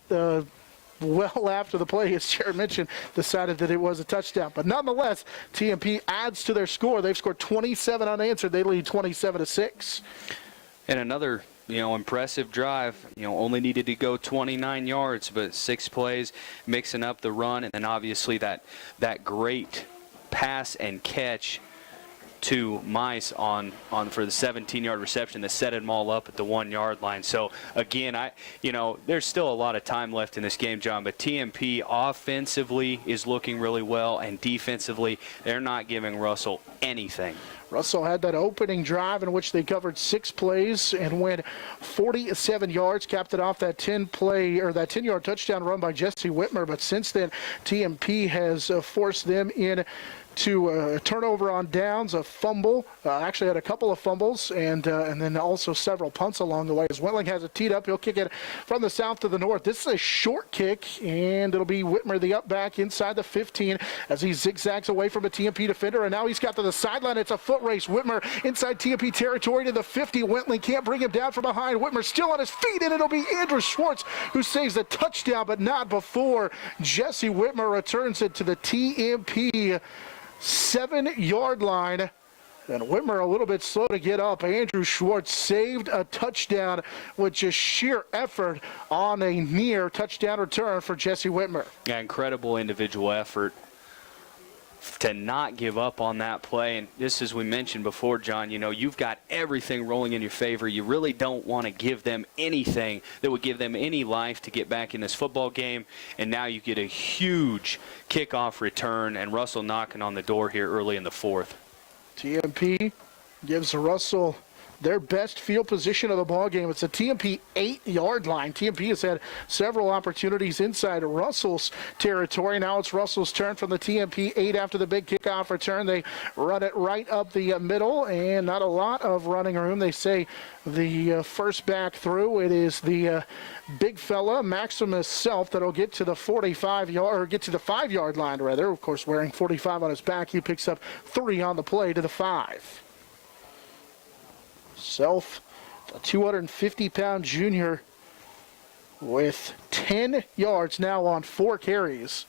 well after the play, as Jared mentioned, decided that it was a touchdown. But nonetheless, TMP adds to their score. They've scored 27 unanswered. They lead 27-6. And another, impressive drive. Only needed to go 29 yards, but 6 plays, mixing up the run, and then obviously that great pass and catch to Mice on for the 17-yard reception that set them all up at the 1-yard line. So again, there's still a lot of time left in this game, John, but TMP offensively is looking really well, and defensively they're not giving Russell anything. Russell had that opening drive in which they covered 6 plays and went 47 yards, capped it off that 10-yard touchdown run by Jesse Whitmer. But since then, TMP has forced them in to a turnover on downs, a fumble, actually had a couple of fumbles, and then also several punts along the way. As Whitling has it teed up, he'll kick it from the south to the north. This is a short kick, and it'll be Whitmer, the up back, inside the 15 as he zigzags away from a TMP defender, and now he's got to the sideline. It's a foot race. Whitmer inside TMP territory to the 50. Whitling can't bring him down from behind. Whitmer still on his feet, and it'll be Andrew Schwartz who saves the touchdown, but not before Jesse Whitmer returns it to the TMP 7-yard line. And Whitmer a little bit slow to get up. Andrew Schwartz saved a touchdown with just sheer effort on a near touchdown return for Jesse Whitmer. Yeah, incredible individual effort to not give up on that play. And this, as we mentioned before, John, you've got everything rolling in your favor. You really don't want to give them anything that would give them any life to get back in this football game. And now you get a huge kickoff return, and Russell knocking on the door here early in the 4th. TMP gives Russell their best field position of the ball game. It's a TMP 8-yard line. TMP has had several opportunities inside Russell's territory. Now it's Russell's turn from the TMP 8 after the big kickoff return. They run it right up the middle, and not a lot of running room. They say the first back through, it is the big fella, Maximus Self, that'll get to the 5-yard line, rather. Of course, wearing 45 on his back, he picks up 3 on the play to the 5. Self, a 250-pound junior with 10 yards now on 4 carries.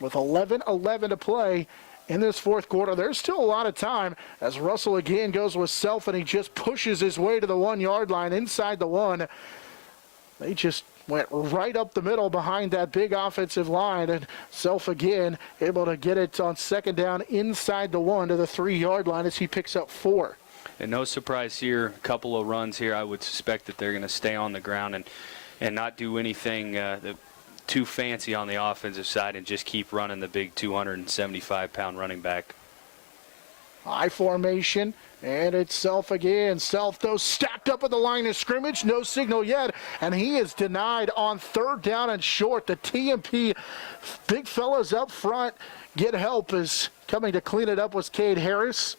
With 11:11 to play in this 4th quarter, there's still a lot of time as Russell again goes with Self, and he just pushes his way to the 1-yard line inside the 1. They just went right up the middle behind that big offensive line, and Self again able to get it on 2nd down inside the 1 to the 3-yard line as he picks up 4. And no surprise here, a couple of runs here. I would suspect that they're going to stay on the ground and not do anything too fancy on the offensive side and just keep running the big 275-pound running back. High formation, and it's Self again. Self, though, stacked up at the line of scrimmage. No signal yet, and he is denied on 3rd down and short. The TMP big fellas up front get help. Is coming to clean it up was Cade Harris.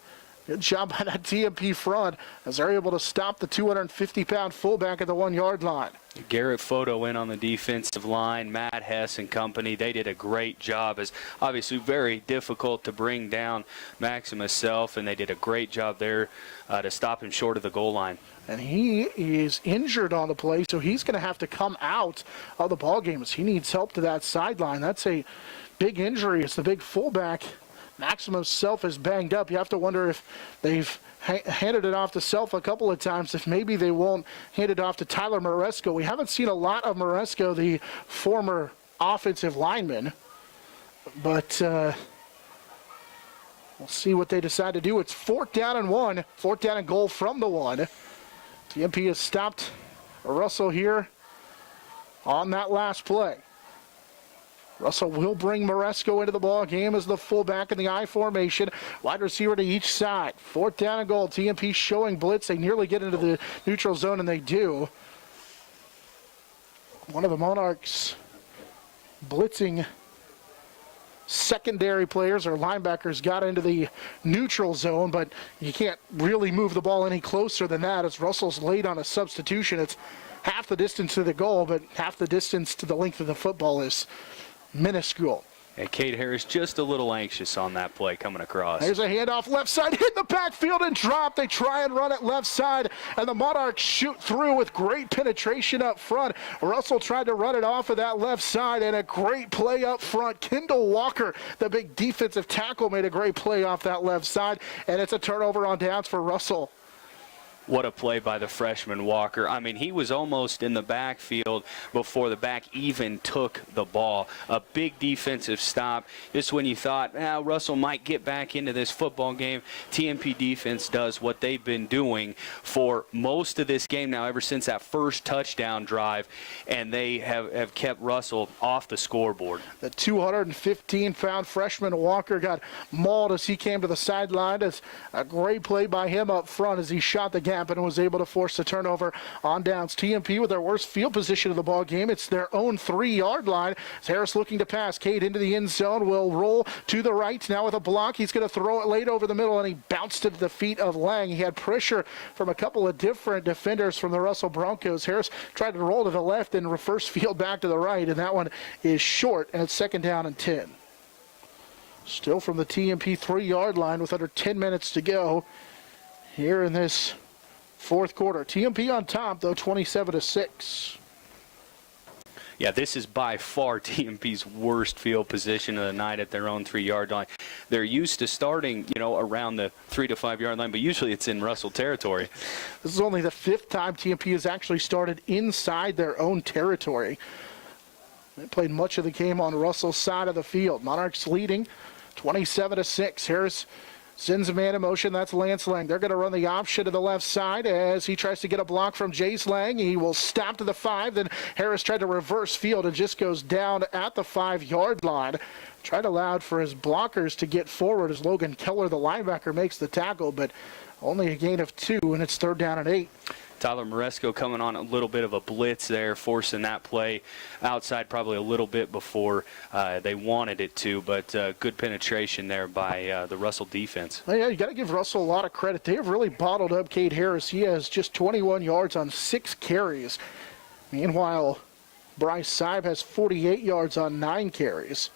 Good job by that TMP front as they're able to stop the 250-pound fullback at the 1-yard line. Garrett Photo in on the defensive line, Matt Hess and company. They did a great job. It's obviously very difficult to bring down Maximus Self, and they did a great job there to stop him short of the goal line. And he is injured on the play, so he's going to have to come out of the ballgame as he needs help to that sideline. That's a big injury. It's the big fullback. Maximus Self is banged up. You have to wonder if they've handed it off to Self a couple of times, if maybe they won't hand it off to Tyler Maresco. We haven't seen a lot of Maresco, the former offensive lineman, but we'll see what they decide to do. It's 4th down and 1, 4th down and goal from the 1. TMP has stopped Russell here on that last play. Russell will bring Maresco into the ball game as the fullback in the I formation. Wide receiver to each side. 4th down and goal. TMP showing blitz. They nearly get into the neutral zone, and they do. One of the Monarchs blitzing secondary players or linebackers got into the neutral zone, but you can't really move the ball any closer than that as Russell's late on a substitution. It's half the distance to the goal, but half the distance to the length of the football is minuscule. And Cade Harris just a little anxious on that play coming across. There's a handoff left side, hit the backfield and drop. They try and run it left side, and the Monarchs shoot through with great penetration up front. Russell tried to run it off of that left side, and a great play up front. Kendall Walker, the big defensive tackle, made a great play off that left side, and it's a turnover on downs for Russell. What a play by the freshman Walker. I mean, he was almost in the backfield before the back even took the ball. A big defensive stop. Just when you thought, Russell might get back into this football game, TMP defense does what they've been doing for most of this game now, ever since that first touchdown drive, and they have kept Russell off the scoreboard. The 215-pound freshman Walker got mauled as he came to the sideline. It's a great play by him up front as he shot the gap and was able to force the turnover on downs. TMP with their worst field position of the ball game. It's their own 3-yard line. As Harris looking to pass. Cade into the end zone, will roll to the right now with a block. He's going to throw it late over the middle, and he bounced it to the feet of Lang. He had pressure from a couple of different defenders from the Russell Broncos. Harris tried to roll to the left and reverse field back to the right, and that one is short, and it's 2nd down and 10. Still from the TMP 3-yard line with under 10 minutes to go here in this 4th quarter. TMP on top, though, 27-6. Yeah, this is by far TMP's worst field position of the night at their own 3-yard line. They're used to starting, around the 3 to 5 yard line, but usually it's in Russell territory. This is only the 5th time TMP has actually started inside their own territory. They played much of the game on Russell's side of the field. Monarchs leading 27-6. Harris sends a man in motion. That's Lance Lang. They're going to run the option to the left side as he tries to get a block from Jace Lang. He will stop to the 5. Then Harris tried to reverse field and just goes down at the 5-yard line. Tried allowed for his blockers to get forward as Logan Keller, the linebacker, makes the tackle, but only a gain of 2, and it's 3rd down and 8. Tyler Maresco coming on a little bit of a blitz there, forcing that play outside probably a little bit before they wanted it to, but good penetration there by the Russell defense. Well, yeah, you got to give Russell a lot of credit. They have really bottled up Cade Harris. He has just 21 yards on 6 carries. Meanwhile, Bryce Sieb has 48 yards on 9 carries.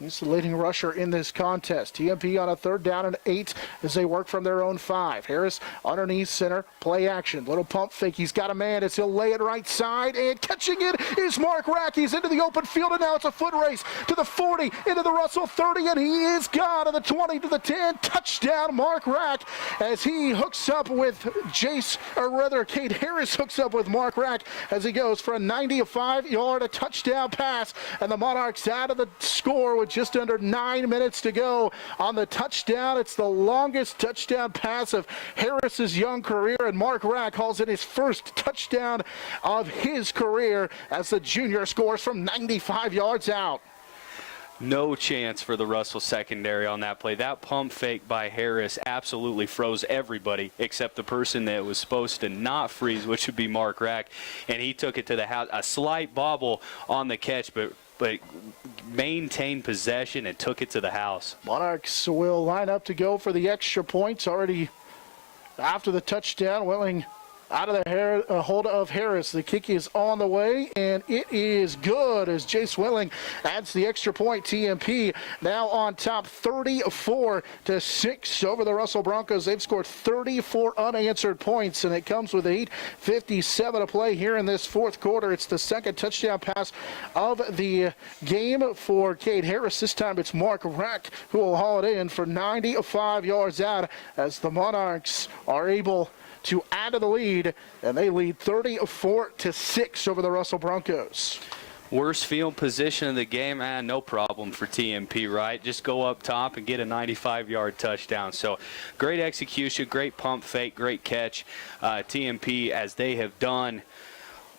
He's the leading rusher in this contest. TMP on a 3rd down and 8 as they work from their own 5. Harris underneath center, play action. Little pump fake. He's got a man as he'll lay it right side, and catching it is Mark Rack. He's into the open field, and now it's a foot race to the 40, into the Russell 30, and he is gone to the 20, to the 10. Touchdown, Mark Rack, as he hooks up with Cade Harris hooks up with Mark Rack as he goes for a 95-yard touchdown pass, and the Monarchs out of the score with just under 9 minutes to go on the touchdown. It's the longest touchdown pass of Harris's young career, and Mark Rack hauls in his first touchdown of his career as the junior scores from 95 yards out. No chance for the Russell secondary on that play. That pump fake by Harris absolutely froze everybody except the person that was supposed to not freeze, which would be Mark Rack, and he took it to the house. A slight bobble on the catch, but maintained possession and took it to the house. Monarchs will line up to go for the extra points already after the touchdown. Welling out of the hold of Harris. The kick is on the way, and it is good as Jace Welling adds the extra point. TMP now on top 34-6 over the Russell Broncos. They've scored 34 unanswered points, and it comes with 8:57 to play here in this fourth quarter. It's the second touchdown pass of the game for Cade Harris. This time it's Mark Rack who will haul it in for 95 yards out as the Monarchs are able to add to the lead, and they lead 34-6 over the Russell Broncos. Worst field position of the game, no problem for TMP, right? Just go up top and get a 95-yard touchdown. So great execution, great pump fake, great catch. TMP, as they have done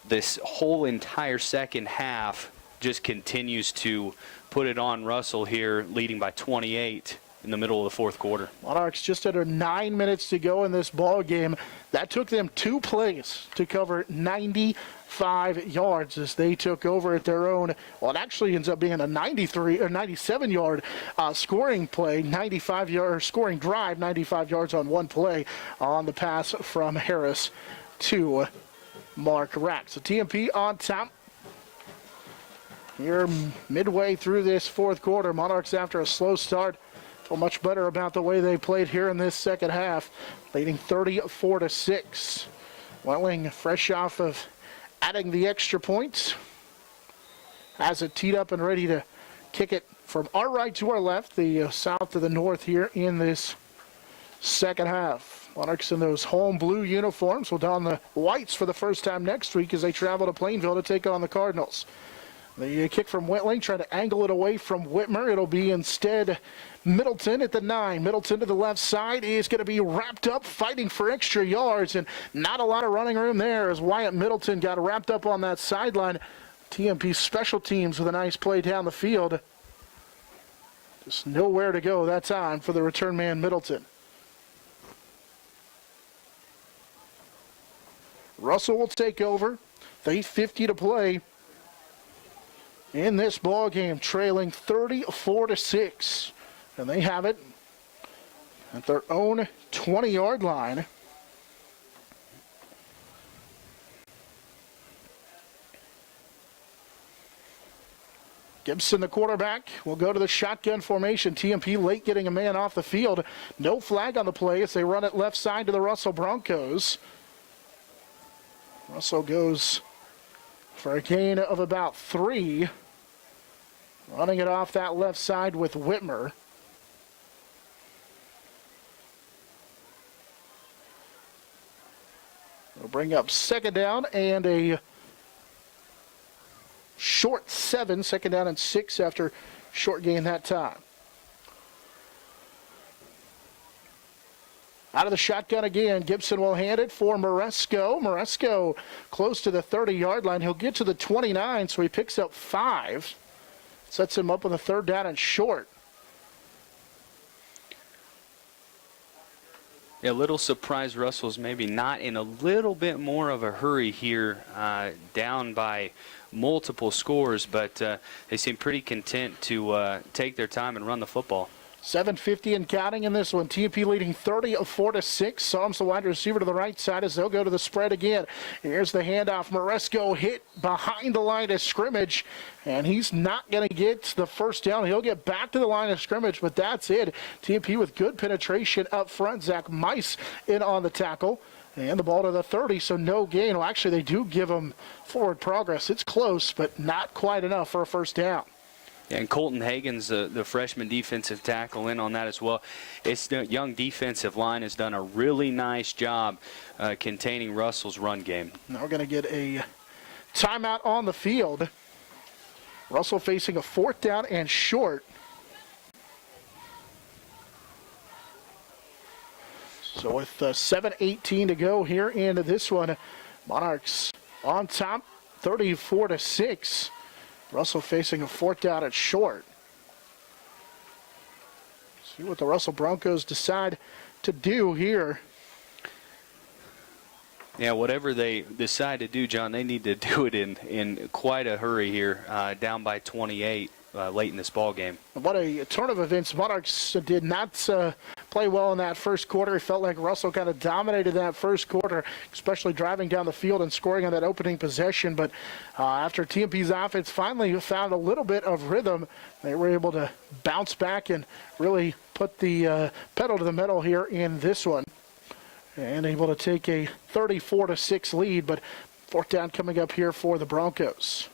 this whole entire second half, just continues to put it on Russell here, leading by 28 in the middle of the fourth quarter. Monarchs just under 9 minutes to go in this ball game. That took them 2 plays to cover 95 yards as they took over at their own. Well, it actually ends up being a 93 or 97-yard scoring play, 95-yard scoring drive, 95 yards on one play on the pass from Harris to Mark Rack. So TMP on top. Here midway through this fourth quarter, Monarchs after a slow start feel much better about the way they played here in this second half, leading 34-6. Welling, fresh off of adding the extra points, has it teed up and ready to kick it from our right to our left, the south to the north here in this second half. Monarchs in those home blue uniforms will don the whites for the first time next week as they travel to Plainville to take on the Cardinals. The kick from Whitling, trying to angle it away from Whitmer. It'll be instead Middleton at the 9. Middleton to the left side is going to be wrapped up, fighting for extra yards, and not a lot of running room there as Wyatt Middleton got wrapped up on that sideline. TMP special teams with a nice play down the field. Just nowhere to go that time for the return man Middleton. Russell will take over. 8:50 to play in this ball game, trailing 34-6, and they have it at their own 20-yard line. Gibson, the quarterback, will go to the shotgun formation. TMP late getting a man off the field. No flag on the play as they run it left side to the Russell Broncos. Russell goes for a gain of about 3. Running it off that left side with Whitmer. We'll bring up second down and a short 7. Second down and 6 after short gain that time. Out of the shotgun again, Gibson will hand it for Maresco. Maresco close to the 30-yard line. He'll get to the 29, so he picks up 5. Sets him up with a third down and short. Yeah, a little surprised Russell's maybe not in a little bit more of a hurry here, down by multiple scores, but they seem pretty content to take their time and run the football. 7:50 and counting in this one. TMP leading 34-6. Psalms the wide receiver to the right side as they'll go to the spread again. Here's the handoff. Maresco hit behind the line of scrimmage, and he's not going to get the first down. He'll get back to the line of scrimmage, but that's it. TMP with good penetration up front. Zach Mice in on the tackle. And the ball to the 30, so no gain. Well, actually, they do give him forward progress. It's close, but not quite enough for a first down. Yeah, and Colton Hagen's the freshman defensive tackle in on that as well. It's the young defensive line has done a really nice job containing Russell's run game. Now we're going to get a timeout on the field. Russell facing a fourth down and short. So with 7:18 to go here in this one, Monarchs on top, 34-6. Russell facing a fourth down and short. See what the Russell Broncos decide to do here. Yeah, whatever they decide to do, John, they need to do it in quite a hurry here, down by 28. late in this ball game. What a turn of events. Monarchs did not play well in that first quarter. It felt like Russell kind of dominated that first quarter, especially driving down the field and scoring on that opening possession. But after TMP's offense finally found a little bit of rhythm, they were able to bounce back and really put the pedal to the metal here in this one. And able to take a 34-6 lead, but fourth down coming up here for the Broncos.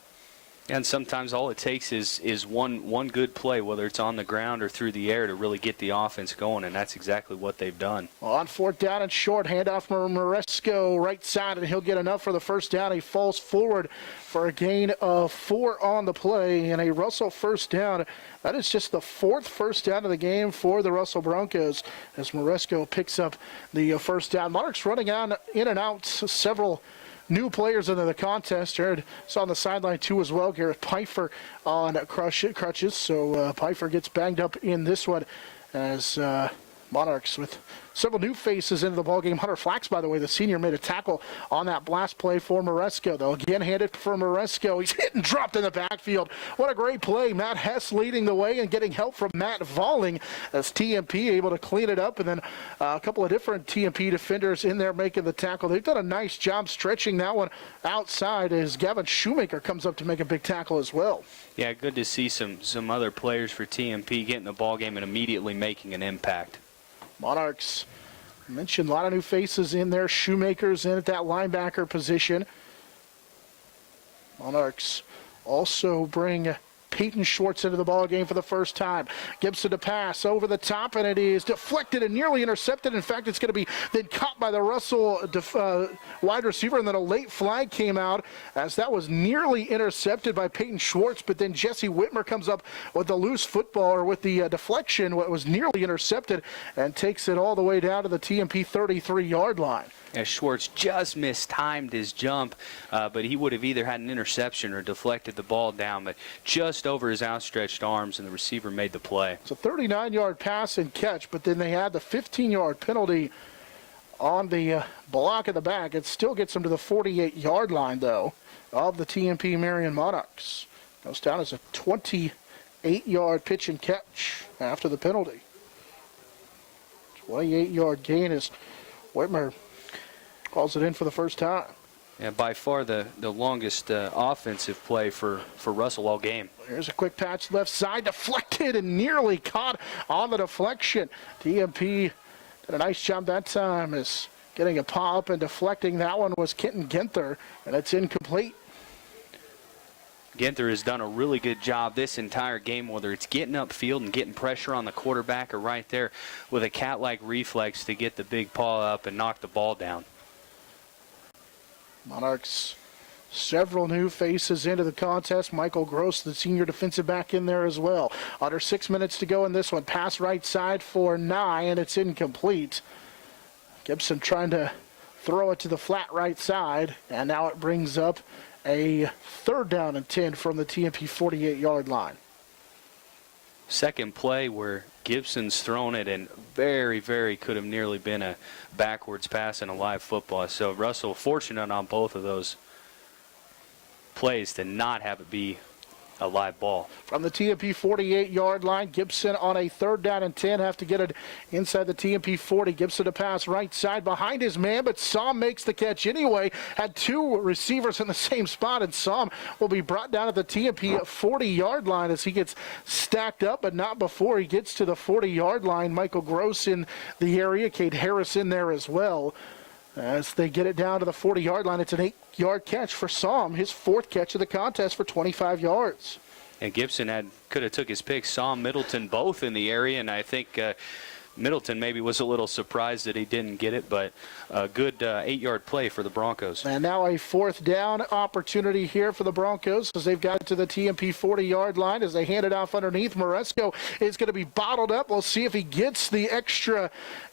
And sometimes all it takes is one good play, whether it's on the ground or through the air, to really get the offense going, and that's exactly what they've done. Well, on fourth down and short, handoff from Moresco right side, and he'll get enough for the first down. He falls forward for a gain of 4 on the play, and a Russell first down. That is just the 4th first down of the game for the Russell Broncos as Moresco picks up the first down. Monarchs running on in and out several new players into the contest. Jared saw on the sideline too as well. Garrett Pfeiffer on crutches, so Pfeiffer gets banged up in this one as Monarchs with several new faces into the ballgame. Hunter Flax, by the way, the senior, made a tackle on that blast play for Moresco. They'll again hand it for Moresco. He's hit and dropped in the backfield. What a great play. Matt Hess leading the way and getting help from Matt Valling as TMP able to clean it up. And then a couple of different TMP defenders in there making the tackle. They've done a nice job stretching that one outside as Gavin Shoemaker comes up to make a big tackle as well. Yeah, good to see some other players for TMP getting the ball game and immediately making an impact. Monarchs, mentioned a lot of new faces in there. Shoemaker's in at that linebacker position. Monarchs also bring Peyton Schwartz into the ball game for the first time. Gibson to pass over the top, and it is deflected and nearly intercepted. In fact, it's going to be then caught by the Russell wide receiver, and then a late flag came out as that was nearly intercepted by Peyton Schwartz, but then Jesse Whitmer comes up with the loose football, or with the deflection, what was nearly intercepted, and takes it all the way down to the TMP 33-yard line. As Schwartz just mistimed his jump, but he would have either had an interception or deflected the ball down, but just over his outstretched arms, and the receiver made the play. It's a 39-yard pass and catch, but then they had the 15-yard penalty on the block in the back. It still gets them to the 48-yard line, though, of the TMP-Marian Monarchs. Goes down as a 28-yard pitch and catch after the penalty. 28-yard gain as Whitmer calls it in for the first time. Yeah, by far the longest offensive play for Russell all game. Here's a quick patch left side, deflected and nearly caught on the deflection. TMP did a nice job that time as getting a paw up and deflecting. That one was Kenton Ginther, and it's incomplete. Ginther has done a really good job this entire game, whether it's getting upfield and getting pressure on the quarterback or right there with a cat-like reflex to get the big paw up and knock the ball down. Monarchs, several new faces into the contest. Michael Gross, the senior defensive back, in there as well. Under 6 minutes to go in this one. Pass right side for Nye, and it's incomplete. Gibson trying to throw it to the flat right side, and now it brings up a 3rd down and 10 from the TMP 48-yard line. Second play where Gibson's thrown it, and very, very could have nearly been a backwards pass in a live football. So Russell fortunate on both of those plays to not have it be a live ball. From the TMP 48-yard line, Gibson on a 3rd down and 10 have to get it inside the TMP 40. Gibson to pass right side behind his man, but Somm makes the catch anyway. Had 2 receivers in the same spot, and Somm will be brought down at the TMP 40-yard line as he gets stacked up, but not before he gets to the 40-yard line. Michael Gross in the area, Cade Harris in there as well. As they get it down to the 40-yard line, it's an 8-yard catch for Somm, his 4th catch of the contest for 25 yards. And Gibson could have took his pick. Somm, Middleton both in the area, and I think Middleton maybe was a little surprised that he didn't get it, but a good 8-yard play for the Broncos. And now a 4th down opportunity here for the Broncos as they've got it to the TMP 40-yard line as they hand it off underneath. Moresco is going to be bottled up. We'll see if he gets the extra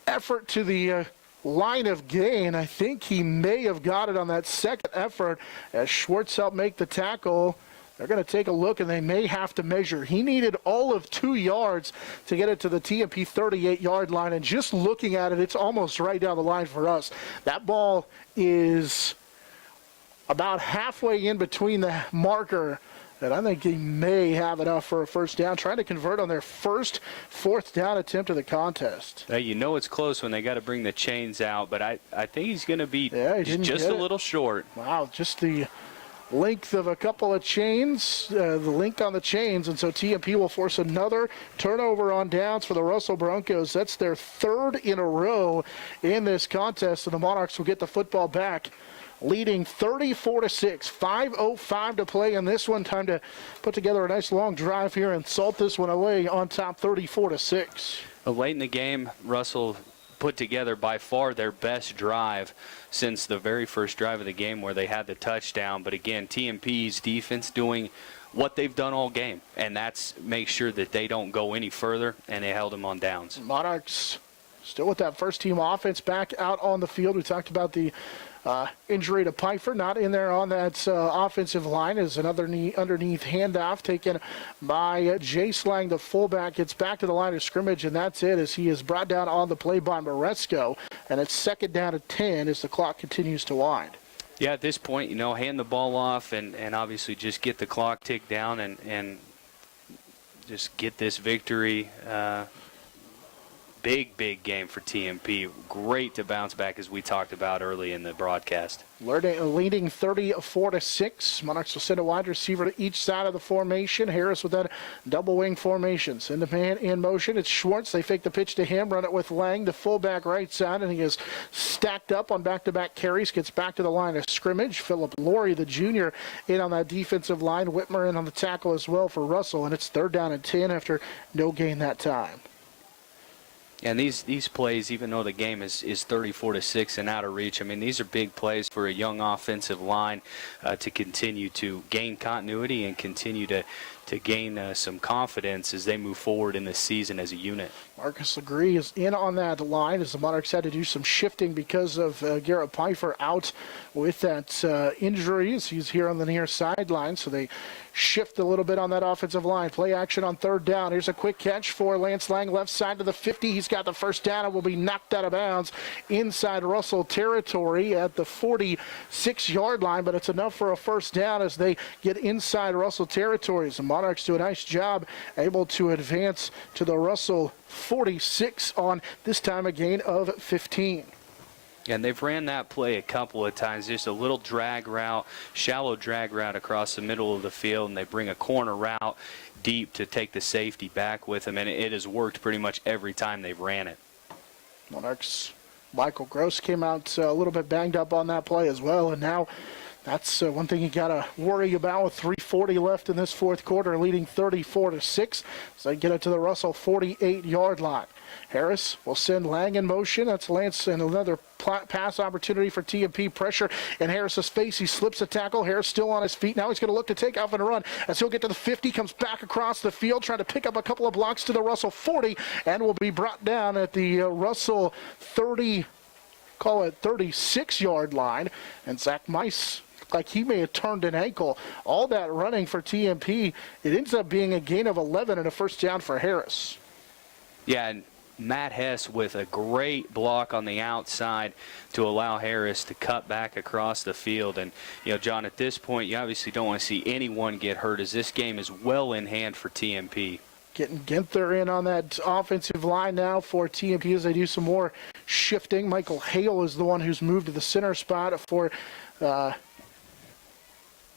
effort to the line of gain. I think he may have got it on that second effort as Schwartz helped make the tackle. They're going to take a look, and they may have to measure. He needed all of 2 yards to get it to the TMP 38-yard line, and just looking at it, it's almost right down the line for us. That ball is about halfway in between the marker And I think he may have enough for a first down, trying to convert on their first fourth down attempt of the contest. You know it's close when they got to bring the chains out, but I think he's going to be just a little short. Wow, just the length of a couple of chains, the link on the chains, and so TMP will force another turnover on downs for the Russell Broncos. That's their third in a row in this contest, and the Monarchs will get the football back, leading 34-6. 5:05 to play in this one. Time to put together a nice long drive here and salt this one away on top, 34-6. Late in the game, Russell put together by far their best drive since the very first drive of the game where they had the touchdown. But again, TMP's defense doing what they've done all game, and that's make sure that they don't go any further, and they held them on downs. Monarchs still with that first-team offense back out on the field. We talked about the injury to Pfeiffer, not in there on that offensive line, is another underneath handoff taken by Jace Lang, the fullback. Gets back to the line of scrimmage, and that's it as he is brought down on the play by Moresco. And it's second down at 10 as the clock continues to wind. Yeah, at this point, hand the ball off and obviously just get the clock ticked down and just get this victory. Big game for TMP. Great to bounce back, as we talked about early in the broadcast. Leading 34-6. Monarchs will send a wide receiver to each side of the formation. Harris with that double wing formation. Send a man in motion. It's Schwartz. They fake the pitch to him. Run it with Lang, the fullback right side, and he is stacked up on back-to-back carries. Gets back to the line of scrimmage. Philip Laurie, the junior, in on that defensive line. Whitmer in on the tackle as well for Russell, and it's third down and 10 after no gain that time. And these plays, even though the game is 34-6 and out of reach, I mean, these are big plays for a young offensive line to continue to gain continuity and continue to gain some confidence as they move forward in this season as a unit. Marcus Legree is in on that line as the Monarchs had to do some shifting because of Garrett Pfeiffer out with that injury as he's here on the near sideline. So they shift a little bit on that offensive line. Play action on third down. Here's a quick catch for Lance Lang, left side to the 50. He's got the first down and will be knocked out of bounds inside Russell territory at the 46-yard line, but it's enough for a first down as they get inside Russell territory. The Monarchs do a nice job, able to advance to the Russell 46 on this time a gain of 15. And they've ran that play a couple of times, just a little drag route, shallow drag route across the middle of the field, and they bring a corner route deep to take the safety back with them, and it has worked pretty much every time they've ran it. Monarchs, Michael Gross came out a little bit banged up on that play as well, and now that's one thing you got to worry about with 3:40 left in this fourth quarter, leading 34-6. So they get it to the Russell 48-yard line. Harris will send Lang in motion. That's Lance, and another pass opportunity for TMP. Pressure in Harris's face. He slips a tackle. Harris still on his feet. Now he's going to look to take off and run as he'll get to the 50, comes back across the field, trying to pick up a couple of blocks to the Russell 40, and will be brought down at the Russell 36-yard line. And Zach Mice, like he may have turned an ankle. All that running for TMP, it ends up being a gain of 11 and a first down for Harris. Yeah, and Matt Hess with a great block on the outside to allow Harris to cut back across the field. And, John, at this point, you obviously don't want to see anyone get hurt as this game is well in hand for TMP. Getting Ginther in on that offensive line now for TMP as they do some more shifting. Michael Hale is the one who's moved to the center spot for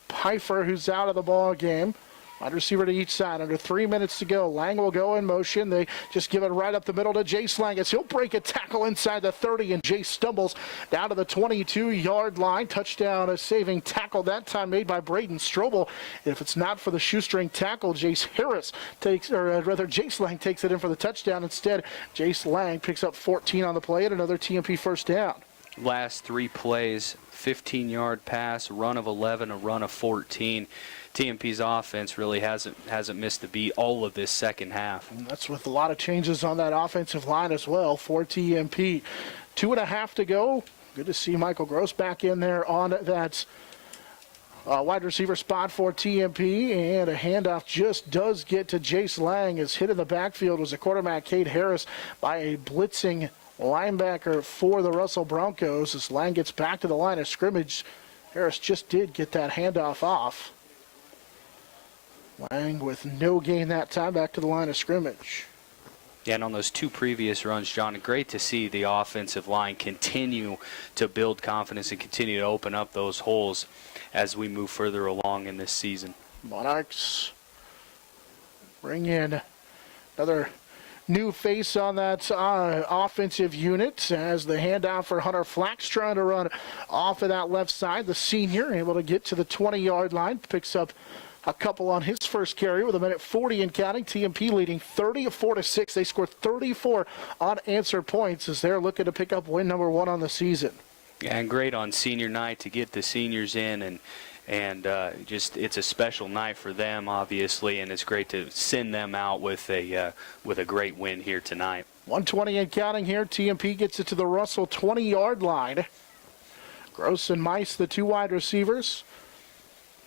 Pfeiffer, who's out of the ball game. Wide receiver to each side. Under 3 minutes to go. Lang will go in motion. They just give it right up the middle to Jace Lang as he'll break a tackle inside the 30, and Jace stumbles down to the 22-yard line. Touchdown, a saving tackle that time made by Braden Strobel. If it's not for the shoestring tackle, Jace Lang takes it in for the touchdown. Instead, Jace Lang picks up 14 on the play and another TMP first down. Last three plays, 15-yard pass, run of 11, a run of 14. TMP's offense really hasn't missed a beat all of this second half. And that's with a lot of changes on that offensive line as well for TMP. 2.5 to go. Good to see Michael Gross back in there on that wide receiver spot for TMP, and a handoff just does get to Jace Lang as hit in the backfield was a quarterback, Cade Harris, by a blitzing linebacker for the Russell Broncos. As Lang gets back to the line of scrimmage, Harris just did get that handoff off. Lang with no gain that time, back to the line of scrimmage. Yeah, and on those two previous runs, John, great to see the offensive line continue to build confidence and continue to open up those holes as we move further along in this season. Monarchs bring in another new face on that offensive unit as the handoff for Hunter Flax trying to run off of that left side. The senior able to get to the 20-yard line, picks up a couple on his first carry with 1:40 and counting. TMP leading 34-6. They scored 34 unanswered points as they're looking to pick up win number 1 on the season. Yeah, and great on senior night to get the seniors in, and just it's a special night for them, obviously, and it's great to send them out with a great win here tonight. 1:20 and counting here. TMP gets it to the Russell 20-yard line. Gross and Mice, the two wide receivers.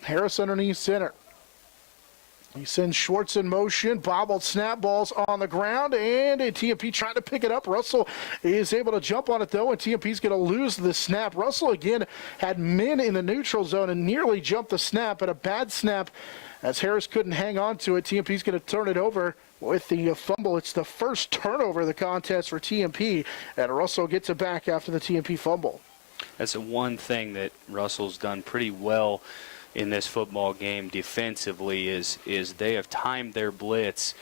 Harris underneath center. He sends Schwartz in motion, bobbled snap, balls on the ground, and TMP trying to pick it up. Russell is able to jump on it, though, and TMP's going to lose the snap. Russell, again, had men in the neutral zone and nearly jumped the snap, but a bad snap as Harris couldn't hang on to it. TMP's going to turn it over with the fumble. It's the first turnover of the contest for TMP, and Russell gets it back after the TMP fumble. That's the one thing that Russell's done pretty well in this football game defensively is they have timed their blitz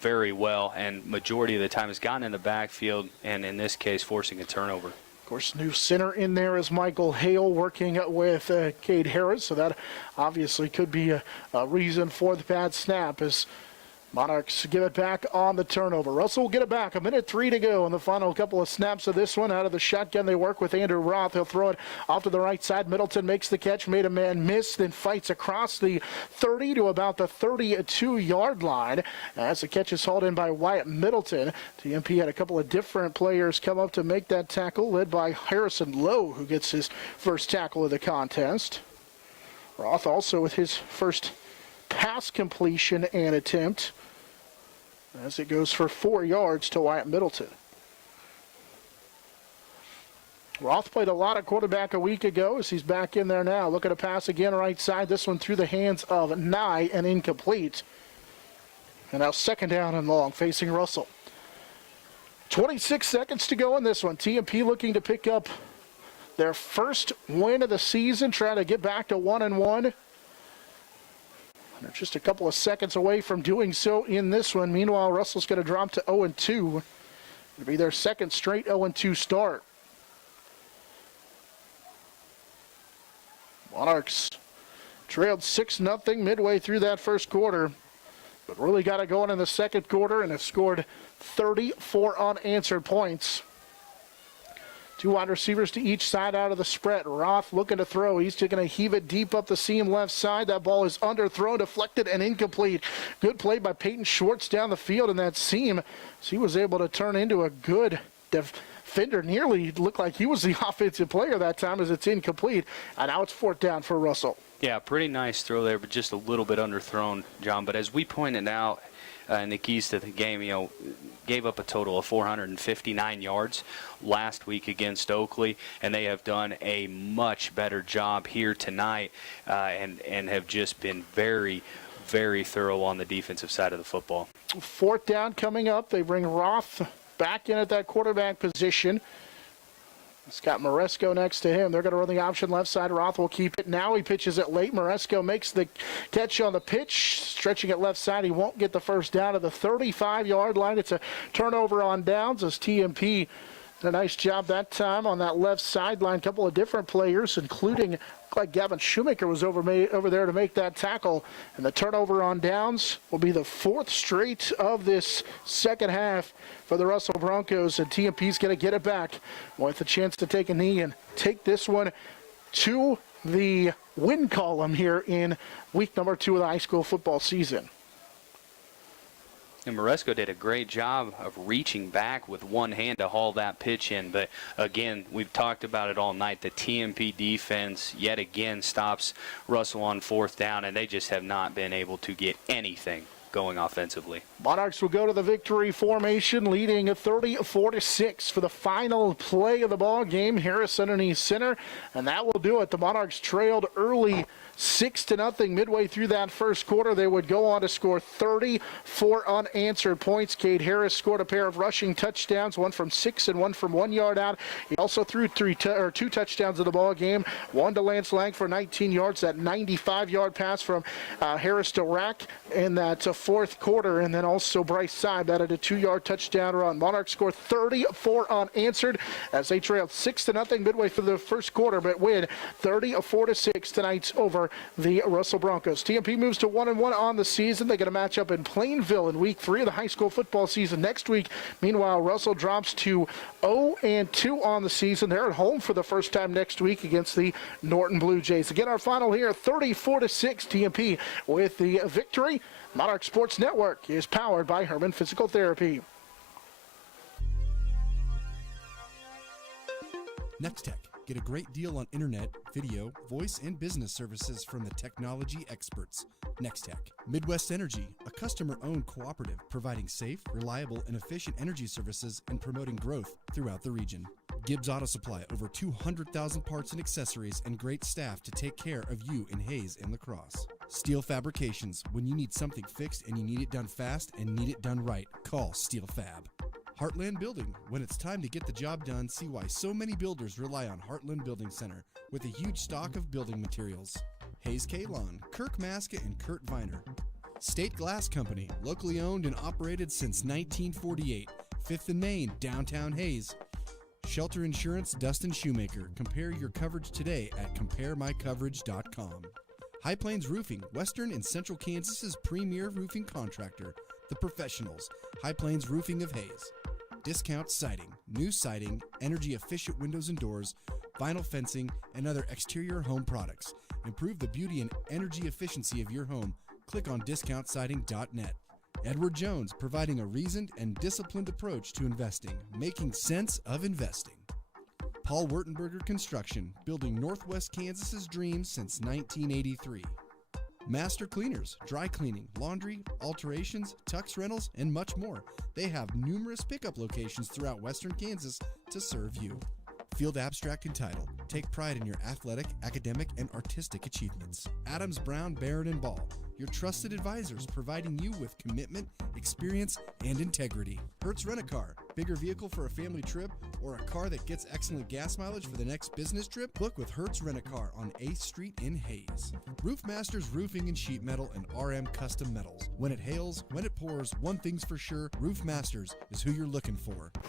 very well, and majority of the time has gotten in the backfield, and in this case forcing a turnover. Of course, new center in there is Michael Hale working with Cade Harris, so that obviously could be a reason for the bad snap as Monarchs give it back on the turnover. Russell will get it back. 1:03 to go in the final couple of snaps of this one. Out of the shotgun, they work with Andrew Roth. He'll throw it off to the right side. Middleton makes the catch, made a man miss, then fights across the 30 to about the 32-yard line. As the catch is hauled in by Wyatt Middleton. TMP had a couple of different players come up to make that tackle, led by Harrison Lowe, who gets his first tackle of the contest. Roth also with his first pass completion and attempt as it goes for 4 yards to Wyatt Middleton. Roth played a lot of quarterback a week ago as he's back in there now. Looking to pass again right side. This one through the hands of Nye and incomplete. And now second down and long facing Russell. 26 seconds to go in this one. TMP looking to pick up their first win of the season, trying to get back to 1-1. They're just a couple of seconds away from doing so in this one. Meanwhile, Russell's going to drop to 0-2. It'll be their second straight 0-2 start. Monarchs trailed 6-0 midway through that first quarter, but really got it going in the second quarter and have scored 34 unanswered points. Two wide receivers to each side out of the spread. Roth looking to throw. He's just going to heave it deep up the seam left side. That ball is underthrown, deflected, and incomplete. Good play by Peyton Schwartz down the field in that seam. So he was able to turn into a good defender. Nearly looked like he was the offensive player that time as it's incomplete. And now it's fourth down for Russell. Yeah, pretty nice throw there, but just a little bit underthrown, John. But as we pointed out in the keys to the game, gave up a total of 459 yards last week against Oakley, and they have done a much better job here tonight and have just been very, very thorough on the defensive side of the football. Fourth down coming up. They bring Roth back in at that quarterback position. It's got Maresco next to him. They're going to run the option left side. Roth will keep it. Now he pitches it late. Maresco makes the catch on the pitch. Stretching it left side. He won't get the first down at the 35-yard line. It's a turnover on downs as TMP did a nice job that time on that left sideline. A couple of different players, including like Gavin Shoemaker was over there to make that tackle. And the turnover on downs will be the fourth straight of this second half for the Russell Broncos. And TMP's going to get it back with a chance to take a knee and take this one to the win column here in week number 2 of the high school football season. And Maresco did a great job of reaching back with one hand to haul that pitch in. But, again, we've talked about it all night. The TMP defense yet again stops Russell on fourth down, and they just have not been able to get anything going offensively. Monarchs will go to the victory formation, leading 34-6 for the final play of the ball game. Harris underneath center, and that will do it. The Monarchs trailed early 6-0 midway through that first quarter. They would go on to score 34 unanswered points. Cade Harris scored a pair of rushing touchdowns, one from 6 and one from 1 yard out. He also threw two touchdowns in the ball game. One to Lance Lang for 19 yards, that 95-yard pass from Harris to Rack in that fourth quarter, and then also Bryce Siebel added a 2-yard touchdown run. Monarchs scored 34 unanswered as they trailed 6-0 midway through the first quarter, but win 34-6 tonight over the Russell Broncos. TMP moves to 1-1 on the season. They get a matchup in Plainville in week 3 of the high school football season next week. Meanwhile, Russell drops to 0-2 on the season. They're at home for the first time next week against the Norton Blue Jays. Again, our final here, 34-6 TMP with the victory. Monarch Sports Network is powered by Herman Physical Therapy. NEXTECH. Get a great deal on internet, video, voice, and business services from the technology experts. NEXTECH. Midwest Energy, a customer-owned cooperative providing safe, reliable, and efficient energy services and promoting growth throughout the region. Gibbs Auto Supply, over 200,000 parts and accessories and great staff to take care of you in Hayes and LaCrosse. Steel Fabrications, when you need something fixed and you need it done fast and need it done right, call Steel Fab. Heartland Building. When it's time to get the job done, see why so many builders rely on Heartland Building Center with a huge stock of building materials. Hayes Kalon, Kirk Maska, and Kurt Viner. State Glass Company, locally owned and operated since 1948. 5th and Main, downtown Hayes. Shelter Insurance, Dustin Shoemaker. Compare your coverage today at CompareMyCoverage.com. High Plains Roofing, Western and Central Kansas's premier roofing contractor. The Professionals, High Plains Roofing of Hayes. Discount Siding, new siding, energy-efficient windows and doors, vinyl fencing, and other exterior home products. Improve the beauty and energy efficiency of your home. Click on discountsiding.net. Edward Jones, providing a reasoned and disciplined approach to investing, making sense of investing. Paul Wurtenberger Construction, building Northwest Kansas's dreams since 1983. Master Cleaners, dry cleaning, laundry, alterations, tux rentals, and much more. They have numerous pickup locations throughout western Kansas to serve you. Field Abstract and Title. Take pride in your athletic, academic, and artistic achievements. Adams, Brown, Barron, and Ball. Your trusted advisors providing you with commitment, experience, and integrity. Hertz Rent-A-Car. Bigger vehicle for a family trip or a car that gets excellent gas mileage for the next business trip? Book with Hertz Rent-A-Car on 8th Street in Hayes. Roof Masters Roofing and Sheet Metal and RM Custom Metals. When it hails, when it pours, one thing's for sure, Roof Masters is who you're looking for.